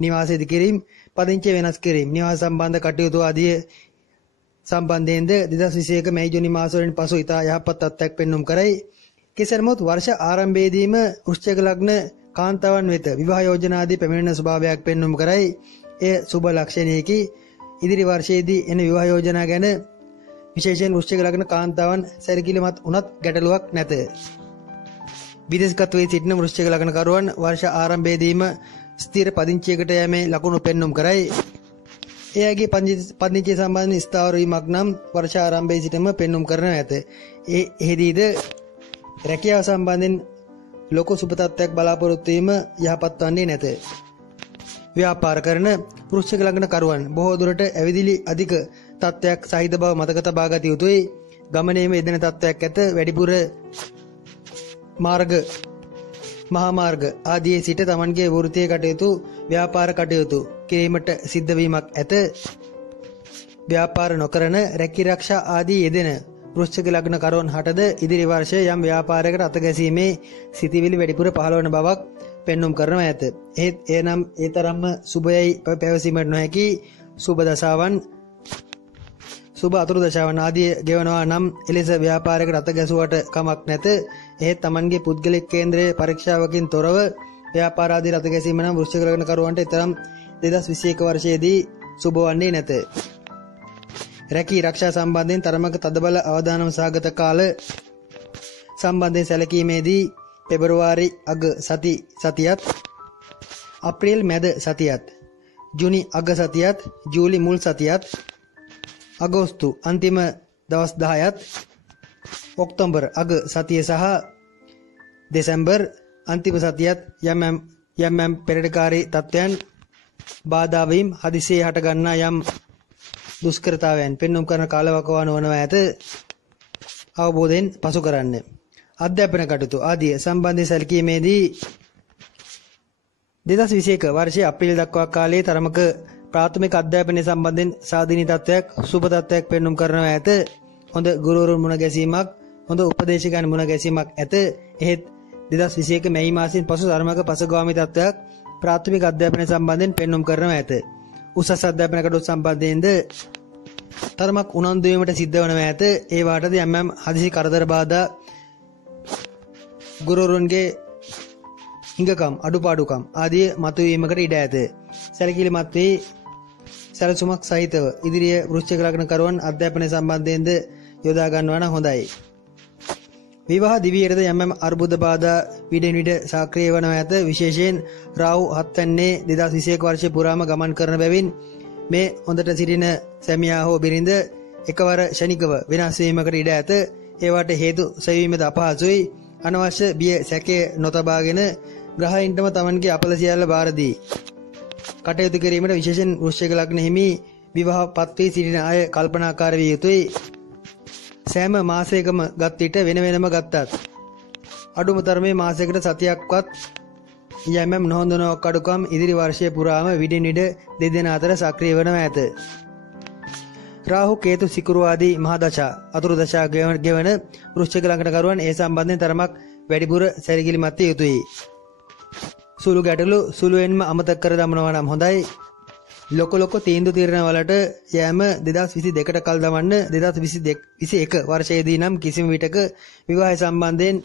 නිවාස ඉදිකිරීම, පදිංචි වෙනස් කිරීම, නිවාස සම්බන්ධ කටයුතු ආදී සම්බන්ධයෙන්ද 2021 මැයි ජූනි මාසවලින් පසු ඉතා යහපත් තත්ත්වයක් පෙන්눔 කරයි. කෙසේ නමුත් වර්ෂ ආරම්භයේදීම වෘශ්චික ලග්න කාන්තාවන් වෙත විවාහ යෝජනා ආදී පැමිණෙන ස්වභාවයක් පෙන්눔 කරයි. එය සුබ ලක්ෂණයකි. ඉදිරි වර්ෂයේදී එන විවාහ යෝජනා ගැන විශේෂයෙන් වෘශ්චික ලග්න කාන්තාවන් සැලකිලිමත් වුණත් ගැටලුවක් නැත. විදේශගත වී සිටින වෘශ්චික ලග්නකරුවන් වර්ෂ ආරම්භයේදීම ස්ථිර පදිංචියකට යෑමේ ලකුණු පෙන්눔 කරයි. එයාගේ පදිංචිය සම්බන්ධ ස්ථාවර වීමක් නම් වර්ෂ ආරම්භයේ සිටම පෙන්눔 කරනවා ඇත. එෙහිදීද රැකියාව සම්බන්ධයෙන් ලොකු සුබ තත්ත්වයක් බලාපොරොත්තු වීම යහපත් වන්නේ නැත. ව්‍යාපාර කරන වෘශ්චික ලග්නකරුවන් බොහෝ දුරට ඇවිදිලි අධික තත්ත්වයක් සහිත බව මතක තබා ගත යුතුයි. ගමනේම යෙදෙන තත්ත්වයක් ඇත. වැඩිපුර මහා මාර්ග ආදී සිට තමන්ගේ වෘත්තීය කටයුතු ව්‍යාපාර කටයුතු කිරීමට සිද්ධ වීමක් ඇත. ව්‍යාපාර නොකරන රැකී ආරක්ෂා ආදී යෙදෙන වෘශ්චික ලග්නකරුවන් හටද ඉදිරි වර්ෂයේ යම් ව්‍යාපාරයකට අතගැසීමේ සිතිවිලි වැඩිපුර පහළ වන බවක් පෙන්눔 කරනවා ඇත. එහෙත් එනම් ඒ තරම්ම සුබයයි පැවසීමට නොහැකි සුබ දශාවන් සුබ අතුරු දශාවන් ආදී ගෙවනවා නම් එලෙස ව්‍යාපාරයකට අතගැසුවට කමක් නැත. එහෙත් තමන්ගේ පුද්ගලික කේන්ද්‍රයේ පරීක්ෂාවකින් තොරව ව්‍යාපාර ආදී අතගැසීම නම් වෘශ්චික ලග්නකරුවන්ට තරම් 2021 වර්ෂයේදී සුබ වන්නේ නැත. රැකී ආරක්ෂා සම්බන්ධයෙන් තරමක තදබල අවධානම සහගත කාල සම්බන්ධයෙන් සැලකීමේදී පෙබරවාරි අග සතියත් අප්‍රේල් මැද සතියත් ජූනි අග සතියත් ජූලි මුල් සතියත් අගෝස්තු අන්තිම දවස් 10ත් ඔක්තෝබර් අග සතිය සහ දෙසැම්බර් අන්තිම සතියත් යම් පෙරටකාරී තත්ත්වයන් බාධා වීම හදිසියේ හට ගන්නා යම් දුෂ්කරතාවයන් පෙන්눔 කරන කාලවකවානු වනවා ඇත. අවබෝධයෙන් පසු කරන්න. අධ්‍යාපන කටයුතු ආදී සම්බන්ධයෙන් සැලකීමේදී 2021 වර්ෂයේ අප්‍රේල් දක්වා කාලයේ තරමක ප්‍රාථමික අධ්‍යාපනය සම්බන්ධයෙන් සාධනීය තත්ත්වයක් සුබ තත්ත්වයක් පෙන්눔 කරනවා ඇත. හොඳ ගුරුවරුන් මුණ ගැසීමක්, හොඳ උපදේශකයන් මුණ ගැසීමක් ඇත. එහෙත් 2021 මැයි මාසයෙන් පසු තරමක පසුගාමී තත්ත්වයක් ප්‍රාථමික අධ්‍යාපනය සම්බන්ධයෙන් පෙන්눔 කරනවා ඇත. උසස් අධ්‍යාපන කටයුතු සම්බන්ධයෙන්ද තරමක් උනන්දු වීමට සිද්ධ වනවා ඇත. ඒ වාටද යම් හදිසි කරදර බාධා ගුරුවරුන්ගේ හිඟකම් අඩුපාඩුකම් ආදී මතුවීමකට ඉඩ ඇත. සැලකිලිමත් වී සැලසුමක් සහිතව ඉදිරිය වෘශ්චික ලග්නකරුවන් අධ්‍යාපනය සම්බන්ධයෙන්ද යොදා ගන්නවා නම් හොඳයි. විවාහ දිවියටද යම් අර්බුද බාධා විඩෙන් විඩ සක්‍රිය වනවා ඇත. විශේෂයෙන් රාහු 7 වෙන්නේ 2021 වර්ෂයේ පුරාම ගමන් කරන බැවින් මේ හොඳට සිටින සැමියා හෝ බිරිඳ එකවර ෂණිකව වෙනස් වීමකට ඉඩ ඇත. ඒවට හේතු සෙවීමද අපහසුයි. අනවශ්‍ය බිය සැකේ නොතබාගෙන ග්‍රහයින්ටම තමන්ගේ අපල සියල්ල බාර දී කටයුතු කිරීමට විශේෂයෙන් වෘශ්චික ලග්න හිමි විවාහපත් වී සිටින අය කල්පනාකාර විය යුතුයි. සෑම මාසයකම ගත් විට වෙන වෙනම ගත්තත් අඩුම තරමේ මාසයකට සතියක්වත් යැමම් නොහොඳනවක් අඩුකම් ඉදිරි වර්ෂය පුරාම විඩින් විඩ දෙදෙනා අතර සක්‍රිය වනවා ඇත. රාහු කේතු සිකුරු ආදී මහා දශා අතුරු දශා ගෙවන වෘශ්චික ලග්නකරුවන් ඒ සම්බන්ධයෙන් තරමක් වැඩිපුර සැලකිලිමත් විය යුතුයි. සුළු ගැටලු සුළුවෙන්ම අමතක කර දමනවා නම් හොඳයි. ලොකු තීන්දුව తీරන වලට යෑම 2022ට කල් දමන්න 2021 වර්ෂයේදී නම් කිසිම විටක විවාහය සම්බන්ධයෙන්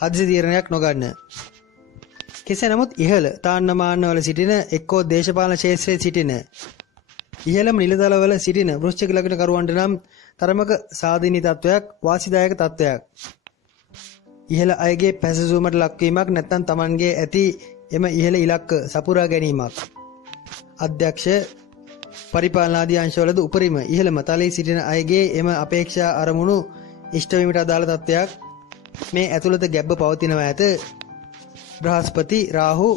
හදිසි තීරණයක් නොගන්න. කෙසේ නමුත් ඉහළ තාන්න මාන්නවල සිටින එක්කෝ දේශපාලන ක්ෂේත්‍රයේ සිටින ඉහළම නිලතලවල සිටින වෘශ්චික ලග්නකරුවන්ට නම් තරමක සාධනීය තත්වයක් වාසිදායක තත්වයක්. ඉහළ අයගේ පැසසුමට ලක්වීමක් නැත්නම් Tamanගේ ඇති එම ඉහළ ඉලක්ක සපුරා ගැනීමක්. අධ්‍යක්ෂ පරිපාලනාදී අංශවලද උපරිම ඉහළම තලයේ සිටින අයගේ එම අපේක්ෂා අරමුණු ඉෂ්ට වීමට අදාළ තත්වයක් මේ ඇතුළත ගැබ්බ පවතිනවා ඇත. බ්‍රහස්පති රාහු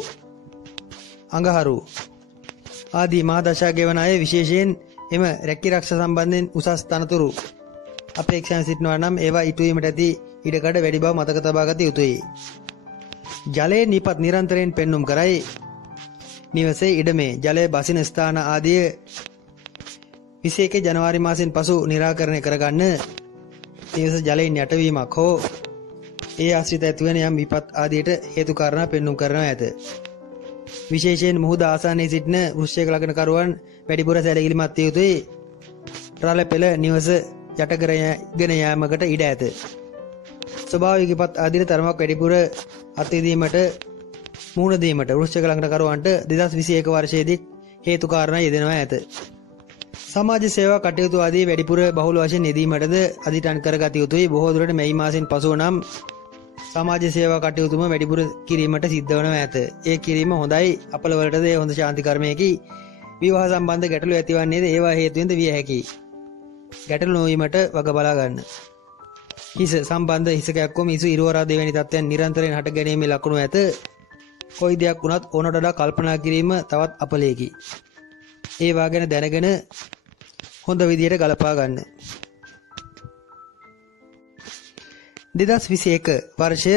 අඟහරු ආදී මහා දශා ගෙවන අය විශේෂයෙන් එම රැකිරක්ෂා සම්බන්ධයෙන් උසස් තනතුරු අපේක්ෂාවෙන් සිටිනවා නම් ඒවා ඉටු වීමට ඇති ඉඩකඩ වැඩි බව මතක තබා ගත යුතුයි. ජලයේ නිපත් නිරන්තරයෙන් පෙන්눔 කරයි. නිවසේ ඉඩමේ ජලය බසින ස්ථාන ආදී 21 ජනවාරි මාසයෙන් පසු निराකරණය කරගන්න. නිවස ජලයෙන් යටවීමක් හෝ ඒ ආශ්‍රිත ඇතිවන යම් විපත් ආදියට හේතු කාරණා පෙන්눔 කරනවා ඇත. විශේෂයෙන් මුහුද ආසන්නයේ සිටින වෘශ්චික ලග්නකරුවන් වැඩිපුර සැලකිලිමත් විය යුතුයි. රළ පෙළ නිවස යට කරගෙන යාමකට ඉඩ ඇත. ස්වභාවික විපත් ආදියට තරමක් වැඩිපුර අත්විඳීමට මුහුණ දීමට වෘශ්චික ලග්නකරුවන්ට 2021 වර්ෂයේදී හේතු කාරණා යෙදෙනවා ඇත. සමාජ සේවා කටයුතු ආදී වැඩිපුර බහුල වශයෙන් යෙදීමටද අදිටන් කරගත යුතුයි. බොහෝ දුරට මේ මාසෙන් පසුව නම් සමාජ සේවා කටයුතුම වැඩිපුර කිරීමට සිද්ධ වනවා ඇත. ඒ කිරීම හොඳයි. අපල වලටද ඒ හොඳ ශාන්ති කර්මයකි. විවාහ සම්බන්ධ ගැටලු ඇතිවන්නේද ඒවා හේතුවෙන්ද විය හැකියි. ගැටලු නොවීමට වග බලා ගන්න. හිස සම්බන්ධ හිස කැක්කුම හිස ඉරුවරා දෙවැනි තත්ත්වයන් නිරන්තරයෙන් හට ගැනීමේ ලක්ෂණ ඇත. කොයි දෙයක් වුණත් ඕනට වඩා කල්පනා කිරීම තවත් අපලයකි. ඒවා ගැන දැනගෙන හොඳ විදියට ගලපා ගන්න. 2021 වර්ෂය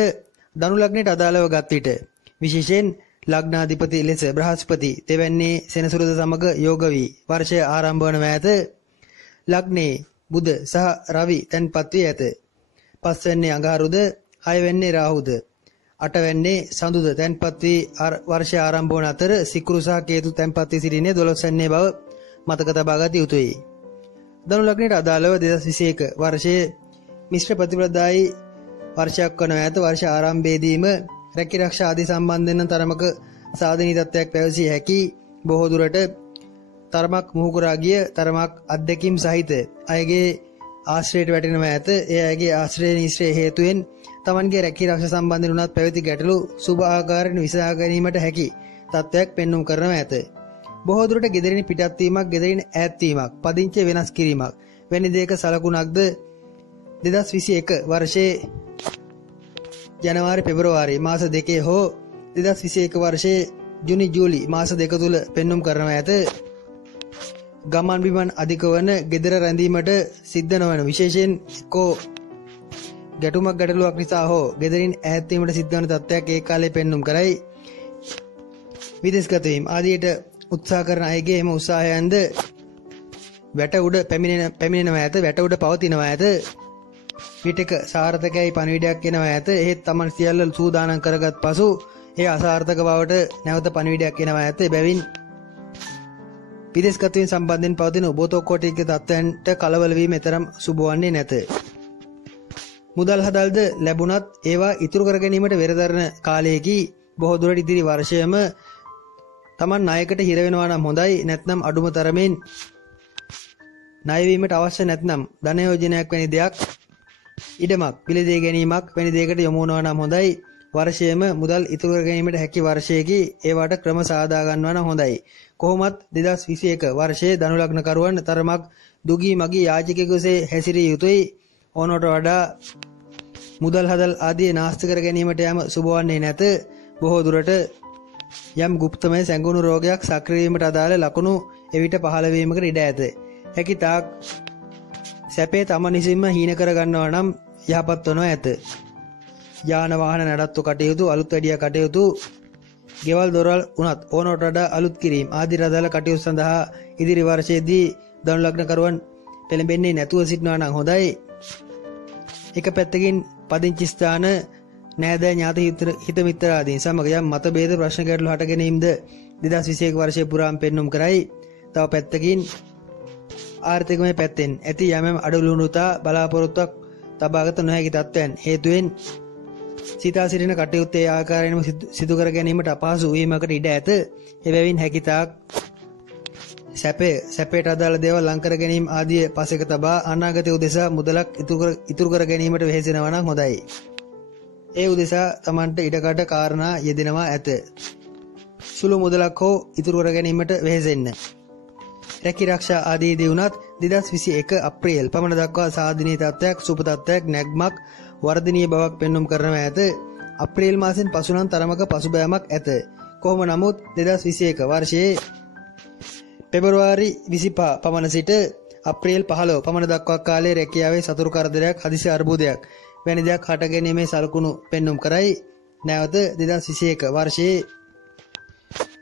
ධනු ලග්නයට අදාළව ගත් විට විශේෂයෙන් ලග්නාධිපති ලෙස බ්‍රහස්පති දෙවැන්නේ සෙනසුරුද සමග යෝග වී වර්ෂය ආරම්භ වන මෑත ලග්නේ බුධ සහ රවි තැන්පත් වී ඇත. පස්වැන්නේ අඟහරුද, හයවැන්නේ රාහුද, අටවැන්නේ සඳුද තැන්පත් වී වර්ෂය ආරම්භ වන අතර සිකුරු සහ කේතු තැන්පත් වී සිටින්නේ 12 වැන්නේ බව මතක තබා ගත යුතුයි. ධනු ලග්නයට අදාළව 2021 වර්ෂයේ මිශ්‍ර ප්‍රතිපදායි වර්ෂයක් වන ඇත. වර්ෂ ආරම්භයේදීම රැකිරක්ෂා ආදී සම්බන්ධයෙන් තරමක සාධනීය තත්ත්වයක් පැවසිය හැකි. බොහෝ දුරට තරමක් මුහුකුරා ගිය තරමක් අත්දැකීම් සහිත අයගේ ආශ්‍රයයට වැටෙනවා ඇත. ඒ අයගේ ආශ්‍රය නිශ්‍රය හේතුවෙන් Tamanගේ රැකිරක්ෂා සම්බන්ධයෙන් උනත් පැවති ගැටලු සුභ ආකාරයෙන් විසඳා ගැනීමට හැකි තත්ත්වයක් පෙන්눔 කරනවා ඇත. බොහෝ දුරට ගෙදරින් පිටත් වීමක්, ගෙදරින් ඈත් වීමක්, පදිංචි වෙනස් කිරීමක් වැනි දෙයක සලකුණක්ද 2021 වර්ෂයේ ජනවාරි පෙබරවාරි මාස දෙකේ හෝ 2021 වර්ෂයේ ජුනි ජූලි මාස දෙක තුල පෙන්눔 කරනවා ඇත. ගමන් බිමන් අධික වන ගෙදර රැඳීමට සිද්ධ නොවන විශේෂයෙන් කෝ ගැටුමක් ගැටලුවක් නිසා හෝ ගෙදරින් ඈත් වීමට සිද්ධ වන තත්ත්වයක් ඒ කාලේ පෙන්눔 කරයි. විදේශගත වීම ආදියට උත්සාහ කරන අයගේ එම උත්සාහයන්ද වැට උඩ පැමිණෙනවා ඇත. වැට උඩ පවතිනවා ඇත. විටක සාර්ථකයි පණිවිඩයක් එනවා ඇත. එහෙත් Taman සියල්ල සූදානම් කරගත් පසු ඒ අසාර්ථක බවට නැවත පණිවිඩයක් එනවා ඇත. බැවින් විදේශගත වීම සම්බන්ධයෙන් පවතින උබෝතෝකෝටික තත්ත්වයන්ට කලබල වීම තරම් සුබ වන්නේ නැත. මුදල් හදල්ද ලැබුණත් ඒවා ඉතුරු කර ගැනීමට වෙරදරන කාලයේදී බොහෝ දුරට ඉදිරි වර්ෂයේම Taman ණයකට හිර වෙනවා නම් හොඳයි. නැත්නම් අඩුම තරමින් ණය වීමට අවශ්‍ය නැත්නම් ධන යෝජනයක් වැනි දෙයක් ඉඩමක් පිළිදේ ගැනීමක් වැනි දෙයකට යොමු වනවා නම් හොඳයි. වර්ෂයේම මුදල් ඉතුරු කර ගැනීමට හැකි වර්ෂයේදී ඒවට ක්‍රම සාදා ගන්නවා නම් හොඳයි. කොහොමත් 2021 වර්ෂයේ ධනු ලග්නකරුවන් තරමක් දුගී මගී යාචකයෙකුසේ හැසිරිය යුතුයි. ඕනට වඩා මුදල් හදල් ආදී නාස්ති කර ගැනීමට යම සුබ වන්නේ නැත. බොහෝ දුරට යම් ගුප්තමය සැඟුණු රෝගයක් සක්‍රිය වීමට අදාළ ලකුණු එවිට පහළ වීමකට ඉඩ ඇත. හැකි තාක් සැපේ තම නිසින්ම හීන කර ගන්නවා නම් යහපත් වනු ඇත. යාන වාහන නඩත්තු කටයුතු, අලුත් වැඩියා කටයුතු, ගෙවල් දොරවල් උනත් ඕනට වඩා අලුත් කිරීම ආදී රදාළ කටයුතු සඳහා ඉදිරි වර්ෂයේදී ධනු ලග්නකරුවන් පෙළඹෙන්නේ නැතුව සිටිනවා නම් හොඳයි. එක පැත්තකින් පදිංචි ස්ථාන, නෑදෑ ඥාති හිත මිත්‍රාදීන් සමග යම් මතභේද ප්‍රශ්න ගැටලු හට ගැනීමද 2021 වර්ෂයේ පුරාම පෙන්눔 කරයි. තව පැත්තකින් ආර්ථිකමය පැත්තෙන් ඇති යම් අඩලුණුතා බලාපොරොත්තුවක් තබාගත නොහැකි තත්ත්වයන් හේතුවෙන් සිතා සිටින කටයුත්තේ ආකාරයෙන්ම සිදු කර ගැනීමට අපහසු වීමකට ඉඩ ඇත. එබැවින් හැකිතාක් සැපයට අදාළ දේවල් ලං කර ගැනීම ආදිය පසෙක තබා අනාගතය උදෙසා මුදලක් ඉතුරු කර ගැනීමට වෙහෙසෙනවා නම් හොඳයි. ඒ උදෙසා Tamanට ඉඩකඩ කාරණා යෙදෙනවා ඇත. සුළු මුදලක් හෝ ඉතුරු කර ගැනීමට වෙහෙසෙන්න. රැකිරක්ෂා ආදීදී වුණත් 2021 අප්‍රේල් පමණ දක්වා සාධනීය තත්ත්වයක්, සුබ තත්ත්වයක්, නැග්මක්, වර්ධනීය බවක් පෙන්눔 කරනවා ඇත. අප්‍රේල් මාසෙන් පසු නම් තරමක පසුබෑමක් ඇත. කොහොම නමුත් 2021 වර්ෂයේ පෙබරවාරි 25 පමණ සිට අප්‍රේල් 15 පමණ දක්වා කාලයේ රැකියාවේ සතුරු කරදරයක්, හදිසි අර්බුදයක් වැනි දෙයක් හට ගැනීමේ සලකුණු පෙන්눔 කරයි. නැවත 2021 වර්ෂයේ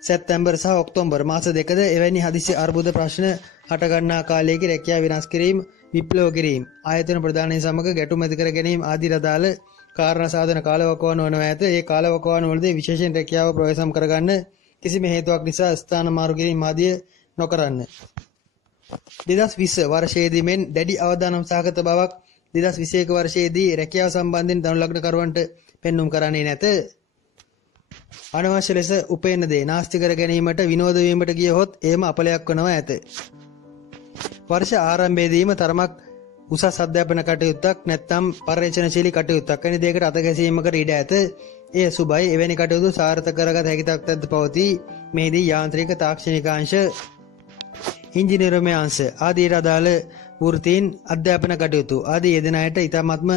සැප්තැම්බර් සහ ඔක්තෝබර් මාස දෙකද එවැනි හදිසි අර්බුද ප්‍රශ්න හට ගන්නා කාලයක රැකියාව විනාශ කිරීම, විප්ලව කිරීම, ආයතන ප්‍රදානය සමග ගැටුම් ඇති කර ගැනීම ආදී රදාළ කාරණා සාධන කාලවකවානු වනවා ඇත. ඒ කාලවකවානු වලදී විශේෂයෙන් රැකියාව ප්‍රවේශම් කරගන්න කිසිම හේතුවක් නිසා ස්ථාන මාරු කිරීම ආදිය නොකරන්න. 2020 වර්ෂයේදී මෙන් දැඩි අවදානම් සහගත බවක් 2021 වර්ෂයේදී රැකියාව සම්බන්ධයෙන් ධනු ලග්නකරුවන්ට පෙන්눔 කරන්නේ නැත. අනවශ්‍ය ලෙස උපේන දේ නාස්ති කර ගැනීමට විනෝද වීමට ගියහොත් එයම අපලයක් වනවා ඇත. වර්ෂ ආරම්භයේදීම තරමක් උසස් අධ්‍යාපන කටයුත්තක් නැත්නම් පර්යේෂණශීලී කටයුත්තක් වැනි දෙයකට අත ගැසීමකට ඉඩ ඇත. එය සුබයි. එවැනි කටයුතු සාර්ථක කරගත හැකි තත්ත්වයක් පවතී. මෙහිදී යාන්ත්‍රික, තාක්ෂණික අංශ, ඉංජිනේරුමය අංශ ආදී අදාළ වෘත්තීන්, අධ්‍යාපන කටයුතු ආදී යෙදෙන අයට ඉතාමත්ම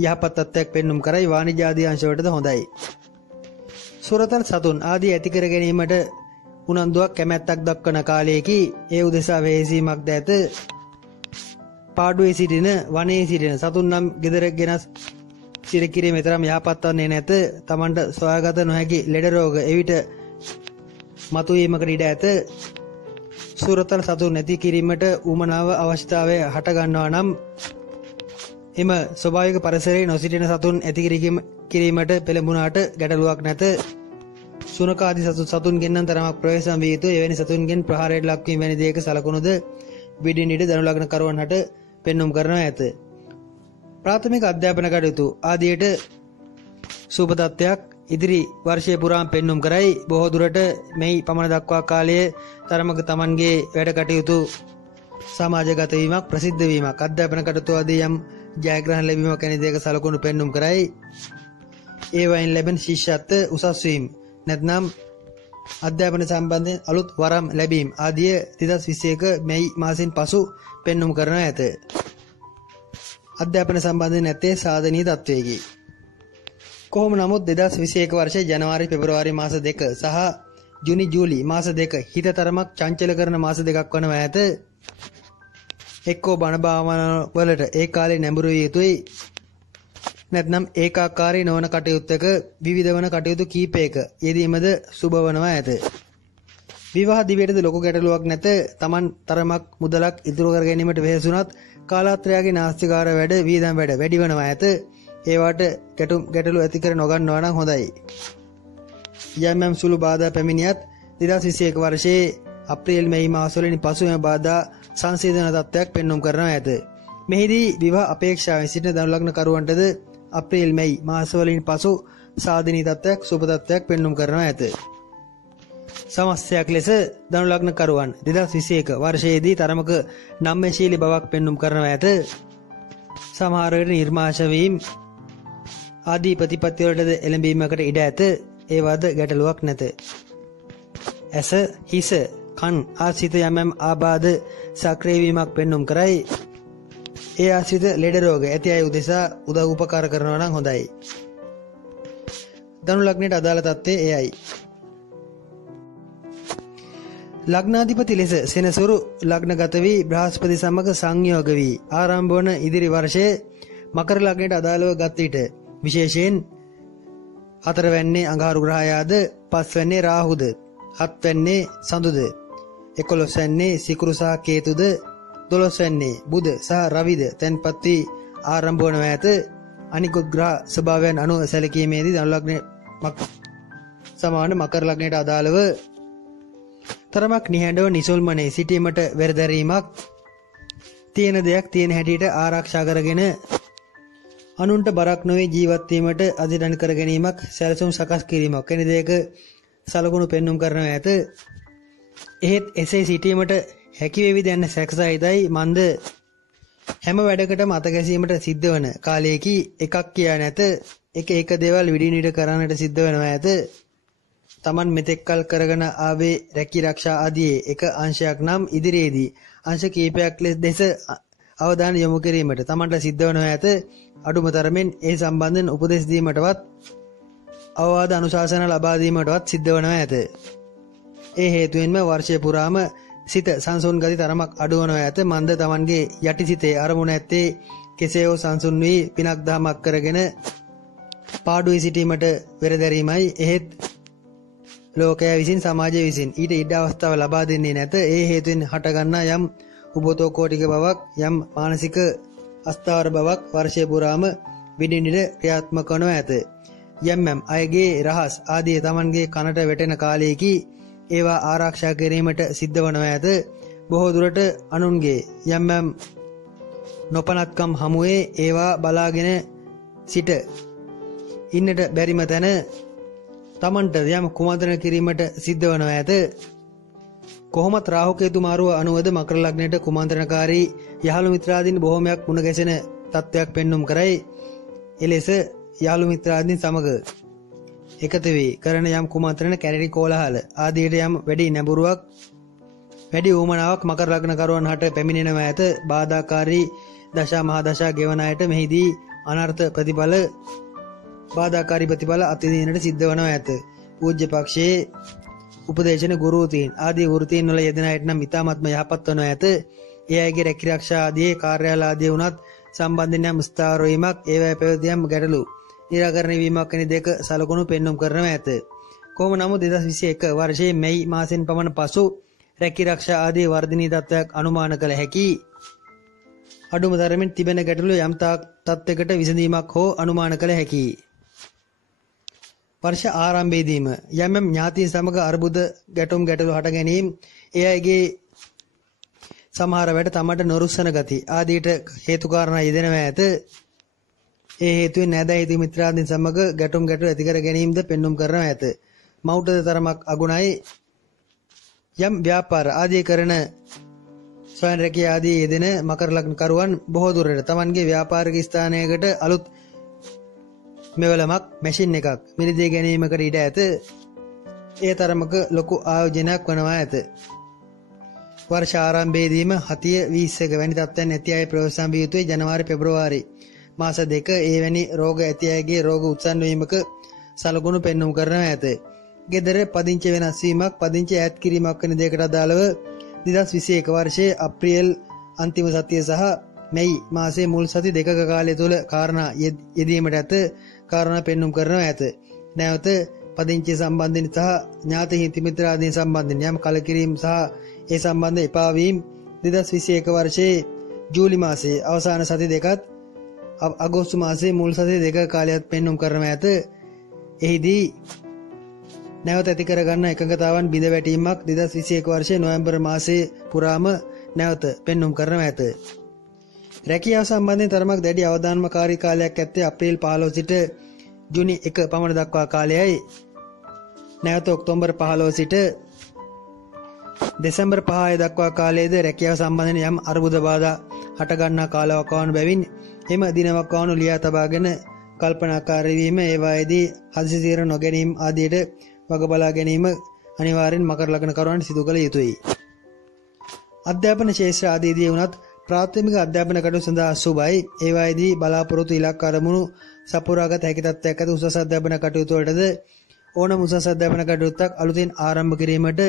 යහපත් තත්ත්වයක් පෙන්눔 කරයි. වාණිජ්‍ය ආදී අංශවලටද හොඳයි. සුරතල් සතුන් ආදී ඇති කර ගැනීමට උනන්දුවක්, කැමැත්තක් දක්වන කාලයකි. ඒ උදෙසා වෙහෙසීමක්ද ඇත. පාඩුවේ සිටින, වනයේ සිටින සතුන් නම් ගෙදර ගෙනස් සිර කිරීම තරම් යහපත් වන්නේ නැත. Tamanට සොයාගත නොහැකි ලෙඩ රෝග එවිට මතුවීමකට ඉඩ ඇත. සුරතල් සතුන් නැති කිරීමට උමනාව අවශ්‍යතාවය හට ගන්නවා නම් එම ස්වභාවික පරිසරයේ නොසිටින සතුන් ඇති කිරීමට පෙළඹුණාට ගැටලුවක් නැත. සුනක ආදී සතුන්ගෙන් නම් තරමක් ප්‍රවේශම් විය යුතුය. එවැනි සතුන්ගෙන් ප්‍රහාරයට ලක්වීම වැනි දෙයක සලකුණුද විඩින් ඉඩ ධනු ලග්නකරුවන්ට පෙන්눔 කරනවා ඇත. ප්‍රාථමික අධ්‍යාපන කටයුතු ආදියට සුබ තත්ත්වයක් ඉදිරි වර්ෂයේ පුරාම පෙන්눔 කරයි. බොහෝ දුරට මේ පමණ දක්වා කාලයේ තරමක Tamanගේ වැඩ කටයුතු සමාජගත වීමක්, ප්‍රසිද්ධ වීමක්, අධ්‍යාපන කටයුතු ආදී යම් ජයග්‍රහණ ලැබීමක් වැනි දෙයක සලකුණු පෙන්눔 කරයි. ඒ වයින් ලැබෙන ශිෂ්‍යත්ව උසස් වීම නැත්නම් අධ්‍යාපන සම්බන්ධයෙන් අලුත් වරම් ලැබීම ආදිය 2021 මැයි මාසෙන් පසු පෙන්눔 කරනු ඇත. අධ්‍යාපන සම්බන්ධයෙන් නැත්තේ සාධනීය තත්ත්වයකි. කොහොම නමුත් 2021 වර්ෂයේ ජනවාරි පෙබරවාරි මාස දෙක සහ ජුනි ජූලි මාස දෙක හිත තරමක් චංචල කරන මාස දෙකක් වනවා ඇත. එක්කෝ බණ භාවනා වලට ඒ කාලේ නැඹුරු විය යුතුයි. නැත්නම් ඒකාකාරී නොවන කටයුත්තක විවිධ වන කටයුතු කීපයක යෙදීමද සුබ වනවා ඇත. විවාහ දිවියටද ලොකු ගැටලුවක් නැත. Taman තරමක් මුදලක් ඉතුරු කර ගැනීමට වෙහෙසුණත් කාලාත්‍රයාගේ නාස්තිකාර වැඩ, වියදම් වැඩ වැඩි වෙනවා ඇත. ඒවට ගැටලු ඇති කර නොගන්නවා නම් හොඳයි. යම් සුළු බාධා පැමිණියත් 2021 වර්ෂයේ අප්‍රේල් මැයි මාසවලින් පසු එම බාධා සංසිඳන තත්ත්වයක් පෙන්눔 කරනවා ඇත. මෙහිදී විවාහ අපේක්ෂාවෙන් සිටින ධනු ලග්නකරුවන්ටද අප්‍රේල් මැයි මාසවලින් පසු සාධනීය තත්ත්වයක්, සුබ තත්ත්වයක් පෙන්눔 කරනවා ඇත. සමස්තයක් ලෙස ධනු ලග්නකරුවන් 2021 වර්ෂයේදී තරමක නම්‍යශීලී බවක් පෙන්눔 කරනවා ඇත. සමහර විට නිර්මාශ වීම ආදී ප්‍රතිපත්ති වලටද එළඹීමකට ඉඩ ඇත. ඒවාද ගැටලුවක් නැත. ඇස, හිස, කන් ආශ්‍රිත යම් ආබාධ සක්‍රිය වීමක් පෙන්눔 කරයි. ඒ ආශ්‍රිත ලෙඩ රෝග ඇති අය උදෙසා උදව් උපකාර කරනවා නම් හොඳයි. ධනු ලග්නයට අදාළ තත්ත්වය එයයි. ලග්නාධිපති ලෙස සෙනසුරු ලග්නගත වී බ්‍රහස්පති සමග සංයෝග වී ආරම්භ වන ඉදිරි වර්ෂයේ මකර ලග්නයට අදාළව ගත් විට විශේෂයෙන් 4 වැන්නේ අඟහරු ග්‍රහයාද, 5 වැන්නේ රාහුද, 7 වැන්නේ සඳුද, 11 වැන්නේ සිකුරු සහ කේතුද, 12 වැන්නේ බුධ සහ රවිද තැන්පත් වී ආරම්භ වන ඇත. අනිකුත් ග්‍රහ ස්වභාවයන් අනුව සැලකීමේදී ධනු ලග්නයේ සමාන මකර ලග්නයට අදාළව තරමක් නිහඬව නිසල්මනේ සිටීමට වෙරදැරීමක් තියෙන දෙයක් තියෙන හැටියට ආරක්ෂා කරගෙන අනුන්ට බරක් නොවේ ජීවත් වීමට අධිරණ කර ගැනීමක් සැලසුම් සකස් කිරීමක් වෙන දෙයක සලකුණු පෙන්눔 කරනවා ඇත. එහෙත් එසේ සිටීමට හැකි වේවිද යන්න සැකසහිතයි මන්ද හැම වැඩකටම අත ගැසීමට සිද්ධ වන කාලයේකී එකක් කියා නැත. එක දේවල් විඩින් විඩ කරන්නට සිද්ධ වෙනවා ඇත. තමන් මෙතෙක්කල් කරගෙන ආවේ රැකී ආරක්ෂා ආදී එක අංශයක් නම් ඉදිරියේදී අංශ කීපයක් ලෙස අවධානය යොමු කිරීමට තමන්ට සිද්ධ වෙනවා ඇත. අඩුම තරමින් ඒ සම්බන්ධයෙන් උපදෙස් දීමටවත් අවවාද අනුශාසන ලබා දීමටවත් සිද්ධ වෙනවා ඇත. ඒ හේතුවෙන්ම වර්ෂය පුරාම සිත සංසුන් ගති තරමක් අඩු වෙනවා ඇත. මන්ද තමන්ගේ යටිසිතේ අරමුණ ඇත්තේ කෙසේ හෝ සංසුන් වී පිනක් දහමක් කරගෙන පාඩුවේ සිටීමට වෙරදැරීමයි. එහෙත් ලෝකයා විසින් සමාජය විසින් ඊට ඉඩ අවස්ථාව ලබා දෙන්නේ නැත. ඒ හේතුවෙන් හටගන්නා යම් උබතෝ කෝටික බවක් යම් මානසික අස්ථාවර බවක් වර්ෂය පුරාම විඩින්ඩ ක්‍රියාත්මක වනව ඇත. යම් අයගේ රහස් ආදී තමන්ගේ කනට වැටෙන කාලයේකී ඒවා ආරක්ෂා කිරීමට සිද්ධ වනව ඇත. බොහෝ දුරට අනුන්ගේ යම් නොපනත්කම් හමුවේ ඒවා බලාගෙන සිට ඉන්නට බැරිම තැන තමන්ට යම් කුමන්ත්‍රණ කිරීමට සිද්ධ වනව ඇත. කොහොමත් රාහු කේතු මාරුව අනුවද මකර ලග්නයට කුමන්ත්‍රණකාරී යහළු මිත්‍රාදීන් බොහෝමයක් මුණ ගැසෙන තත්ත්වයක් පෙන්눔 කරයි. එලෙස යහළු මිත්‍රාදීන් සමග එකතු වී කරන යම් කුමන්ත්‍රණ කැරණි කෝලහල ආදීට යම් වැඩි නැඹුරුවක් වැඩි උවමනාවක් මකර ලග්නකරුවන් හට පැමිණෙනවා ඇත. බාධාකාරී දශා මහා දශා ගෙවන අයට මෙහිදී අනර්ථ ප්‍රතිඵල බාධාකාරී ප්‍රතිඵල අත්විඳින්නට සිද්ධ වනවා ඇත. පූජ්‍ය පක්ෂයේ උපදේශන ගුරුතීන් ආදී වෘත්තීන් වල යෙදෙන අයට නම් ඉතාමත්ම යහපත් වනවා ඇත. ඒ අයගේ රැකී ආරක්ෂා ආදී කාර්යාල ආදී වුණත් සම්බන්ධයෙන් යම් ස්ථාවර වීමක් ඒවැය පැවතියම් ගැටලු නිරාකරණය වීමක් වැනි දෙක සලකුණු පෙන්눔 කරනවා ඇත. කොහොම නමුත් 2021 වර්ෂයේ මැයි මාසෙන් පමණ පසු රැකී ආරක්ෂා ආදී වර්ධනීය තත්ත්වයක් අනුමාන කළ හැකි. අඩුම තරමින් තිබෙන ගැටලු යම් තත්ත්වයකට විසඳීමක් හෝ අනුමාන කළ හැකියි. වර්ෂ ආරම්භයේදීම යම් ඥාතීන් සමග අර්බුද ගැටලු හට ගැනීම ඒ අයගේ සමහර වැඩ තමට නොරුස්සන ගති ආදීට හේතු කාරණා යෙදෙනවා ඇත. ඒ හේතුවෙන් නෑදෑ හිත මිත්‍රාදීන් සමග ගැටලු ඇති කර ගැනීමද පෙන්눔 කරනවා ඇත. මවුටද තරමක් අගුණයි. යම් ව්‍යාපාර ආදී කරන ස්වයං රැකියා ආදී යෙදෙන මකර ලග්නකරුවන් බොහෝ දුරට තමන්ගේ ව්‍යාපාරික ස්ථානයකට අලුත් මෙවලමක් මැෂින් එකක් මිලදී ගැනීමකට ඉඩ ඇත. ඒ තරමක ලොකු ආයෝජනයක් වනවා ඇත. වර්ෂ ආරම්භයේදීම හතිය 20 වැනි තත්ත්වයන් ඇති අය ප්‍රවේශම් විය යුතුයි. ජනවාරි පෙබරවාරි මාස දෙක ඒ වැනි රෝග ඇති අයගේ රෝග උත්සන්න වීමක සලකුණු පෙන්눔 කරනවා ඇත. ගෙදර පදිංචි වෙනස් වීමක් පදිංචි ඈත් කිරීමක් වෙන දෙයකට අදාළව 2021 වර්ෂයේ අප්‍රේල් අන්තිම සතිය සහ මැයි මාසයේ මුල් සති දෙකක කාලය තුල කාරණා යෙදීමට ඇත. කාරණා පෙන්눔 කරනවා ඇත. නැවත පදිංචි සම්බන්ධයෙන් සහ ඥාති හිත මිත්‍ර ආදී සම්බන්ධයෙන් යම් කලකිරීම සහ ඒ සම්බන්ධ එපා වීම 2021 වර්ෂයේ ජූලි මාසයේ අවසාන සති දෙකත් අගෝස්තු මාසයේ මුල් සති දෙක කාලයක් පෙන්눔 කරනවා ඇත. එහිදී නැවත ඇති කරගන්න එකඟතාවන් බිඳ වැටීමක් 2021 වර්ෂයේ නොවැම්බර් මාසයේ පුරාම නැවත පෙන්눔 කරනවා ඇත. රැකියාව සම්බන්ධයෙන් තරමක් දැඩි අවධානමකාරී කාලයක් ඇත්තේ අප්‍රේල් 15 සිට ජූනි 1 පමණ දක්වා කාලයයි. නැවත ඔක්තෝබර් 15 සිට දෙසැම්බර් 5 දක්වා කාලයේද රැකියාව සම්බන්ධයෙන් යම් අර්බුද බාධා හට ගන්නා කාලවකවානු බැවින් එම දිනවකවානු ලියා තබාගෙන කල්පනාකාරී වීම ඒවායේදී හදිසි තීරණ නොගැනීම ආදියට වග බලා ගැනීම අනිවාර්යෙන් මකර ලග්නකරුවන්ට සිදු කළ යුතුයි. අධ්‍යාපන ශාස්ත්‍ර ආදීදී වුණත් ප්‍රාථමික අධ්‍යාපන කටයුතු සඳහා අසුබයි. ඒවායේදී බලාපොරොත්තු ඉලක්ක අරමුණු සපුරාගත හැකි තත්ත්වයක් ඇති උසස් අධ්‍යාපන කටයුතු වලටද ඕනම උසස් අධ්‍යාපන කටයුත්තක් අලුතින් ආරම්භ කිරීමට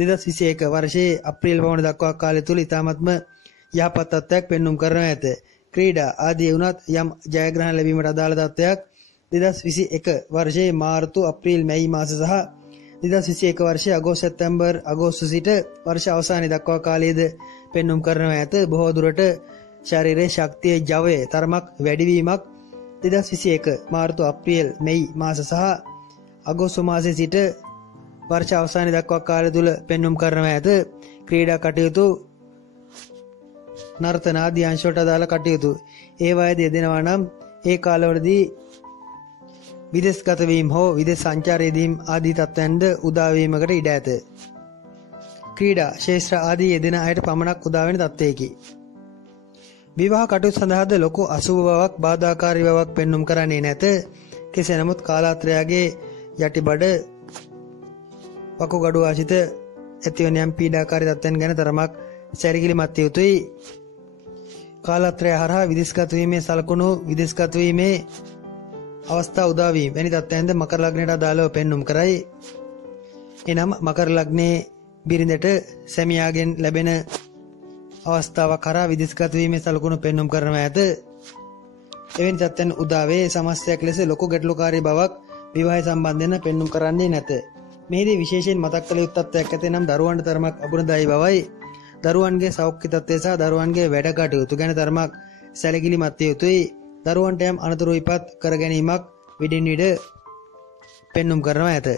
2021 වර්ෂයේ අප්‍රේල් පමණ දක්වා කාලය තුල ඉතාමත්ම යහපත් තත්ත්වයක් පෙන්눔 කරනවා ඇත. ක්‍රීඩා ආදී වුණත් යම් ජයග්‍රහණ ලැබීමට අදාළ තත්ත්වයක් 2021 වර්ෂයේ මාර්තු අප්‍රේල් මැයි මාස සහ 2021 වර්ෂයේ අගෝස්තු සැප්තැම්බර් අගෝස්තු සිට වර්ෂ අවසානයේ දක්වා කාලයේද පෙන්눔 කරනවා ඇත. බොහෝ දුරට ශරීරයේ ශක්තියේ ජවය තරමක් වැඩිවීමක් 2021 මාර්තු අප්‍රේල් මැයි මාස සහ අගෝස්තු මාසයේ සිට වර්ෂ අවසානයේ දක්වා කාලය තුල පෙන්눔 කරනවා ඇත. ක්‍රීඩා කටයුතු නර්තන ආදී අංශවලට අදාළ කටයුතු ඒවායේදී යෙදෙනවා නම් ඒ කාලවලදී විදේශගත වීම හෝ විදේශ සංචාරයේදීම් ආදී තත්ත්වයන්ද උදා වීමකට ඉඩ ඇත. ක්‍රීඩා ශේෂ්ත්‍ර ආදී යෙදෙන අයට පමණක් උදා වෙන තත්ත්වයකි. විවාහ කටයුතු සඳහාද ලොකු අසුබ බවක් බාධාකාරී බවක් පෙන්눔 කරන්නේ නැත. කෙසේ නමුත් කාලාත්‍රයාගේ යටිබඩ වකුගඩු ආශිත ඇතිවන යම් පීඩාකාරී තත්ත්වයන් ගැන තරමක් සැලකිලිමත් විය යුතුයි. කාලාත්‍රය හරහා විදේශගත වීමේ සලකුණු විදේශගත වීමේ අවස්ථා උදා වීම වැනි තත්ත්වයන්ද මකර ලග්නයට අදාළව පෙන්눔 කරයි. එනම් මකර ලග්නයේ බිරිඳට සැමියාගෙන් ලැබෙන අවස්ථාවක් කරා විදේශගත වීමේ සලකුණු පෙන්눔 කරනවා ඇත. එවැනි තත්ත්වයන් උදා වේ සමස්තයක් ලෙස ලොකු ගැටලුකාරී බවක් විවාහය සම්බන්ධයෙන් පෙන්눔 කරන්නේ නැත. මෙහිදී විශේෂයෙන් මතක් කළ යුතු තත්ත්වයක් ඇත. නම් දරුවන්ට තරමක් අගුණදායී බවයි. දරුවන්ගේ සෞඛ්‍ය තත්ත්වය සහ දරුවන්ගේ වැඩ කටයුතු ගැන තරමක් සැලකිලිමත් විය යුතුයි. දරුවන්ට යම් අනතුරු ඉපත් කර ගැනීමක් විඩින් විඩ පෙන්눔 කරනවා ඇත.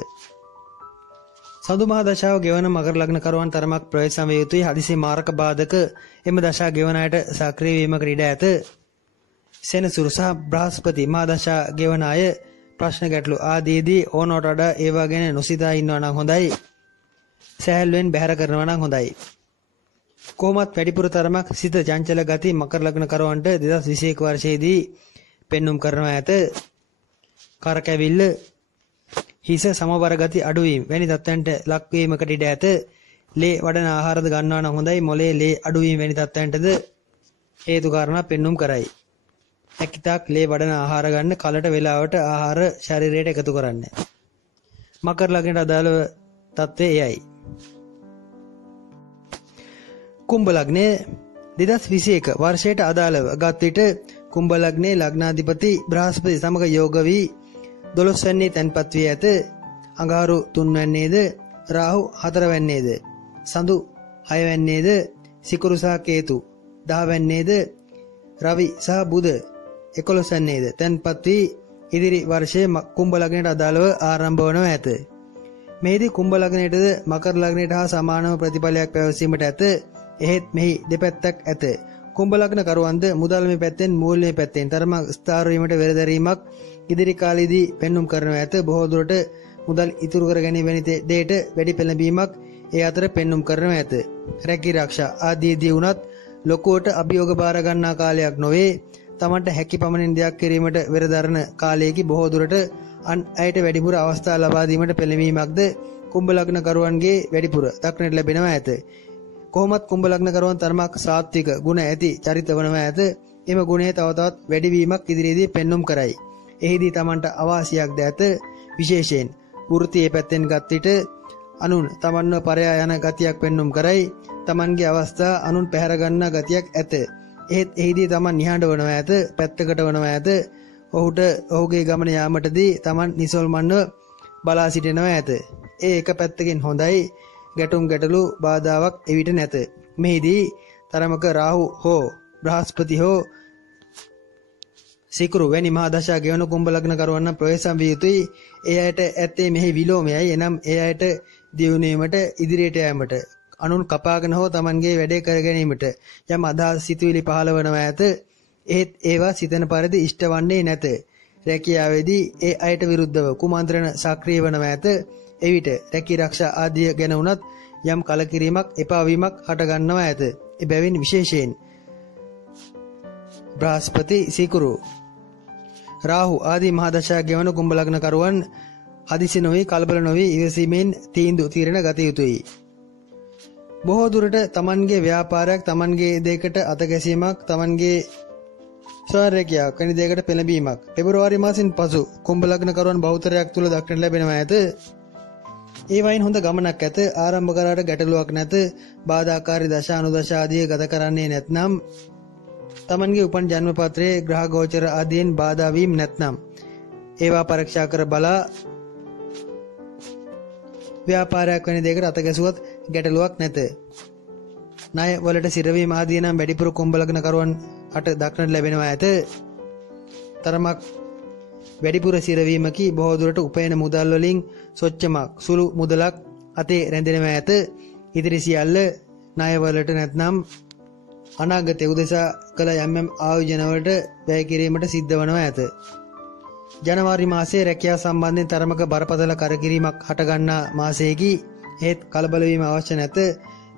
සඳු මහ දශාව ගෙවන මකර ලග්න කරුවන් තරමක් ප්‍රවේශම් විය යුතුයි. හදිසි මාරක බාධක එම දශා ගෙවන අයට සක්‍රිය වීමකට ඉඩ ඇත. සෙනසුරු සහ බ්‍රහස්පති මහ දශා ගෙවන අය ප්‍රශ්න ගැටලු ආදීදී ඕනවට වඩා ඒවා ගැන නොසිතා ඉන්නවා නම් හොඳයි. සැහැල්ලුවෙන් බැහැර කරනවා නම් හොඳයි. කොහොමත් වැඩිපුර තරමක් සිත චංචල ගති මකර ලග්න කරුවන්ට 2021 වර්ෂයේදී පෙන්눔 කරනවා ඇත. කරකැවිල්ල හිස සමබර ගති අඩුවීම වැනි තත්ත්වයන්ට ලක්වීමකට ඉඩ ඇත. ලේ වඩන ආහාරද ගන්නවා නම් හොඳයි. මොලේ ලේ අඩුවීම වැනි තත්ත්වයන්ටද හේතු කාරණා පෙන්눔 කරයි. හැකිතාක් ලේ වඩන ආහාර ගන්න, කලට වේලාවට ආහාර ශරීරයට එකතු කරන්න. මකර ලග්නයට අදාළ තත්ත්වය එයයි. කුම්භ ලග්නයේ 2021 වර්ෂයට අදාළව ගත් විට කුම්භ ලග්නයේ ලග්නාධිපති බ්‍රහස්පති සමග යෝග වී 12 වැන්නේ තැන්පත් වී ඇත. අඟහරු 3 වැන්නේද, රාහු 4 වැන්නේද, සඳු 6 වැන්නේද, සිකුරු සහ කේතු 10 වැන්නේද, රවි සහ බුධ 11 වැන්නේද තැන්පත් වී ඉදිරි වර්ෂයේ කුම්භ ලග්නයට අදාළව ආරම්භ වනවා ඇත. මෙහිදී කුම්භ ලග්නයටද මකර ලග්නයට හා සමානව ප්‍රතිඵලයක් පැවසීමට ඇත. එහෙත් මෙහි දෙපැත්තක් ඇත. කුම්භ ලග්න කරුවන්ද මුදල්මය පැත්තෙන් මූල්‍යමය පැත්තෙන් තරමක් ස්ථාර වීමට වෙරදැරීමක් ඉදිරි කාලයේදී පෙන්눔 කරනවා ඇත. බොහෝ දුරට මුදල් ඉතුරු කර ගැනීම වැනි දෙයට වැඩි පෙළඹීමක් ඒ අතර පෙන්눔 කරනවා ඇත. රැකී ආරක්ෂා ආදීදී වුණත් ලොකුවට අභියෝග බාර ගන්නා කාලයක් නොවේ. තමන්ට හැකි පමණින් දෙයක් කිරීමට වෙරදරන කාලයේදී බොහෝ දුරට අන් අයට වැඩිපුර අවස්ථා ලබා දීමට පෙළඹීමක්ද කුම්භ ලග්න කරුවන්ගේ වැඩිපුර දක්නට ලැබෙනවා ඇත. කොහොමත් කුම්භ ලග්න කරුවන් තරමක් සාත්වික ගුණ ඇති චරිත වනවා ඇත. එම ගුණය තව තවත් වැඩිවීමක් ඉදිරියේදී පෙන්눔 කරයි. එහිදී තමන්ට අවාසියක්ද ඇත. විශේෂයෙන් වෘත්තීය පැත්තෙන් ගත් විට අනුන් තමන්ව පරයා යන ගතියක් පෙන්눔 කරයි. තමන්ගේ අවස්ථා අනුන් පැහැර ගන්නා ගතියක් ඇත. එහෙත් එහිදී තමන් නිහඬ වනවා ඇත, පැත්තකට වනවා ඇත. ඔහුට ඔහුගේ ගමන යාමටදී තමන් නිසල්මන්ව බලා සිටිනවා ඇත. ඒ එක පැත්තකින් හොඳයි. ගැටුම් ගැටලු බාධාවක් එවිට නැත. මෙහිදී තරමක රාහු හෝ බ්‍රහස්පති හෝ සිකුරු වැනි මහා දශා ගෙවන කුම්භ ලග්න කරුවන් ප්‍රවේශම් විය යුතුයි. ඒ අයට ඇත්තේ මෙහි විලෝමයයි. එනම් ඒ අයට දියුණුවීමට ඉදිරියට යාමට අනුන් කපාගෙන හෝ තමන්ගේ වැඩේ කර ගැනීමට යම් අදහස් සිතුවිලි පහළ වනවා ඇත. එහෙත් ඒවා සිතන පරිදි ඉෂ්ට වන්නේ නැත. රැකියාවේදී ඒ අයට විරුද්ධව කුමන්ත්‍රණ සක්‍රිය වනවා ඇත. එවිට රැකී ආරක්ෂා ආදිය ගැන වුණත් යම් කලකිරීමක් එපා වීමක් හට ගන්නවා ඇත. එබැවින් විශේෂයෙන් බ්‍රහස්පති, සිකුරු, රාහු ආදී මහා දශා ගෙවන කුම්භ ලග්න කරුවන් හදිසි නොවි, කලබල නොවි ඉවසීමෙන් තීන්දුව ගත යුතුයි. බොහෝ දුරට තමන්ගේ ව්‍යාපාරයක්, තමන්ගේ දෙයකට අත ගැසීමක්, තමන්ගේ ස්වරැකියාවක් වැනි දෙයකට පෙළඹීමක් පෙබරවාරි මාසෙන් පසු කුම්භ ලග්න කරුවන් බහුතරයක් තුල දක්නට ලැබෙනවා ඇත. ඒ වයින් හොඳ ගමනක් ඇත. ආරම්භ කරාට ගැටලුවක් නැත. බාධාකාරී දශ අනුදශ ආදිය ගත කරන්නේ නැත්නම් තමන්ගේ උපන් ජන්ම පත්‍රයේ ග්‍රහ ගෝචර ආදියෙන් බාධා වීම නැත්නම් ඒවා පරීක්ෂා කර බලා ව්‍යාපාරයක් වැනි දෙයකට අත ගැසුවත් ගැටලුවක් නැත. ණය වලට සිරවීම ආදී නම් වැඩිපුර කුම්භ ලග්න කරුවන් අට දක්නට ලැබෙනවා ඇත. තරමක් වැඩිපුර සිරවීමකි බොහෝ දුරට උපයන මුදල් වලින් සොච්චමක් සුළු මුදලක් අතේ රැඳෙනවා ඇත. ඉදිරි සියල්ල ණය වලට නැත්නම් අනාගතයේ උදෙසා කළ යම් ආයෝජන වලට වැය කිරීමට සිද්ධ වනවා ඇත. ජනවාරි මාසයේ රැකියාව සම්බන්ධයෙන් තරමක බරපතල කරකිරීමක් හටගන්නා මාසයේකි. ඒත් කලබල වීම අවශ්‍ය නැත.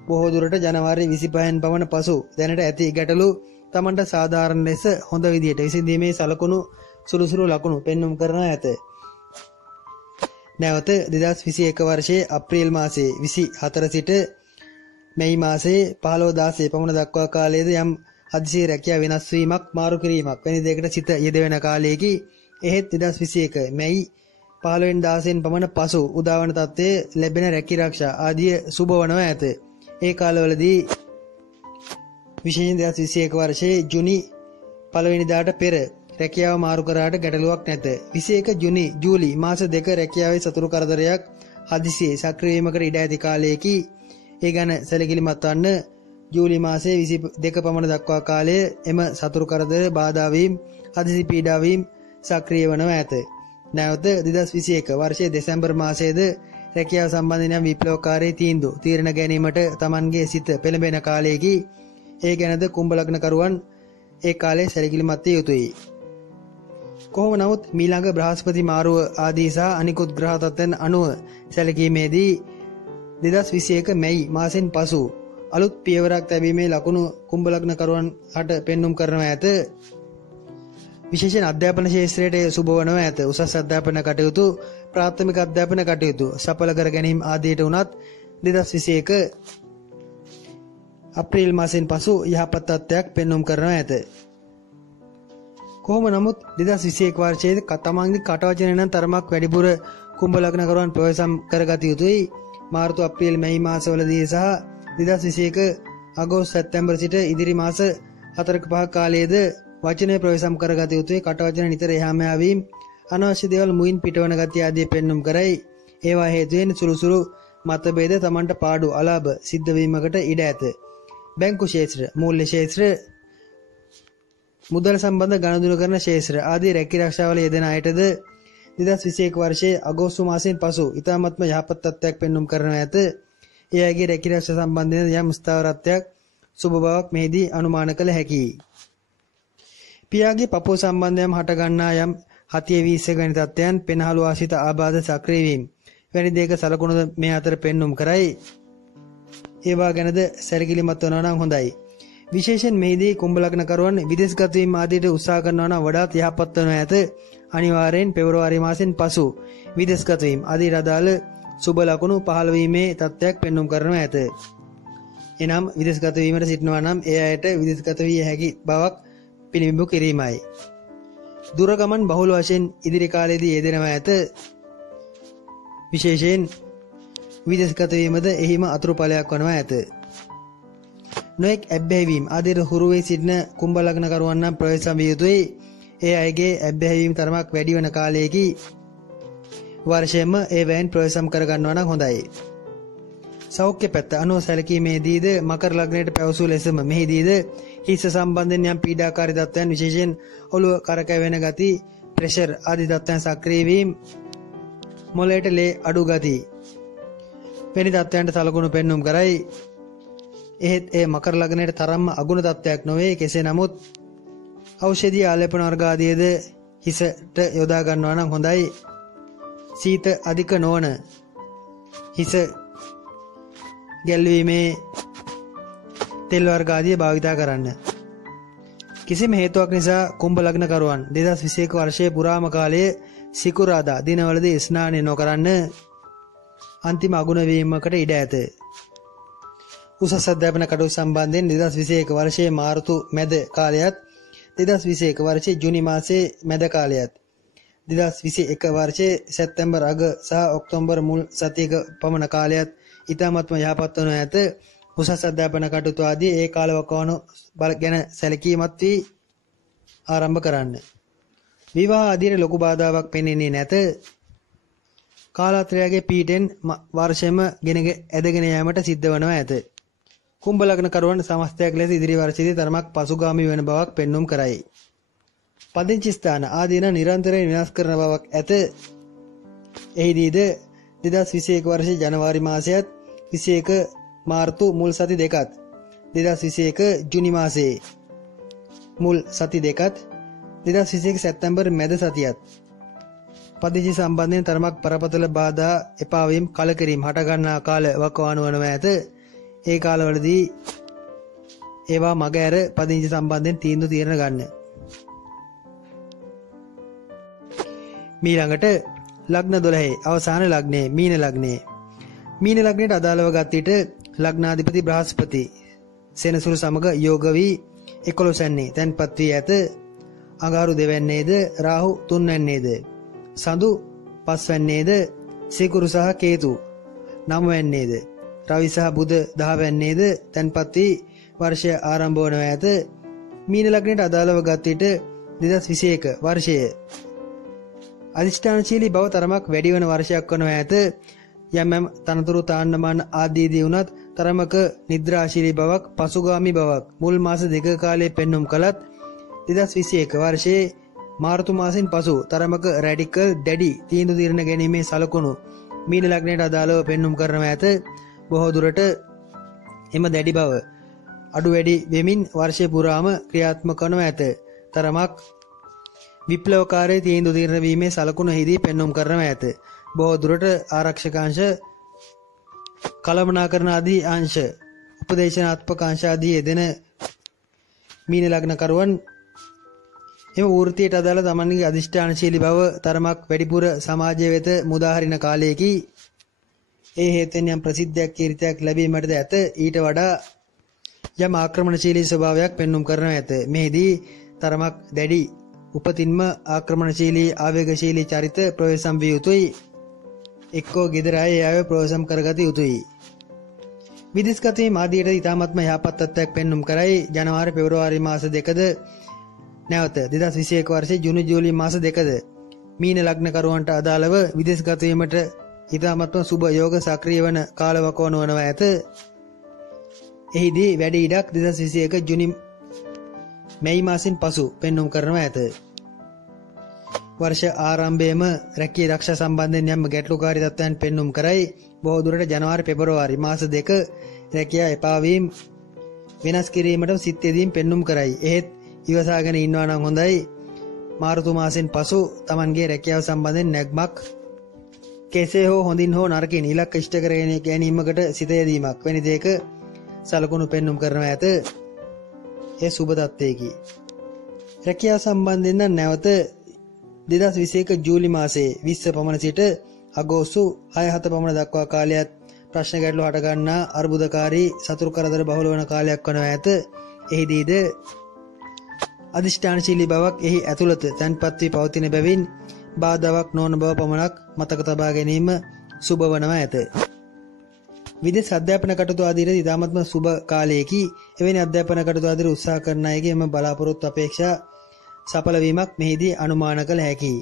බොහෝ දුරට ජනවාරි 25න් පමණ පසු දැනට ඇති ගැටලු තමන්ට සාධාරණ ලෙස හොඳ විදියට විසඳීමේ සලකුණු සුළුසුළු ලකුණු පෙන්눔 කරන ඇත. නැවත 2021 වර්ෂයේ අප්‍රේල් මාසයේ 24 සිට මැයි මාසයේ 15-16 පමණ දක්වා කාලයේද යම් හදිසි රැකියාව වෙනස් වීමක් මාරු කිරීමක් වැනි දෙයකට සිත යෙදවෙන කාලයේකි. එහෙත් 2021 මැයි 15 16 පමණ පසු උදාවන තත්ත්වයේ ලැබෙන රැකිරක්ෂා ආදිය සුබ වනවා ඇත. ඒ කාලවලදී විශේෂයෙන් 2021 වර්ෂයේ ජුනි 1 වෙනිදාට පෙර රැකියාව මාරු කරාට ගැටලුවක් නැත. 21 ජුනි ජූලි මාස දෙක රැකියාවේ සතුරු කරදරයක් හදිසියේ සක්‍රිය වීමකට ඉඩ ඇති කාලයකි. ඒ ගැන සැලකිලිමත් වන්න ජූලි මාසයේ 22 පමණ දක්වා කාලයේ එම සතුරු කරදර බාධා වීම හදිසි පීඩා වීම සක්‍රිය වනවා ඇත. නැවත 2021 වර්ෂයේ දෙසැම්බර් මාසයේද රැකියාව සම්බන්ධයෙන් විප්ලවකාරී තීරණ ගැනීමට තමන්ගේ සිත පෙළඹෙන කාලයකි. ඒ ගැනද කුම්භ ලග්න කරුවන් ඒ කාලයේ සැලකිලිමත් විය යුතුයි. කොහොම නමුත් මීළඟ බ්‍රහස්පති මාරුව ආදී සහ අනිකුත් ග්‍රහ තත්ත්වයන් අනුව සැලකීමේදී 2021 මැයි මාසෙන් පසු අලුත් පියවරක් තැබීමේ ලකුණු කුම්භ ලග්න කරුවන් හට පෙන්눔 කරනවා ඇත. විශේෂයෙන් අධ්‍යාපන ශාස්ත්‍රයේ සුබ වනවා ඇත. උසස් අධ්‍යාපන කටයුතු, ප්‍රාථමික අධ්‍යාපන කටයුතු සඵල කර ගැනීම ආදියට උනත් 2021 අප්‍රේල් මාසෙන් පසු යහපත් තත්ත්වයක් පෙන්눔 කරනවා ඇත. කොහොම නමුත් 2021 වර්ෂයේ තමන්ගේ කටවචන නම් තරමක් වැඩිපුර කුම්භ ලග්න කරුවන් ප්‍රවේශම් කරගත යුතුයි. මාර්තු අප්‍රේල් මැයි මාසවලදී සහ 2021 අගෝස්තු සැප්තැම්බර් සිට ඉදිරි මාස 4-5 කාලයේද වචනය ප්‍රවේශම් කරගත යුතුයි. කටවචන නිතර එහාම යාවීම අනවශ්‍ය දේවල් මුයින් පිටවන ගතිය ආදී පෙන්눔 කරයි. ඒවා හේතුවෙන් සුළුසුළු මතභේද තමන්ට පාඩු අලාභ සිද්ධ වීමකට ඉඩ ඇත. බැංකු ක්ෂේත්‍ර, මූල්‍ය ක්ෂේත්‍ර, මුදල් සම්බන්ධ ගණන්දුන කරන ක්ෂේත්‍ර ආදී රැකිරක්ෂාවල යෙදෙන අයටද 2021 වර්ෂයේ අගෝස්තු මාසයෙන් පසු ඉතාමත්ම යහපත් තත්ත්වයක් පෙන්눔 කරනවා ඇත. ඒ අයගේ රැකිරක්ෂා සම්බන්ධයෙන් යම් ස්ථාවරත්වයක් සුබ බවක් මෙහිදී අනුමාන කළ හැකියි. පියාගේ පපුව සම්බන්ධයෙන් හටගන්නා යම් හතිය වීස වැනි තත්ත්වයන් පෙනහළු ආශිත ආබාධ සක්‍රිය වීම වැනි දෙයක සලකුණු මේ අතර පෙන්눔 කරයි. ඒවා ගැනද සැලකිලිමත් වෙනවා නම් හොඳයි. විශේෂයෙන් මෙහිදී කුම්භ ලග්න කරුවන් විදේශගත වීම ආදියට උත්සාහ කරනවා නම් වඩාත් යහපත් වෙනවා ඇත. අනිවාර්යෙන් පෙබරවාරි මාසෙන් පසු විදේශගත වීම ආදී අදාළ සුබ ලකුණු පහළ වීමේ තත්ත්වයක් පෙන්눔 කරනවා ඇත. එනම් විදේශගත වීමට සිටිනවා නම් ඒ අයට විදේශගත විය හැකි බවක් පිළිඹු කිරීමයි. දුර ගමන් බහුල වශයෙන් ඉදිරි කාලයේදී යෙදෙනවා ඇත. විශේෂයෙන් විදේශගත වීමද එහිම අතුරු ඵලයක් වනවා ඇත. නොඑක් ඇබ්බැහිවීම ආදී හුරු වී සිටින කුම්භ ලග්න කරුවන් නම් ප්‍රවේශම් විය යුතුයි. ඒ අයගේ ඇබ්බැහිවීම තරමක් වැඩි වෙන කාලයකී වර්ෂයෙන්ම ඒ වෑන් ප්‍රවේශම් කර ගන්නවා නම් හොඳයි. සෞඛ්‍ය පැත්ත අනුව සැලකීමේදීද මකර ලග්නයට පැවසූ ලෙසම මෙහිදීද හිස සම්බන්ධයෙන් යම් පීඩාකාරී තත්ත්වයන් විශේෂයෙන් ඔළුව කරකැවෙන ගති, ප්‍රෙෂර් ආදී තත්ත්වයන් සක්‍රිය වීම, මොළයට ලේ අඩු ගති වැනි තත්ත්වයන්ට සලකුණු පෙන්눔 කරයි. එහෙත් ඒ මකර ලග්නයට තරම්ම අගුණ තත්ත්වයක් නොවේ. කෙසේ නමුත් ඖෂධීය ආලේපන වර්ග ආදියද හිසට යොදා ගන්නවා නම් හොඳයි. සීත අධික නොවන හිස ගැල්වීමේ තෙල් වර්ග ආදිය භාවිතා කරන්න. කිසිම හේතුවක් නිසා කුම්භ ලග්න කරුවන් 2021 වර්ෂයේ පුරාම කාලයේ සිකුරාදා දිනවලදී ස්නානය නොකරන්න අන්තිම අගුණ වීමකට ඉඩ ඇත. උසස් අධ්‍යාපන කටයුතු සම්බන්ධයෙන් 2021 වර්ෂයේ මාර්තු මැද කාලයත් 2021 වර්ෂයේ ජූනි මාසයේ මැද කාලයත් 2021 වර්ෂයේ සැප්තැම්බර් අග සහ ඔක්තෝබර් මුල් සතියක පමණ කාලයත් ඉතාමත්ම යහපත් වනු ඇත. උසස් අධ්‍යාපන කටයුතු ආදී ඒ කාලවකවානු ගැන සැලකීමත් වී ආරම්භ කරන්න. විවාහ ආදියට ලොකු බාධාවක් පෙනෙන්නේ නැත. කාලාත්‍රයගේ පීඩෙන් වර්ෂෙම ඇදගෙන යාමට සිද්ධ වනවා ඇත. කුම්භ ලග්න කරුවන් සමස්තයක් ලෙස ඉදිරි වර්ෂයේදී තරමක් පසුගාමී වෙන බවක් පෙන්눔 කරයි. පදිංචි ස්ථාන ආදීන නිරන්තරයෙන් වෙනස් කරන බවක් ඇත. එහිදීද 2021 වර්ෂයේ ජනවාරි මාසයත් 21 මාර්තු මුල් සති දෙකත් 2021 ජුනි මාසයේ මුල් සති දෙකත් 2021 සැප්තැම්බර් මැද සතියත් පදිංචි සම්බන්ධයෙන් තරමක් බරපතල බාධා එපාවීම් කලකිරීම හටගන්නා කාල වකවානු වනවා ඇත. ඒ කාලවලදී ඒවා මග ඇර පදිංචි සම්බන්ධයෙන් තීරණ ගන්න. මීළඟට ලග්න 12 අවසාන ලග්නයේ මීන ලග්නයේ මීන ලග්නයට අදාළව ගත් විට ලග්නාධිපති බ්‍රහස්පති සෙනසුරු සමග යෝග වී 11 වැන්නේ තැන්පත් වී ඇත. අඟහරු 2 වැන්නේද රාහු 3 වැන්නේද සඳු 5 වැන්නේද සිකුරු සහ කේතු 9 වැන්නේද රවි සහ බුධ 10 වැන්නේද තැන්පත් වී වර්ෂය ආරම්භ වන ඇත. මීන ලග්නයට අදාළව ගත් විට 2021 වර්ෂයේ අධිෂ්ඨානශීලී බව තරමක් වැඩි වන වර්ෂයක් වනවා ඇත. යම් තනතුරු තාන්නමාන ආදීදී වුණත් තරමක නිද්‍රාශීලී බවක් පසුගාමී බවක් මුල් මාස දෙක කාලයේ පෙන්눔 කළත් 2021 වර්ෂයේ මාර්තු මාසෙන් පසු තරමක රැඩිකල් දැඩි තීරණ ගැනීමේ සලකුණු මීන ලග්නයට අදාළව පෙන්눔 කරනවා ඇත. බොහෝ දුරට එම දැඩි බව අඩු වැඩි වෙමින් වර්ෂය පුරාම ක්‍රියාත්මක වනවා ඇත. තරමක් විප්ලවකාරී තීරණ වීමේ සලකුණු එහිදී පෙන්눔 කරනවා ඇත. බොහෝ දුරට ආරක්ෂකාංශ කළමනාකරණ ආදී අංශ උපදේශනාත්මක අංශ ආදී යෙදෙන මීන ලග්න කරුවන් එම වෘත්තියට අදාළ තමන්ගේ අධිෂ්ඨානශීලී බව තරමක් වැඩිපුර සමාජය වෙත මුදාහරින කාලයකි. ඒ හේතුවෙන් යම් ප්‍රසිද්ධියක් කීර්තියක් ලැබීමටද ඇත. ඊට වඩා යම් ආක්‍රමණශීලී ස්වභාවයක් පෙන්눔 කරනවා ඇත. මෙහිදී තරමක් දැඩි උපතින්ම ආක්‍රමණශීලී ආවේගශීලී චරිත ප්‍රවේශම් විය යුතුයි. එක්කෝ ගෙදර අය ආව ප්‍රවේශම් කරගත යුතුයි. විදේශගතීම් ආදීට ඉතාමත්ම යහපත් තත්ත්වයක් පෙන්눔 කරයි. ජනවාරි පෙබරවාරි මාස දෙකද නැවත 2021 වර්ෂයේ ජූනි ජූලි මාස දෙකද මීන ලග්න කරුවන්ට අදාළව විදේශගත වීමට ඉතාමත්ම සුබ යෝග සක්‍රිය වන කාලවකවානු වනවා ඇත. එහිදී වැඩි ඉඩක් 2021 ජුනි මැයි මාසෙන් පසු පෙන්눔 කරනවා ඇත. වර්ෂ ආරම්භයේම රැකී ආරක්ෂා සම්බන්ධයෙන් යම් ගැටලුකාරී තත්ත්වයන් පෙන්눔 කරයි. බොහෝ දුරට ජනවාරි පෙබරවාරි මාස දෙක රැකියා එපා වීම වෙනස් කිරීමට සිත් යෙදීම් පෙන්눔 කරයි. එහෙත් ඉවසාගෙන ඉන්නවා නම් හොඳයි. මාර්තු මාසෙන් පසු Tamanගේ රැකියාව සම්බන්ධයෙන් නැග්මක් කෙසේ හෝ හොඳින් හෝ නරකින් ඉලක්ක ඉෂ්ට කර ගැනීමකට සිත යෙදීමක් වැනි දෙයක සලකුණු පෙන්눔 කරනවා ඇත. ඒ සුබ තත්ත්වයකි. රැකියාව සම්බන්ධයෙන් නම් නැවත 2021 ජූලි මාසයේ 20 පමණ සිට අගෝස්තු 6-7 පමණ දක්වා කාලයත් ප්‍රශ්න ගැටලු හට ගන්නා අර්බුදකාරී සතුරු කරදර බහුල වන කාලයක් වනවා ඇත. එහිදීද අධිෂ්ඨානශීලී බවක් එහි ඇතුළත තැන්පත් වී පවතින බැවින් බාධාවක් නොවන බව පමණක් මතක තබා ගැනීම සුබ වනවා ඇත. විදේශ අධ්‍යාපන කටයුතු ආදීට ඉතාමත්ම සුබ කාලයකි. එවැනි අධ්‍යාපන කටයුතු ආදීට උත්සාහ කරන අයගේ එම බලාපොරොත්තු අපේක්ෂා සඵල වීමක් මෙහිදී අනුමාන කළ හැකියි.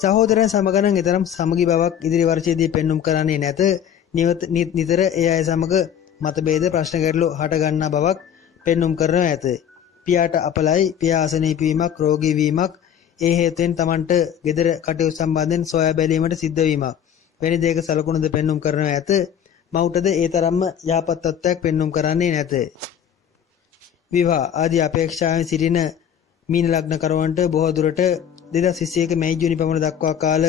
සහෝදරයන් සමග නම් ඊතරම් සමගි බවක් ඉදිරි වර්ෂයේදී පෙන්눔 කරන්නේ නැත. නිතර ඒ අය සමග මතභේද ප්‍රශ්න ගැටලු හට ගන්නා බවක් පෙන්눔 කරනවා ඇත. පියාට අපලයි, පියා අසනීප වීමක්, රෝගී වීමක්, ඒ හේතුවෙන් Tamanට gedara කටයුතු සම්බන්ධයෙන් සොයා බැලීමට සිද්ධ වීමක් වැනි දෙයක සලකුණුද පෙන්눔 කරනවා ඇත. මවුටද ඒ තරම්ම යහපත් තත්ත්වයක් පෙන්눔 කරන්නේ නැත. විවාහ ආදී අපේක්ෂාවෙන් සිටින මීන ලග්න කරුවන්ට බොහෝ දුරට 2021 මැයි ජූනි පමණ දක්වා කාල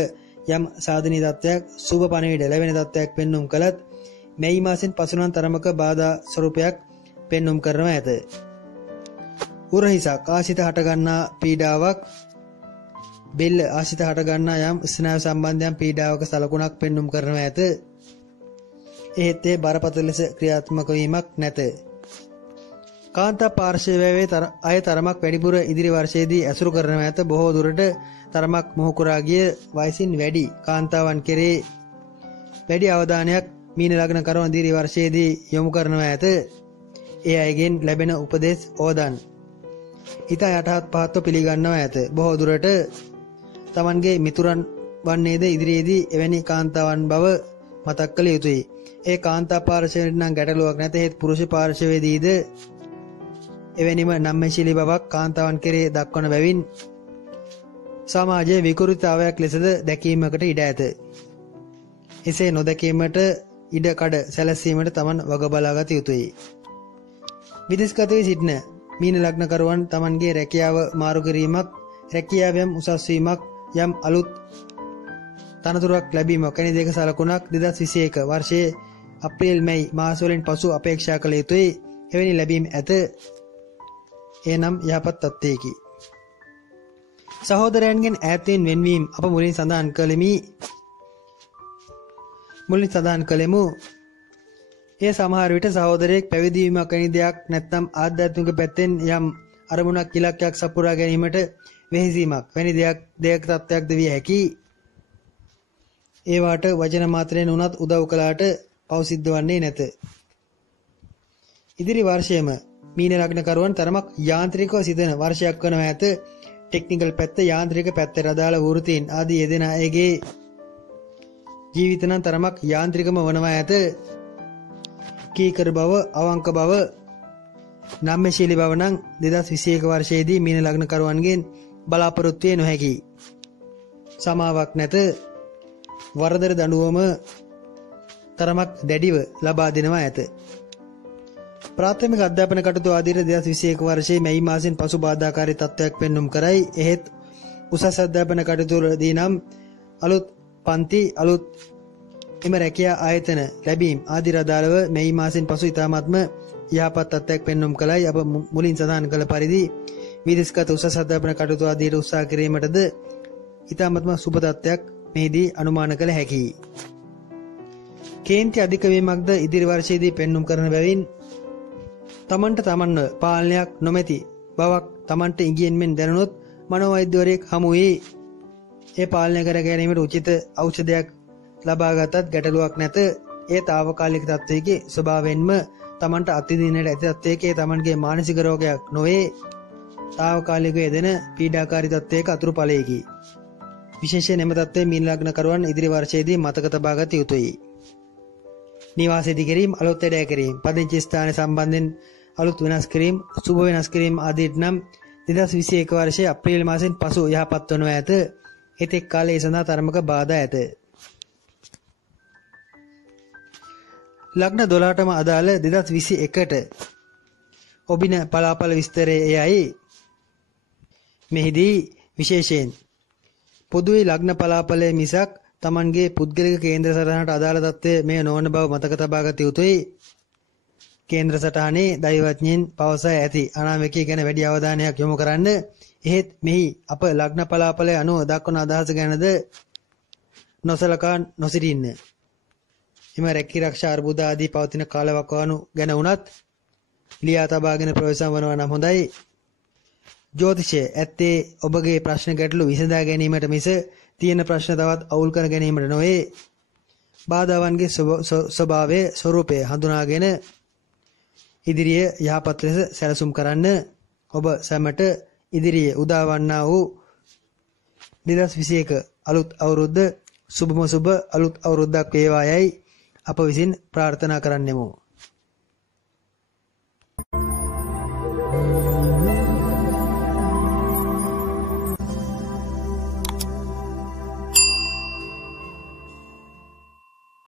යම් සාධනීය තත්ත්වයක් සුබ පණිවිඩ ලැබෙන තත්ත්වයක් පෙන්눔 කළත් මැයි මාසෙන් පසුනම් තරමක බාධා ස්වරූපයක් පෙන්눔 කරනවා ඇත. උරහිසක් ආසිත හට ගන්නා පීඩාවක්, බෙල්ල ආසිත හට ගන්නා යම් ස්නායු සම්බන්ධයන් පීඩාවක සලකුණක් පෙන්눔 කරනවා ඇත. එහෙත් ඒ බරපතල ලෙස ක්‍රියාත්මක වීමක් නැත. කාන්තා පාර්ශවයේ අය තරමක් වැඩිපුර ඉදිරි වර්ෂයේදී ඇසුරු කරනවා ඇත. බොහෝ දුරට තරමක් මොහුකුරා ගිය වයසින් වැඩි කාන්තාවන් කෙරේ වැඩි අවධානයක් මීන ලග්න කරුවන් ඉදිරි වර්ෂයේදී යොමු කරනවා ඇත. ඒ අයගෙන් ලැබෙන උපදෙස් ඕදන් හිත යටහත් පහත්ව පිළිගන්නවා ඇත. බොහෝ දුරට තමන්ගේ මිතුරන් වන්නේද ඉදිරියේදී එවැනි කාන්තාවන් බව මතක් කළ යුතුයි. ඒ කාන්තා පාර්ශවයට නම් ගැටලුවක් නැත. හේත් පුරුෂ පාර්ශවයේදීද එවැනිම නම්‍යශීලී බවක් කාන්තාවන් කෙරේ දක්වන බැවින් සමාජයේ විකෘතිතාවයක් ලෙසද දැකීමකට ඉඩ ඇත. එසේ නොදැකීමට ඉඩ කඩ සැලසීමට තමන් වග බලාගත යුතුයි. විදේශගත වී සිටින මීන ලග්නකරුවන් තමන්ගේ රැකියාව මාරු කිරීමක්, රැකියාවෙන් උසස් වීමක්, යම් අලුත් තනතුරක් ලැබීමක් වැනි දෙක සලකුණක් 2021 වර්ෂයේ අප්‍රේල් මැයි මාසවලින් පසු අපේක්ෂා කළ යුතුයි. එවැනි ලැබීම් ඇත. එනම් යහපත් තත්ත්වයකි. සහෝදරයන්ගෙන් ඈත්වීම වෙන්වීම අප මුලින් සඳහන් කළෙමු. ඒ සමහර විට සහෝදරයෙක් පැවිදි වීමක් වැනි දෙයක් නැත්නම් ආධ්‍යාත්මික පැත්තෙන් යම් අරමුණක් ඉලක්කයක් සපුරා ගැනීමට වෙහෙසීමක් වැනි දෙයක් තත්ත්වයක්ද විය හැකියි. ඒවාට වචන මාත්‍රයෙන් උනත් උදව් කළාට පව් සිද්ධ වන්නේ නැත. ඉදිරි වර්ෂයේම මීන ලග්නකරුවන් තරමක් යාන්ත්‍රිකව සිටින වර්ෂයක් වනවා ඇත. ටෙක්නිකල් පැත්ත, යාන්ත්‍රික පැත්තට අදාළ වෘත්තීන් ආදී යෙදෙන අයගේ ජීවිත නම් තරමක් යාන්ත්‍රිකම වනවා ඇත. කීකර බව, අවංක බව, නම්‍යශීලී බව නම් 2021 වර්ෂයේදී මීන ලග්නකරුවන්ගෙන් බලාපොරොත්තු විය නොහැකි. සමාවක් නැත. වරදර දඬුවම තරමක් දැඩිව ලබා දෙනවා ඇත. ප්‍රාථමික අධ්‍යාපන කටයුතු ආදීට 2021 වර්ෂයේ මැයි මාසයෙන් පසු බාධාකාරී තත්ත්වයක් පෙන්눔 කරයි. එහෙත් උසස් අධ්‍යාපන කටයුතුවලදී නම් අලුත් පන්ති, අලුත් එම රැකියා ආයතන ලැබීම් ආදී අදාළව මැයි මාසයෙන් පසු ඉතාමත්ම යහපත් තත්ත්වයක් පෙන්눔 කළයි. අප මුලින් සඳහන් කළ පරිදි විදේශගත උසස් අධ්‍යාපන කටයුතු ආදීට උත්සාහ කිරීමටද ඉතාමත්ම සුබ තත්ත්වයක් මෙහිදී අනුමාන කළ හැකියි. කේන්ති අධික වීමක්ද ඉදිරි වර්ෂයේදී පෙන්눔 කරන බැවින් තමන්ට තමන්ව පාලනයක් නොමැති බවක් තමන්ට ඉඟියෙන්මෙන් දැනුනොත් මනෝවෛද්‍යවරයෙක් හමු වී ඒ පාලනය කර ගැනීමට උචිත ඖෂධයක් ලබා ගතත් ගැටලුවක් නැත. ඒ తాවකාලික තත්ත්වයේ ස්වභාවයෙන්ම තමන්ට අත්විඳින්නට ඇති තත්ත්වයේ තමන්ගේ මානසික රෝගයක් නොවේ. తాවකාලිකව යෙදෙන පීඩාකාරී තත්ත්වයක අතුරු ඵලයකි. විශේෂයෙන් එම තත්ත්වයේ මීන ලග්නකරුවන් ඉදිරි වර්ෂයේදී මතක තබා ගත යුතුයි. නිවාස ඉදිකිරීම, අලුත් වැඩ කිරීම, පදිංචි ස්ථාන සම්බන්ධයෙන් අලුත් වෙනස් කිරීම, සුබ වෙනස් කිරීම ආදීට නම් 2021 වර්ෂයේ අප්‍රේල් මාසයෙන් පසු යහපත් වනවා ඇත. එතෙක් කාලයේ සඳහා තරමක බාධා ඇත. ලග්න 12ටම අදාළ 2021ට ඔබින පලාපල විස්තරය එයයි. මෙහිදී විශේෂයෙන් පොදුවේ ලග්න පලාපලයේ මිසක් තමන්ගේ පුද්ගලික කේන්ද්‍ර සටහනට අදාළ තත්ත්වය මේ නොවන බව මතක තබා ගත යුතුයි. කේන්ද්‍ර සටහනේ දෛවඥයින් පවසා ඇති අනාවැකිය ගැන වැඩි අවධානයක් යොමු කරන්න. එහෙත් මෙහි අප ලග්න පලාපලය අනුව දක්වන අදහස ගැනද නොසලකා නොසිටින්න. එම රැකී ආරක්ෂා අර්බුද ආදී පවතින කාලවකවානු ගැන උනත් ලියා තබාගෙන ප්‍රවේශම් වනවා නම් හොඳයි. ජ්‍යොතිෂය ඇත්තේ ඔබගේ ප්‍රශ්න ගැටලු විසඳා ගැනීමට මිස තියෙන ප්‍රශ්න තවත් අවුල් කර ගැනීමට නොවේ. බාධාවන්ගේ ස්වභාවය, ස්වરૂපය හඳුනාගෙන ඉදිරිය යහපත් ලෙස සැලසුම් කරන්න. ඔබ සැමට ඉදිරියේ උදා වන්නා වූ 2021 අලුත් අවුරුද්ද සුබම සුබ අලුත් අවුරුද්දක් වේවායයි අප විසින් ප්‍රාර්ථනා කරන්නෙමු.